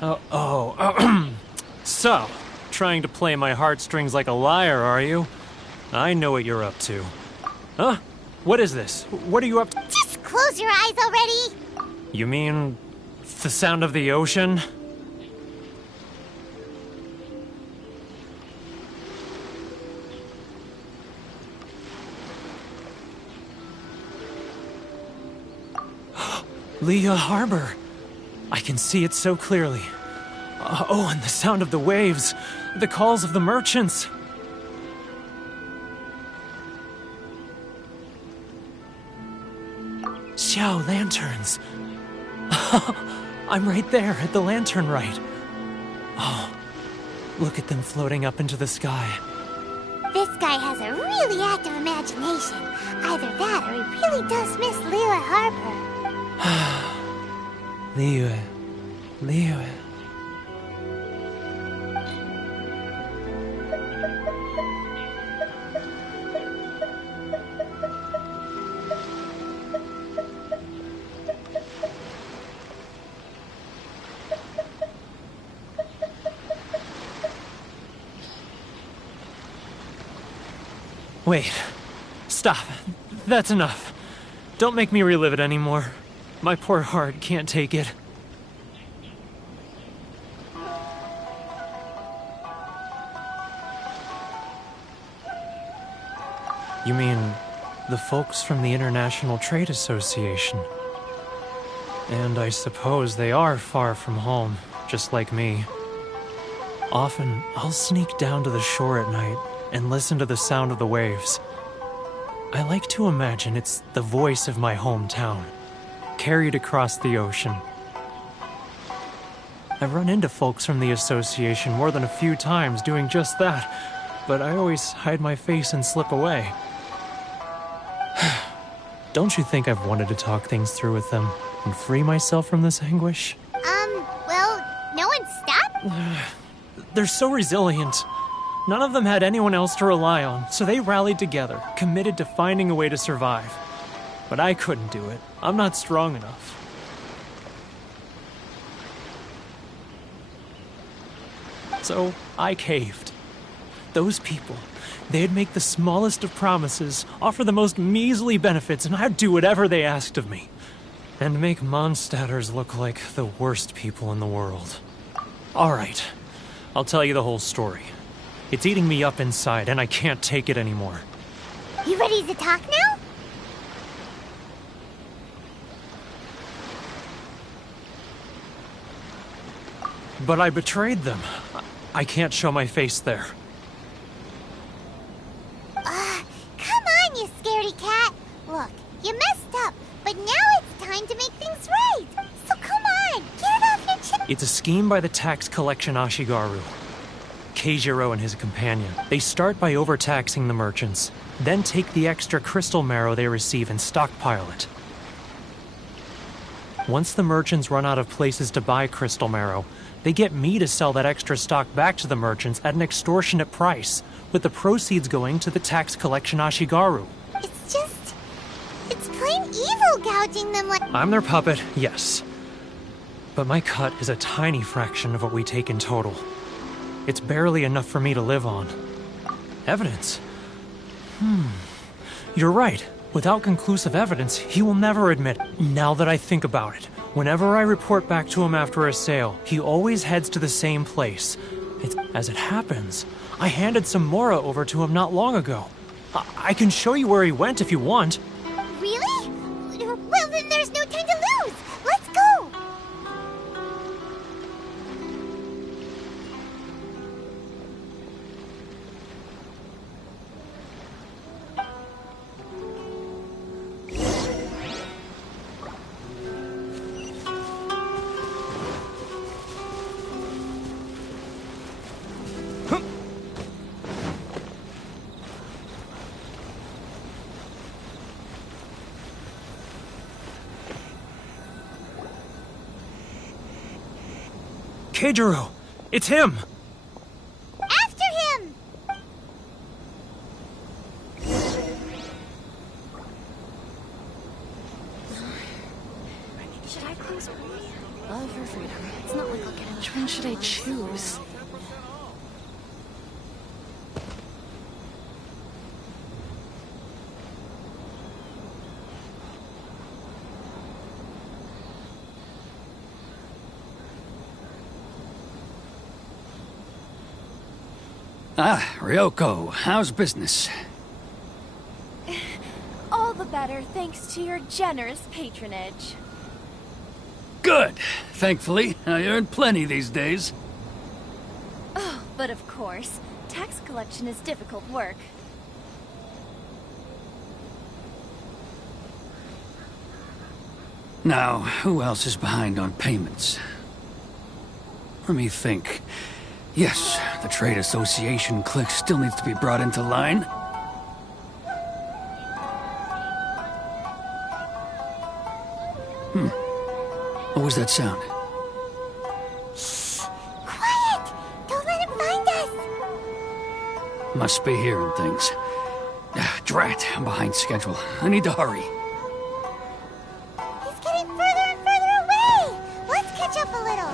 working! So, trying to play my heartstrings like a liar, are you? I know what you're up to. Huh? What is this? What are you up to? Just close your eyes already! You mean the sound of the ocean? Leah Harbor. I can see it so clearly. Oh, and the sound of the waves. The calls of the merchants. Xiao lanterns. I'm right there at the lantern right. Oh, look at them floating up into the sky. This guy has a really active imagination. Either that or he really does miss Liyue Harbor. Liyue. Wait. Stop. That's enough. Don't make me relive it anymore. My poor heart can't take it. You mean the folks from the International Trade Association? And I suppose they are far from home, just like me. Often, I'll sneak down to the shore at night and listen to the sound of the waves. I like to imagine it's the voice of my hometown, carried across the ocean. I've run into folks from the association more than a few times doing just that, but I always hide my face and slip away. Don't you think I've wanted to talk things through with them and free myself from this anguish? Well, no one stopped? They're so resilient. None of them had anyone else to rely on, so they rallied together, committed to finding a way to survive. But I couldn't do it. I'm not strong enough. So I caved. Those people, they'd make the smallest of promises, offer the most measly benefits, and I'd do whatever they asked of me. And make Mondstadters look like the worst people in the world. Alright, I'll tell you the whole story. It's eating me up inside, and I can't take it anymore. You ready to talk now? But I betrayed them. I can't show my face there. Come on, you scaredy cat. Look, you messed up, but now it's time to make things right. So come on, get it off your chest. It's a scheme by the tax collection Ashigaru. Keijiro and his companion. They start by overtaxing the merchants, then take the extra crystal marrow they receive and stockpile it. Once the merchants run out of places to buy crystal marrow, they get me to sell that extra stock back to the merchants at an extortionate price, with the proceeds going to the tax collection Ashigaru. It's plain evil gouging them like— I'm their puppet, yes. But my cut is a tiny fraction of what we take in total. It's barely enough for me to live on. Evidence? You're right. Without conclusive evidence, he will never admit. Now that I think about it, whenever I report back to him after a sale, he always heads to the same place. As it happens, I handed some Mora over to him not long ago. I can show you where he went if you want. Really? Well, then there's no time to lose. Let's go. Keijiro! It's him! After him! Should I close early? Love or freedom? It's not like I'll get in. Which one should I choose? Ah, Ryoko, how's business? All the better thanks to your generous patronage. Good. Thankfully, I earn plenty these days. Oh, but of course, tax collection is difficult work. Now, who else is behind on payments? Let me think. Yes, the Trade Association clique still needs to be brought into line. What was that sound? Quiet! Don't let him find us! Must be hearing things. Drat, I'm behind schedule. I need to hurry. He's getting further and further away! Let's catch up a little.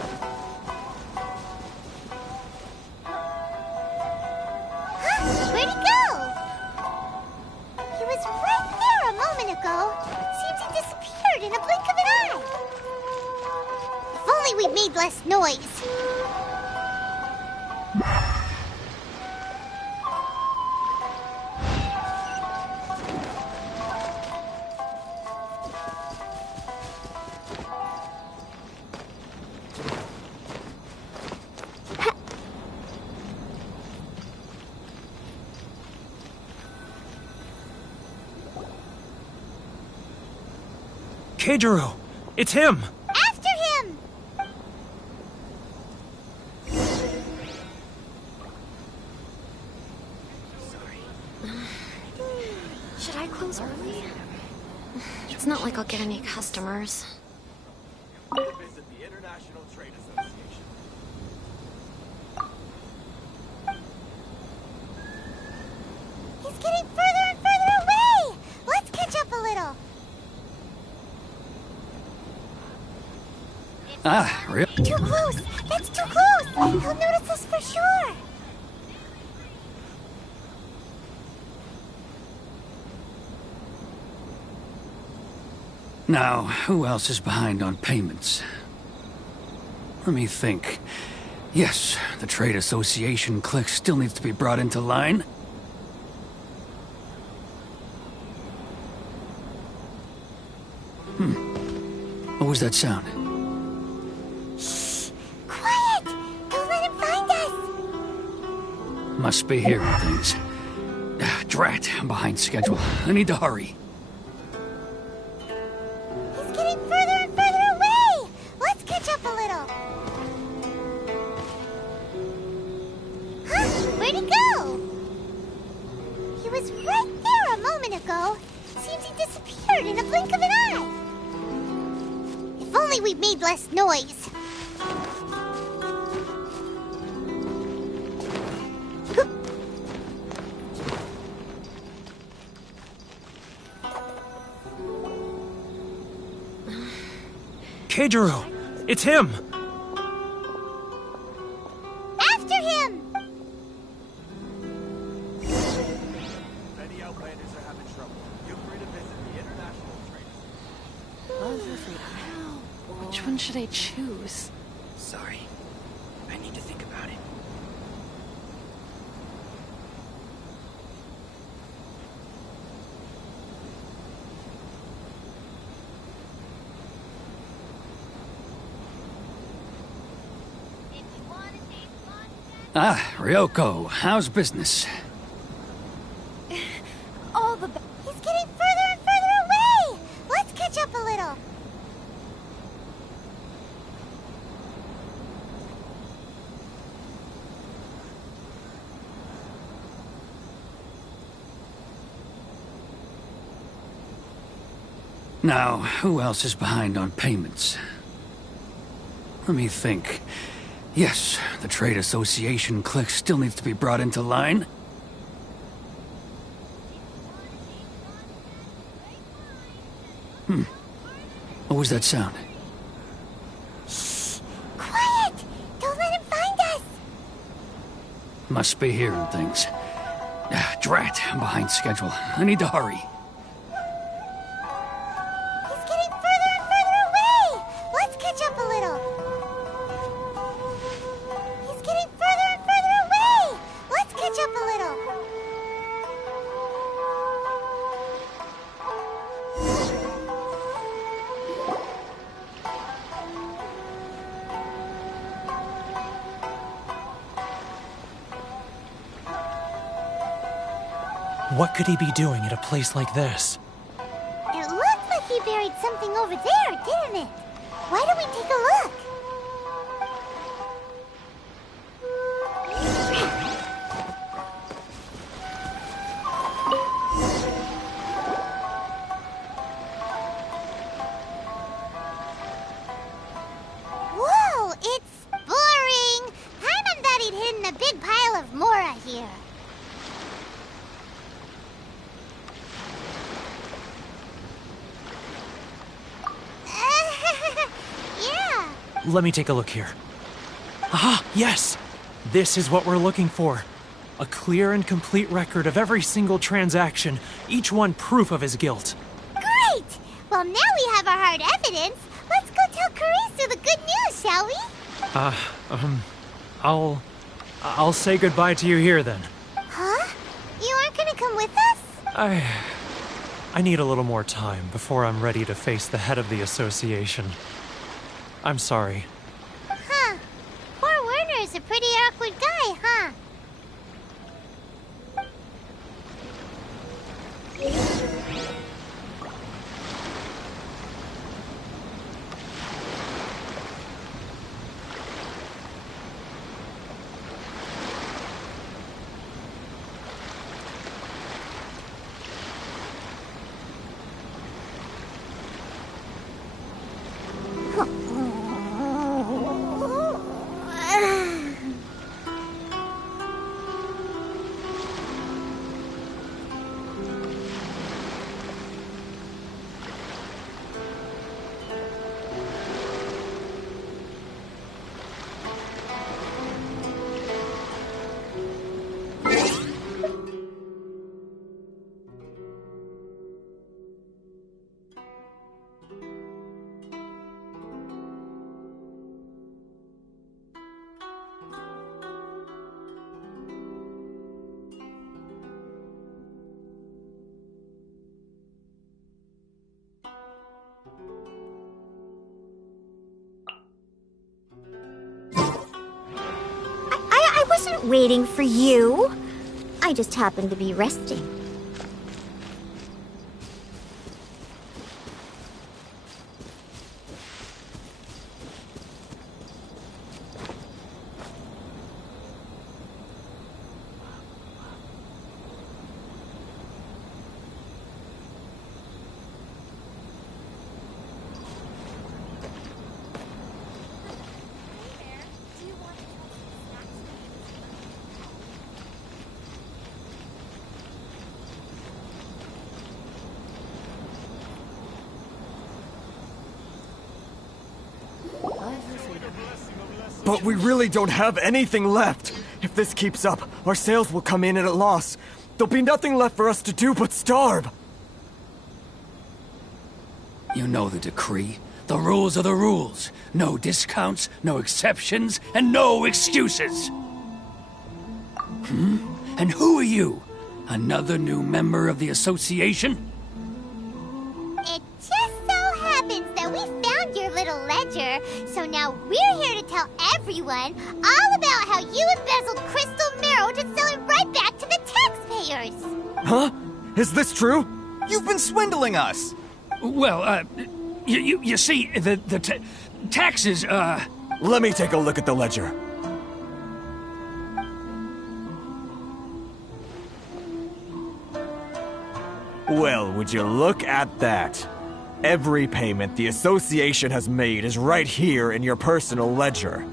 Huh? Where'd he go? He was right there a moment ago. Seems he disappeared in a blink of an eye. If only we'd made less noise. Keijiro! It's him! After him! Should I close early? It's not like I'll get any customers. Visit the International Trade Association. He's getting further and further away! Let's catch up a little. Ah, really? Too close! That's too close! He'll notice us for sure! Now, who else is behind on payments? Let me think. Yes, the Trade Association clique still needs to be brought into line. What was that sound? Quiet! Don't let him find us! Must be hearing things. Drat, I'm behind schedule. I need to hurry. He's getting further and further away! Let's catch up a little. Huh? Where'd he go? He was right there a moment ago. Seems he disappeared in a blink of an eye. If only we'd made less noise. Keijiro! It's him! After him! If any Outlanders are having trouble, feel free to visit the International Trade. Love or freedom? Which one should I choose? Sorry. I need to think about it. Ah, Ryoko, how's business? All the He's getting further and further away! Let's catch up a little. Now, who else is behind on payments? Let me think. Yes, the Trade Association clique still needs to be brought into line. What was that sound? Quiet! Don't let him find us! Must be hearing things. Drat, I'm behind schedule. I need to hurry. He's getting further and further away! Let's catch up a little. He's getting further and further away! Let's catch What could he be doing at a place like this? It looked like he buried something over there, didn't it? Why don't we take a look? Whoa, it's boring! Paimon thought he'd hidden a big pile of Mora here. Yeah. Let me take a look here. Ah, yes! This is what we're looking for. A clear and complete record of every single transaction, each one proof of his guilt. Great! Well, now we have our hard evidence. Let's go tell Karisu the good news, shall we? I'll say goodbye to you here then. Huh? You aren't gonna come with us? I need a little more time before I'm ready to face the head of the association. I'm sorry. Huh. Poor Werner's a pretty awkward guy, huh? I wasn't waiting for you. I just happened to be resting. But we really don't have anything left. If this keeps up, our sales will come in at a loss. There'll be nothing left for us to do but starve. You know the decree. The rules are the rules. No discounts, no exceptions, and no excuses. And who are you? Another new member of the association? It just so happens that we found your little ledger, so now we're here to tell everyone all about how you embezzled crystal marrow to sell it right back to the taxpayers. Huh? Is this true? You've been swindling us! Well, you see, the taxes, Let me take a look at the ledger. Well, would you look at that? Every payment the association has made is right here in your personal ledger.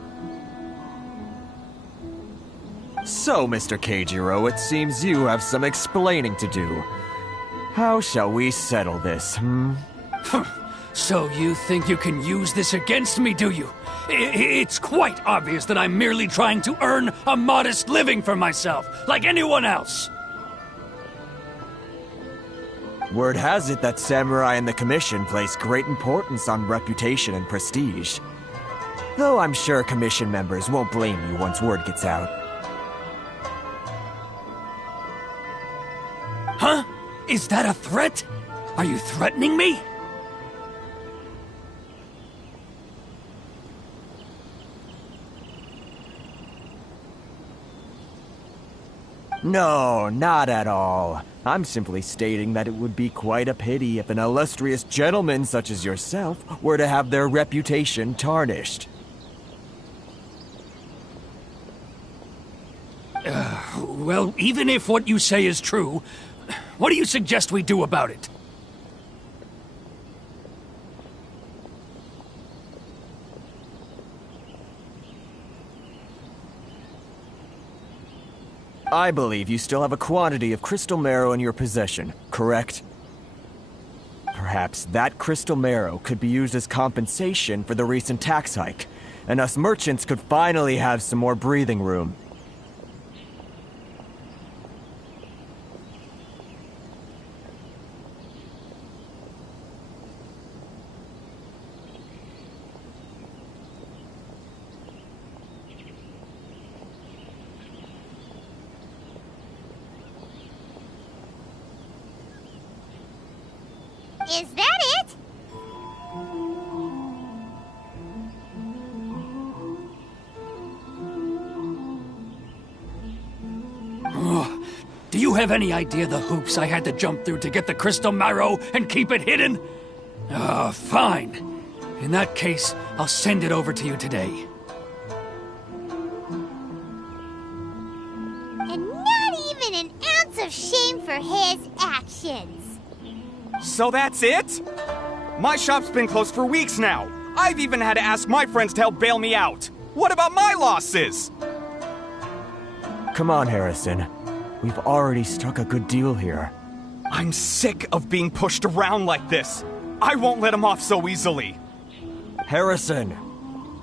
So, Mr. Keijiro, it seems you have some explaining to do. How shall we settle this, So you think you can use this against me, do you? It's quite obvious that I'm merely trying to earn a modest living for myself, like anyone else. Word has it that samurai and the commission place great importance on reputation and prestige. Though I'm sure commission members won't blame you once word gets out. Huh? Is that a threat? Are you threatening me? No, not at all. I'm simply stating that it would be quite a pity if an illustrious gentleman such as yourself were to have their reputation tarnished. Well, even if what you say is true, what do you suggest we do about it? I believe you still have a quantity of crystal marrow in your possession, correct? Perhaps that crystal marrow could be used as compensation for the recent tax hike, and us merchants could finally have some more breathing room. Is that it? Do you have any idea the hoops I had to jump through to get the crystal marrow and keep it hidden? Fine. In that case, I'll send it over to you today. And not even an ounce of shame for his actions. So that's it? My shop's been closed for weeks now. I've even had to ask my friends to help bail me out. What about my losses? Come on, Harrison. We've already struck a good deal here. I'm sick of being pushed around like this. I won't let him off so easily. Harrison!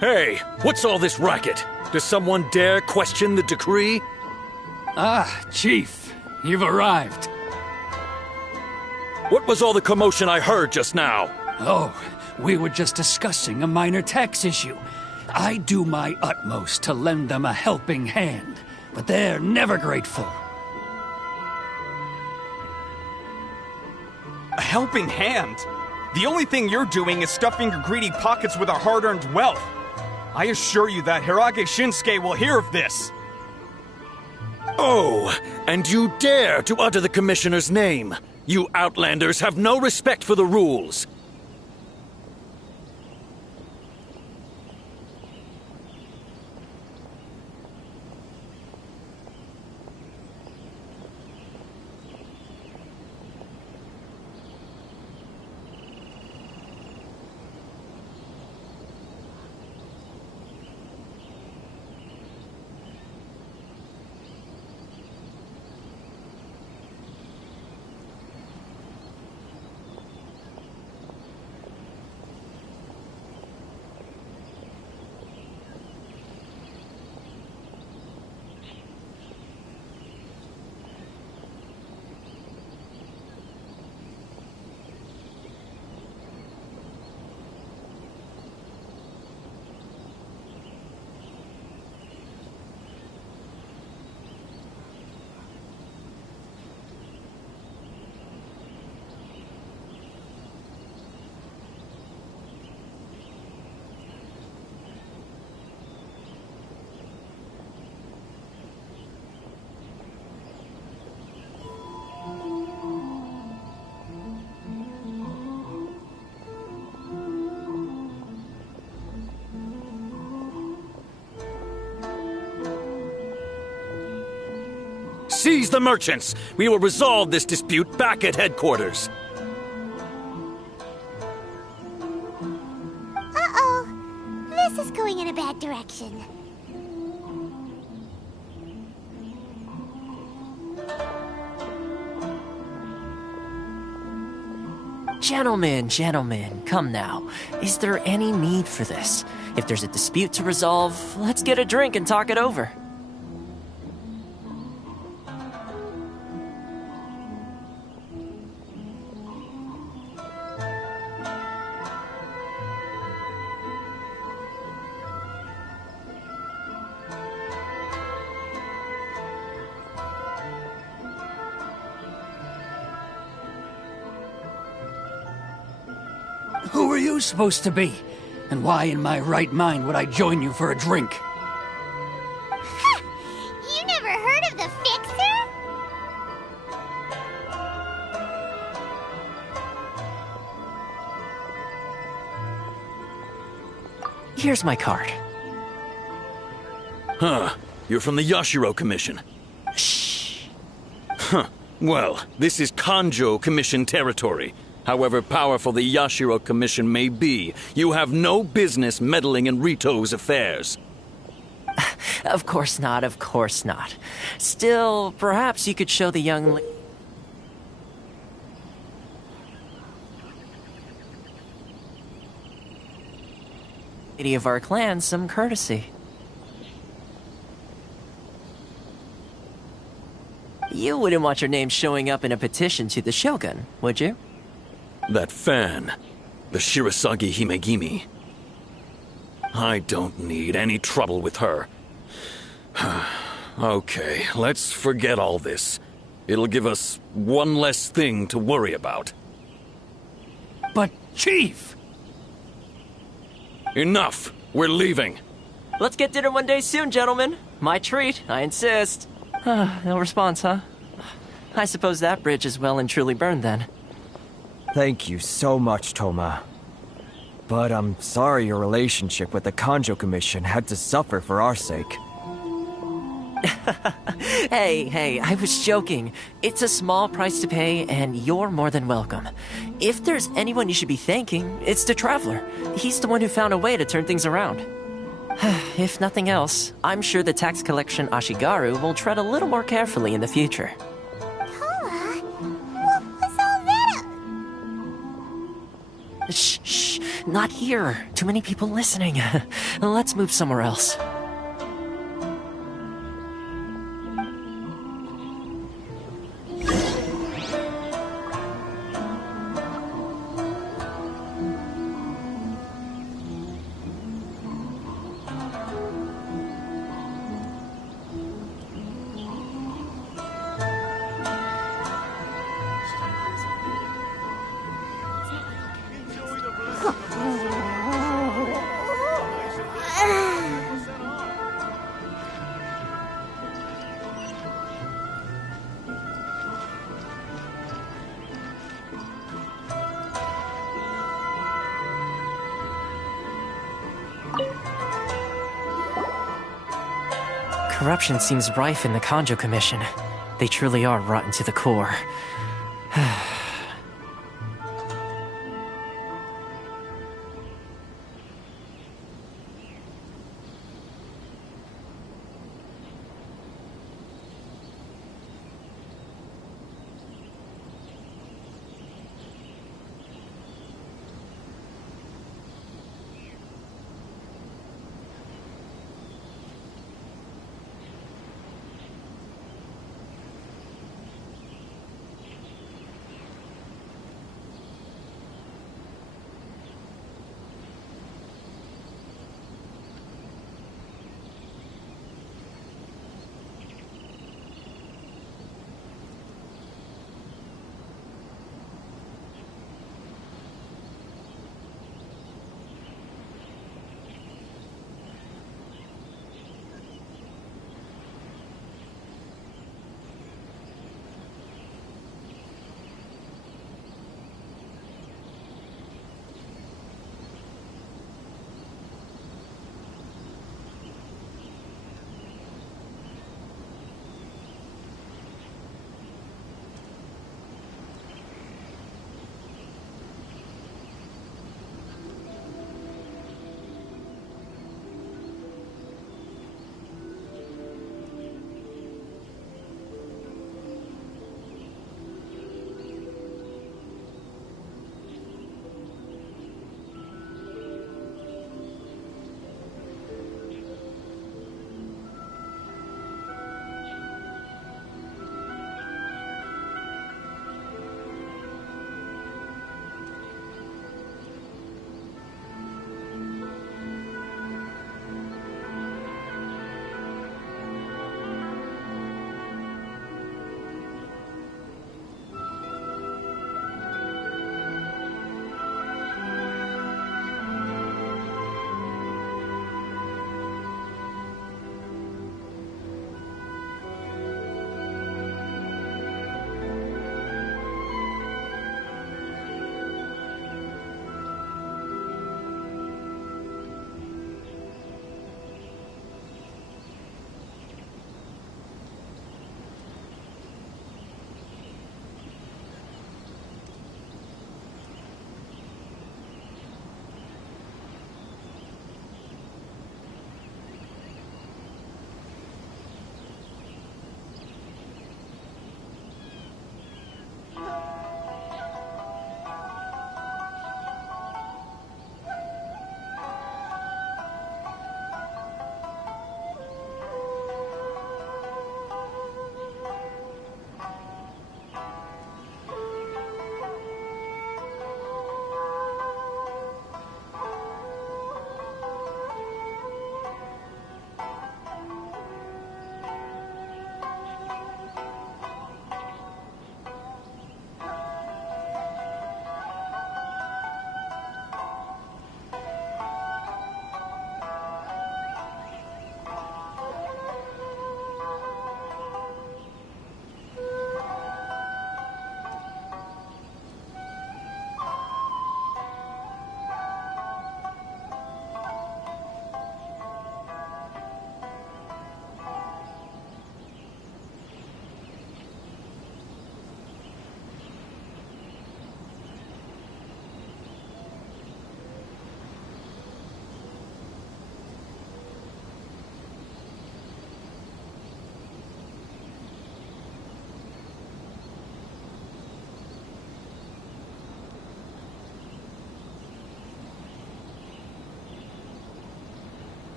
Hey, what's all this racket? Does someone dare question the decree? Ah, Chief, you've arrived. What was all the commotion I heard just now? Oh, we were just discussing a minor tax issue. I do my utmost to lend them a helping hand, but they're never grateful. A helping hand? The only thing you're doing is stuffing your greedy pockets with our hard-earned wealth. I assure you that Hirage Shinsuke will hear of this. Oh, and you dare to utter the Commissioner's name? You Outlanders have no respect for the rules. Seize the merchants! We will resolve this dispute back at headquarters. Uh-oh. This is going in a bad direction. Gentlemen, come now. Is there any need for this? If there's a dispute to resolve, let's get a drink and talk it over. Who are you supposed to be? And why in my right mind would I join you for a drink? You never heard of the Fixer? Here's my card. Huh. You're from the Yashiro Commission. Shh. Huh. Well, this is Kanjo Commission territory. However powerful the Yashiro Commission may be, you have no business meddling in Rito's affairs. Of course not, of course not. Still, perhaps you could show the young lady of our clan some courtesy. You wouldn't want your name showing up in a petition to the Shogun, would you? That fan, the Shirasagi Himegimi. I don't need any trouble with her. Okay, let's forget all this. It'll give us one less thing to worry about. But, Chief! Enough! We're leaving. Let's get dinner one day soon, gentlemen. My treat, I insist. No response, huh? I suppose that bridge is well and truly burned then. Thank you so much, Toma. But I'm sorry your relationship with the Kanjo Commission had to suffer for our sake. Hey, I was joking. It's a small price to pay, and you're more than welcome. If there's anyone you should be thanking, it's the Traveler. He's the one who found a way to turn things around. If nothing else, I'm sure the tax collection Ashigaru will tread a little more carefully in the future. Toma? What was all that? Shh, not here. Too many people listening. Let's move somewhere else. Corruption seems rife in the Kanjo Commission. They truly are rotten to the core.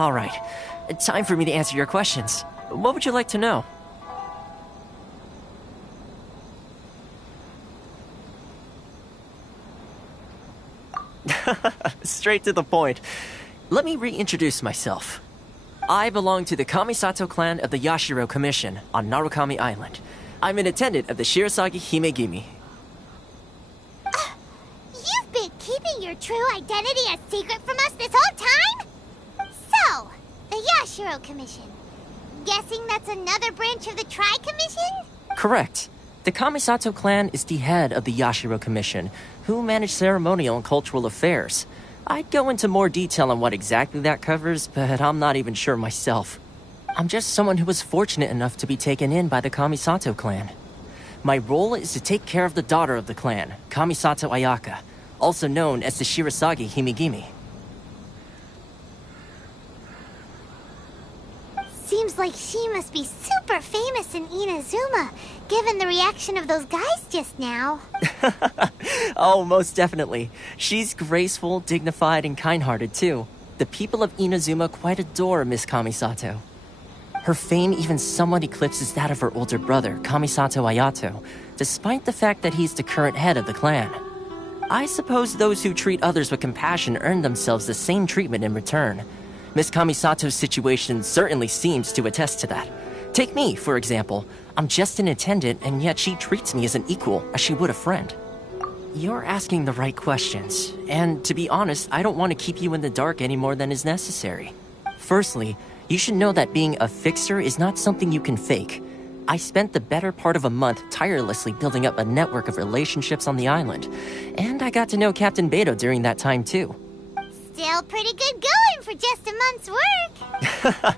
All right. Time for me to answer your questions. What would you like to know? Straight to the point. Let me reintroduce myself. I belong to the Kamisato clan of the Yashiro Commission on Narukami Island. I'm an attendant of the Shirasagi Himegimi. You've been keeping your true identity a secret from us this whole time? So, the Yashiro Commission. Guessing that's another branch of the Tri-Commission? Correct. The Kamisato clan is the head of the Yashiro Commission, who manage ceremonial and cultural affairs. I'd go into more detail on what exactly that covers, but I'm not even sure myself. I'm just someone who was fortunate enough to be taken in by the Kamisato clan. My role is to take care of the daughter of the clan, Kamisato Ayaka, also known as the Shirasagi Himegimi. Seems like she must be super famous in Inazuma, given the reaction of those guys just now. Oh, most definitely. She's graceful, dignified, and kind-hearted, too. The people of Inazuma quite adore Miss Kamisato. Her fame even somewhat eclipses that of her older brother, Kamisato Ayato, despite the fact that he's the current head of the clan. I suppose those who treat others with compassion earn themselves the same treatment in return. Miss Kamisato's situation certainly seems to attest to that. Take me, for example. I'm just an attendant, and yet she treats me as an equal, as she would a friend. You're asking the right questions, and to be honest, I don't want to keep you in the dark any more than is necessary. Firstly, you should know that being a fixer is not something you can fake. I spent the better part of a month tirelessly building up a network of relationships on the island, and I got to know Captain Beto during that time too. Still pretty good going for just a month's work.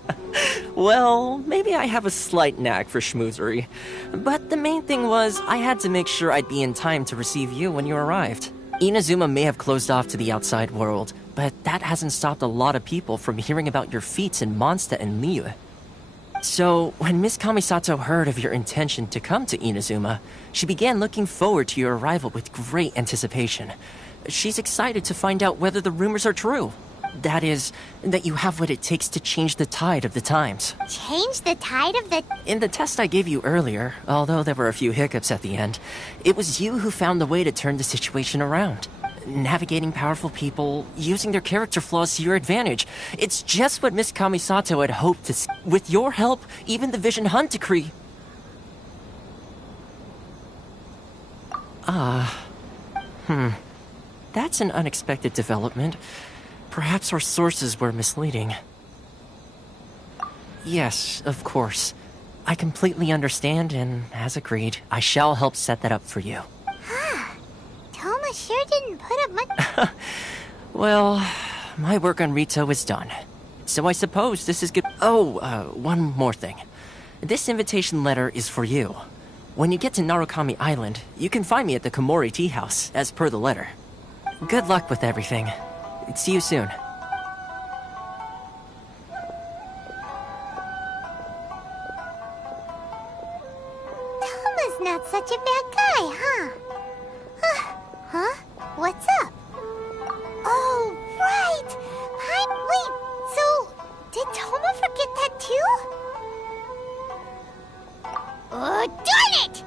Well, maybe I have a slight knack for schmoozery. But the main thing was, I had to make sure I'd be in time to receive you when you arrived. Inazuma may have closed off to the outside world, but that hasn't stopped a lot of people from hearing about your feats in Mondstadt and Liyue. So, when Miss Kamisato heard of your intention to come to Inazuma, she began looking forward to your arrival with great anticipation. She's excited to find out whether the rumors are true. That is, that you have what it takes to change the tide of the times. Change the tide of the... In the test I gave you earlier, although there were a few hiccups at the end, it was you who found the way to turn the situation around. Navigating powerful people, using their character flaws to your advantage. It's just what Miss Kamisato had hoped to see. With your help, even the Vision Hunt decree... That's an unexpected development. Perhaps our sources were misleading. Yes, of course. I completely understand, and as agreed, I shall help set that up for you. Toma sure didn't put up much... Well, my work on Rito is done. So I suppose this is good... Oh, one more thing. This invitation letter is for you. When you get to Narukami Island, you can find me at the Komori Tea House, as per the letter. Good luck with everything. See you soon. Toma's not such a bad guy, huh? Huh? What's up? Oh, right! Wait, so... did Toma forget that too? Oh, darn it!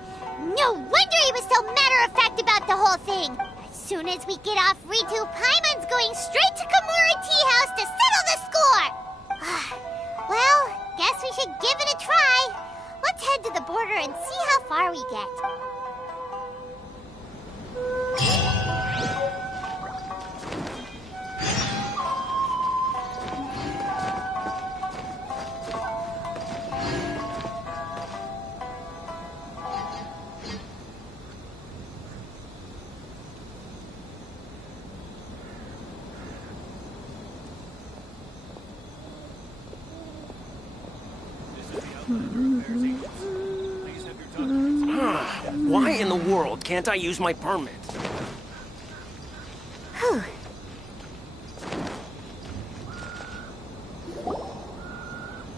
No wonder he was so matter-of-fact about the whole thing! As soon as we get off Ritu, Paimon's going straight to Komori Tea House to settle the score! Well, guess we should give it a try. Let's head to the border and see how far we get. Why in the world can't I use my permit?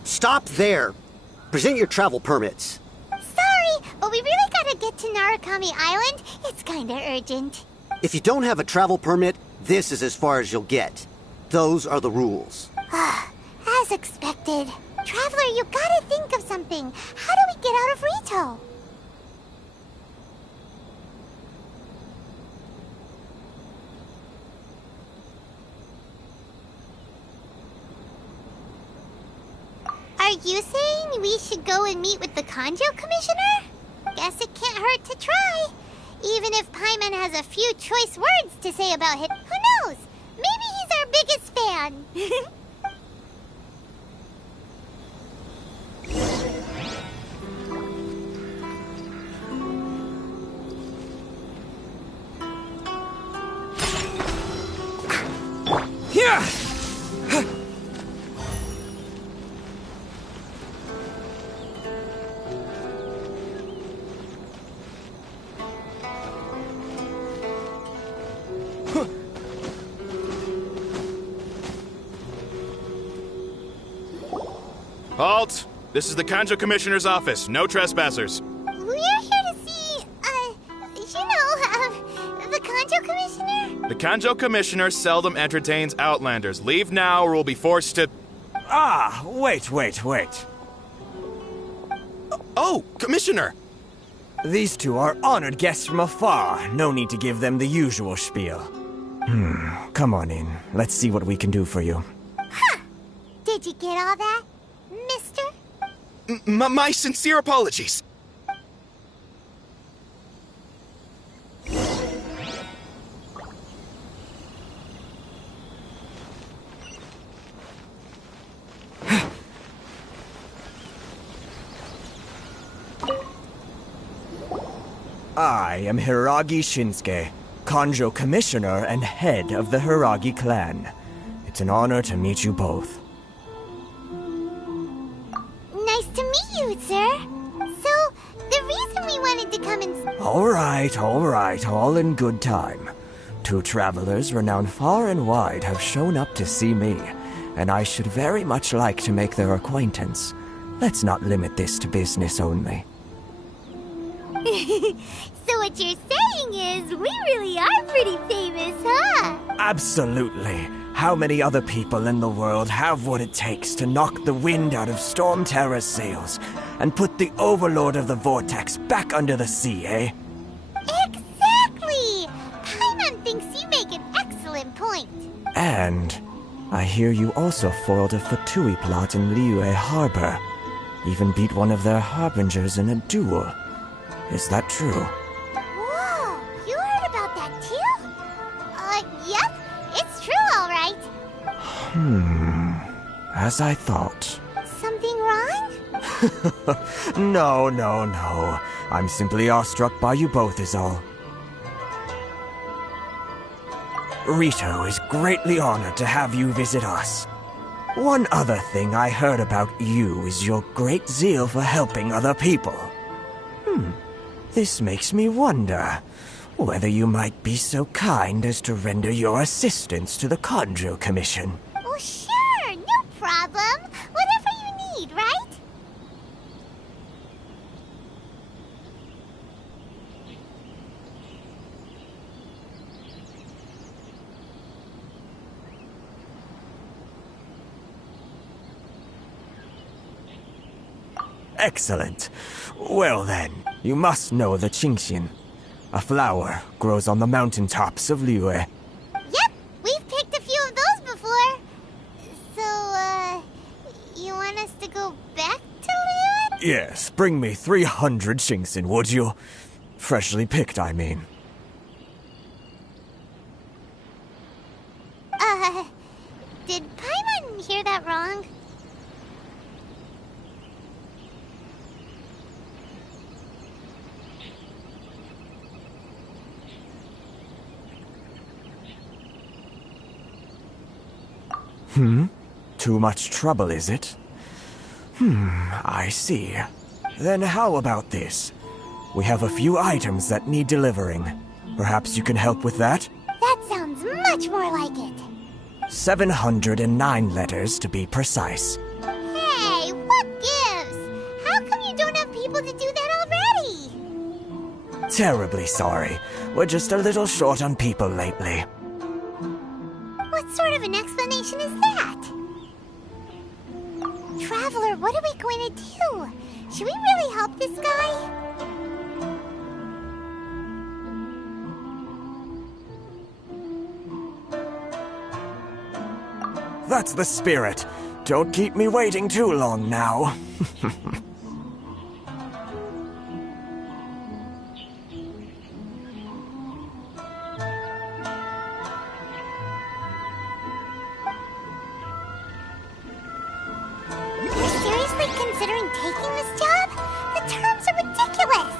Stop there! Present your travel permits. Sorry, but we really gotta get to Narukami Island. It's kinda urgent. If you don't have a travel permit, this is as far as you'll get. Those are the rules. as expected. Traveler, you gotta think of something. How do we get out of Rito? Are you saying we should go and meet with the Kanjo Commissioner? Guess it can't hurt to try. Even if Paimon has a few choice words to say about it, who knows? Maybe he's our biggest fan. Yeah! Halt! This is the Kanjo Commissioner's office. No trespassers. We're here to see, the Kanjo Commissioner? The Kanjo Commissioner seldom entertains Outlanders. Leave now or we'll be forced to... Ah, wait. Oh, Commissioner! These two are honored guests from afar. No need to give them the usual spiel. Come on in. Let's see what we can do for you. Huh! Did you get all that, mister? My sincere apologies. I am Hiragi Shinsuke, Kanjo Commissioner and head of the Hiragi clan. It's an honor to meet you both. Nice to meet you, sir. So, the reason we wanted to come and... All right, all in good time. Two travelers renowned far and wide have shown up to see me, and I should very much like to make their acquaintance. Let's not limit this to business only. So what you're saying is, we really are pretty famous, huh? Absolutely. How many other people in the world have what it takes to knock the wind out of Storm Terror's sails and put the Overlord of the Vortex back under the sea, eh? Exactly! Paimon thinks you make an excellent point. And I hear you also foiled a Fatui plot in Liyue Harbor. Even beat one of their harbingers in a duel. Is that true? Whoa! You heard about that too? Yep. It's true, all right. As I thought. Something wrong? No. I'm simply awestruck by you both is all. Rito is greatly honored to have you visit us. One other thing I heard about you is your great zeal for helping other people. This makes me wonder whether you might be so kind as to render your assistance to the Kanjo Commission. Oh, sure, no problem. Whatever you need, right? Excellent. Well then, you must know the Qingxin. A flower grows on the mountaintops of Liyue. Yep, we've picked a few of those before. So, you want us to go back to Liyue? Yes, bring me 300 Qingxin, would you? Freshly picked, I mean. Did Paimon hear that wrong? Too much trouble, is it? I see. Then how about this? We have a few items that need delivering. Perhaps you can help with that? That sounds much more like it. 709 letters to be precise. Hey, what gives? How come you don't have people to do that already? Terribly sorry. We're just a little short on people lately. What sort of an explanation is that? Traveler, what are we going to do? Should we really help this guy? That's the spirit. Don't keep me waiting too long now. You're seriously considering taking this job? The terms are ridiculous!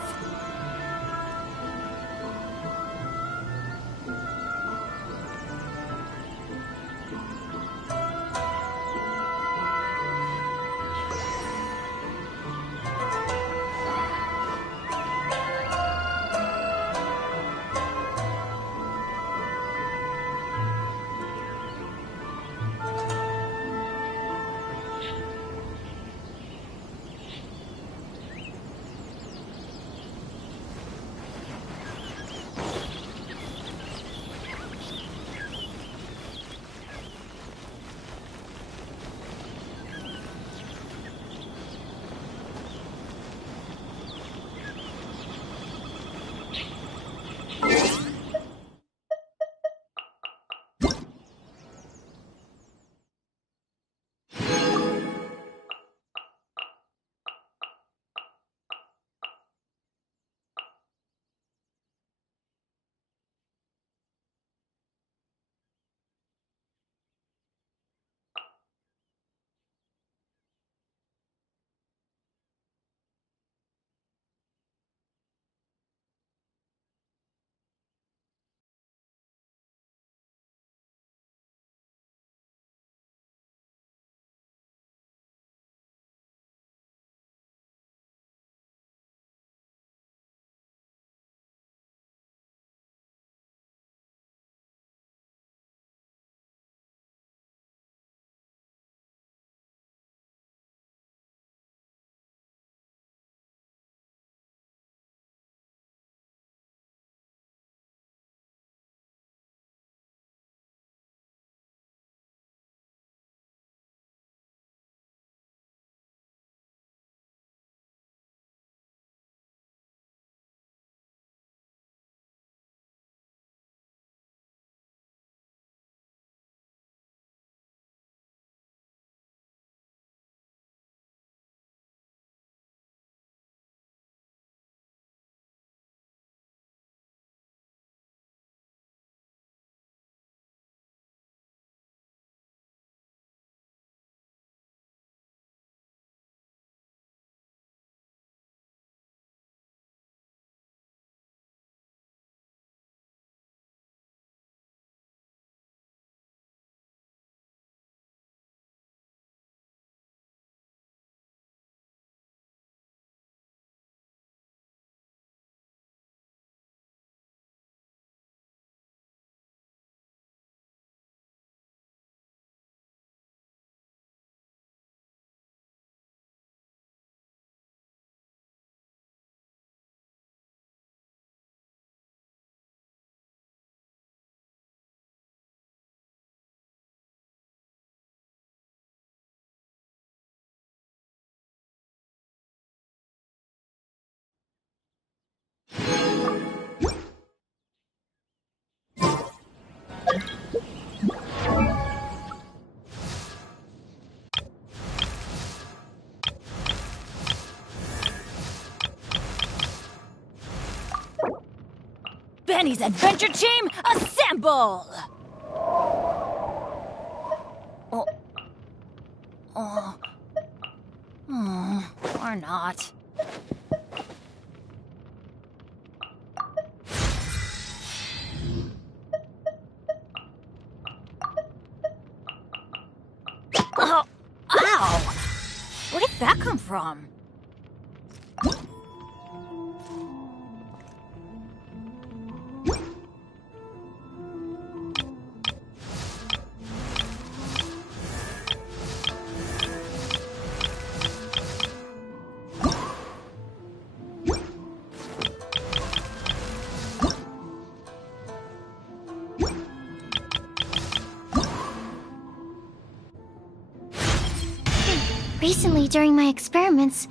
Benny's adventure team, assemble! Or not. Oh, ow! Where did that come from? Recently, during my experiments...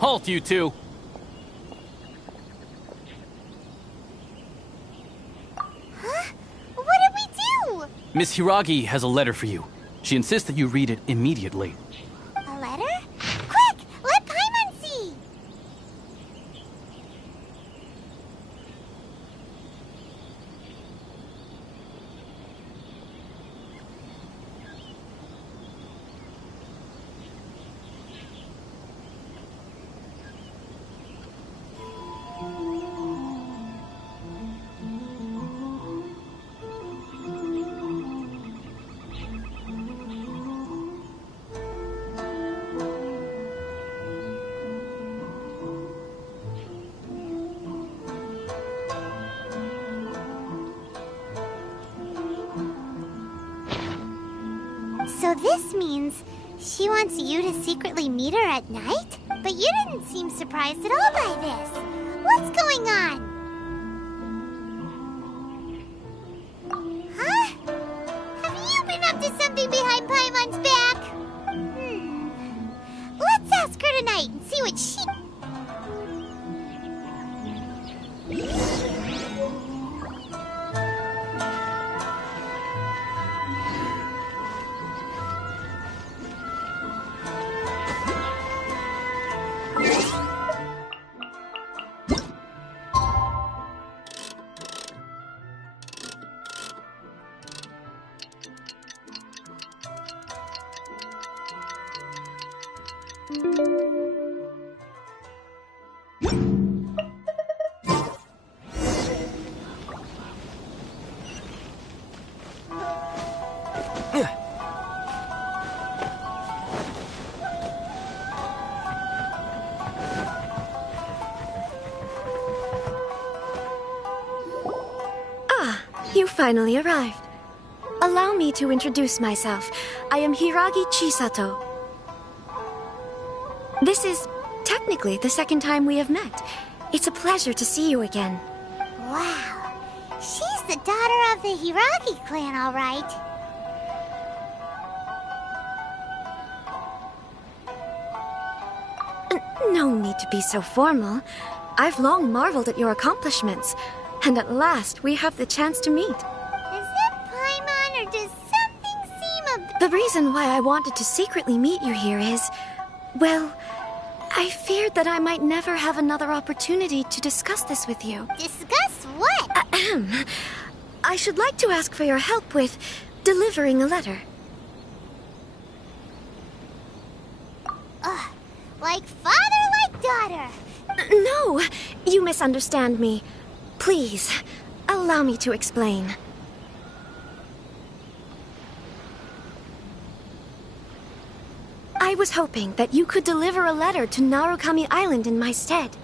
Halt, you two! Huh? What did we do? Miss Hiragi has a letter for you. She insists that you read it immediately. A letter? Quick! Let Paimon see! So this means she wants you to secretly meet her at night? But But you didn't seem surprised at all by this. What's going on? Huh? Have you been up to something behind Paimon's back? Let's ask her tonight and see what she... You finally arrived. Allow me to introduce myself. I am Hiragi Chisato. This is technically the second time we have met. It's a pleasure to see you again. Wow. She's the daughter of the Hiragi clan, all right. No need to be so formal. I've long marveled at your accomplishments. And at last, we have the chance to meet. Is it Paimon, or does something seem a... The reason why I wanted to secretly meet you here is... well, I feared that I might never have another opportunity to discuss this with you. Discuss what? I should like to ask for your help with delivering a letter. Like father, like daughter. No, you misunderstand me. Please, allow me to explain. I was hoping that you could deliver a letter to Narukami Island in my stead.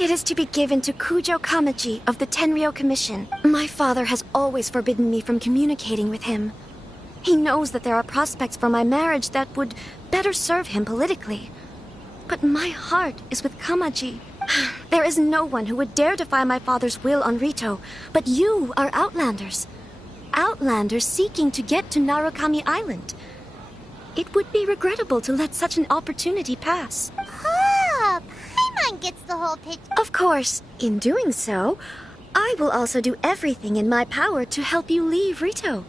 It is to be given to Kujo Kamaji of the Tenryou Commission. My father has always forbidden me from communicating with him. He knows that there are prospects for my marriage that would better serve him politically. But my heart is with Kamaji. There is no one who would dare defy my father's will on Rito, but you are Outlanders. Outlanders seeking to get to Narukami Island. It would be regrettable to let such an opportunity pass. Oh, Paimon gets the whole picture. Of course, in doing so, I will also do everything in my power to help you leave Rito.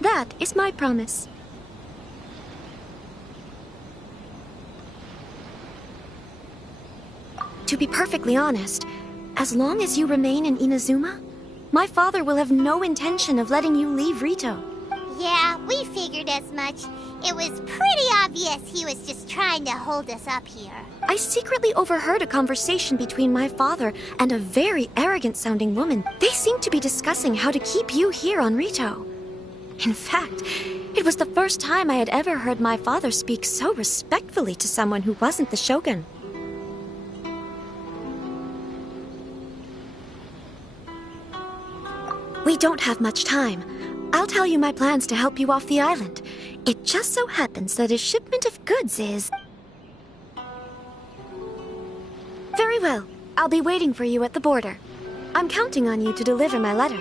That is my promise. To be perfectly honest, as long as you remain in Inazuma, my father will have no intention of letting you leave Rito. Yeah, we figured as much. It was pretty obvious he was just trying to hold us up here. I secretly overheard a conversation between my father and a very arrogant-sounding woman. They seemed to be discussing how to keep you here on Rito. In fact, it was the first time I had ever heard my father speak so respectfully to someone who wasn't the Shogun. We don't have much time. I'll tell you my plans to help you off the island. It just so happens that a shipment of goods is... Very well. I'll be waiting for you at the border. I'm counting on you to deliver my letter.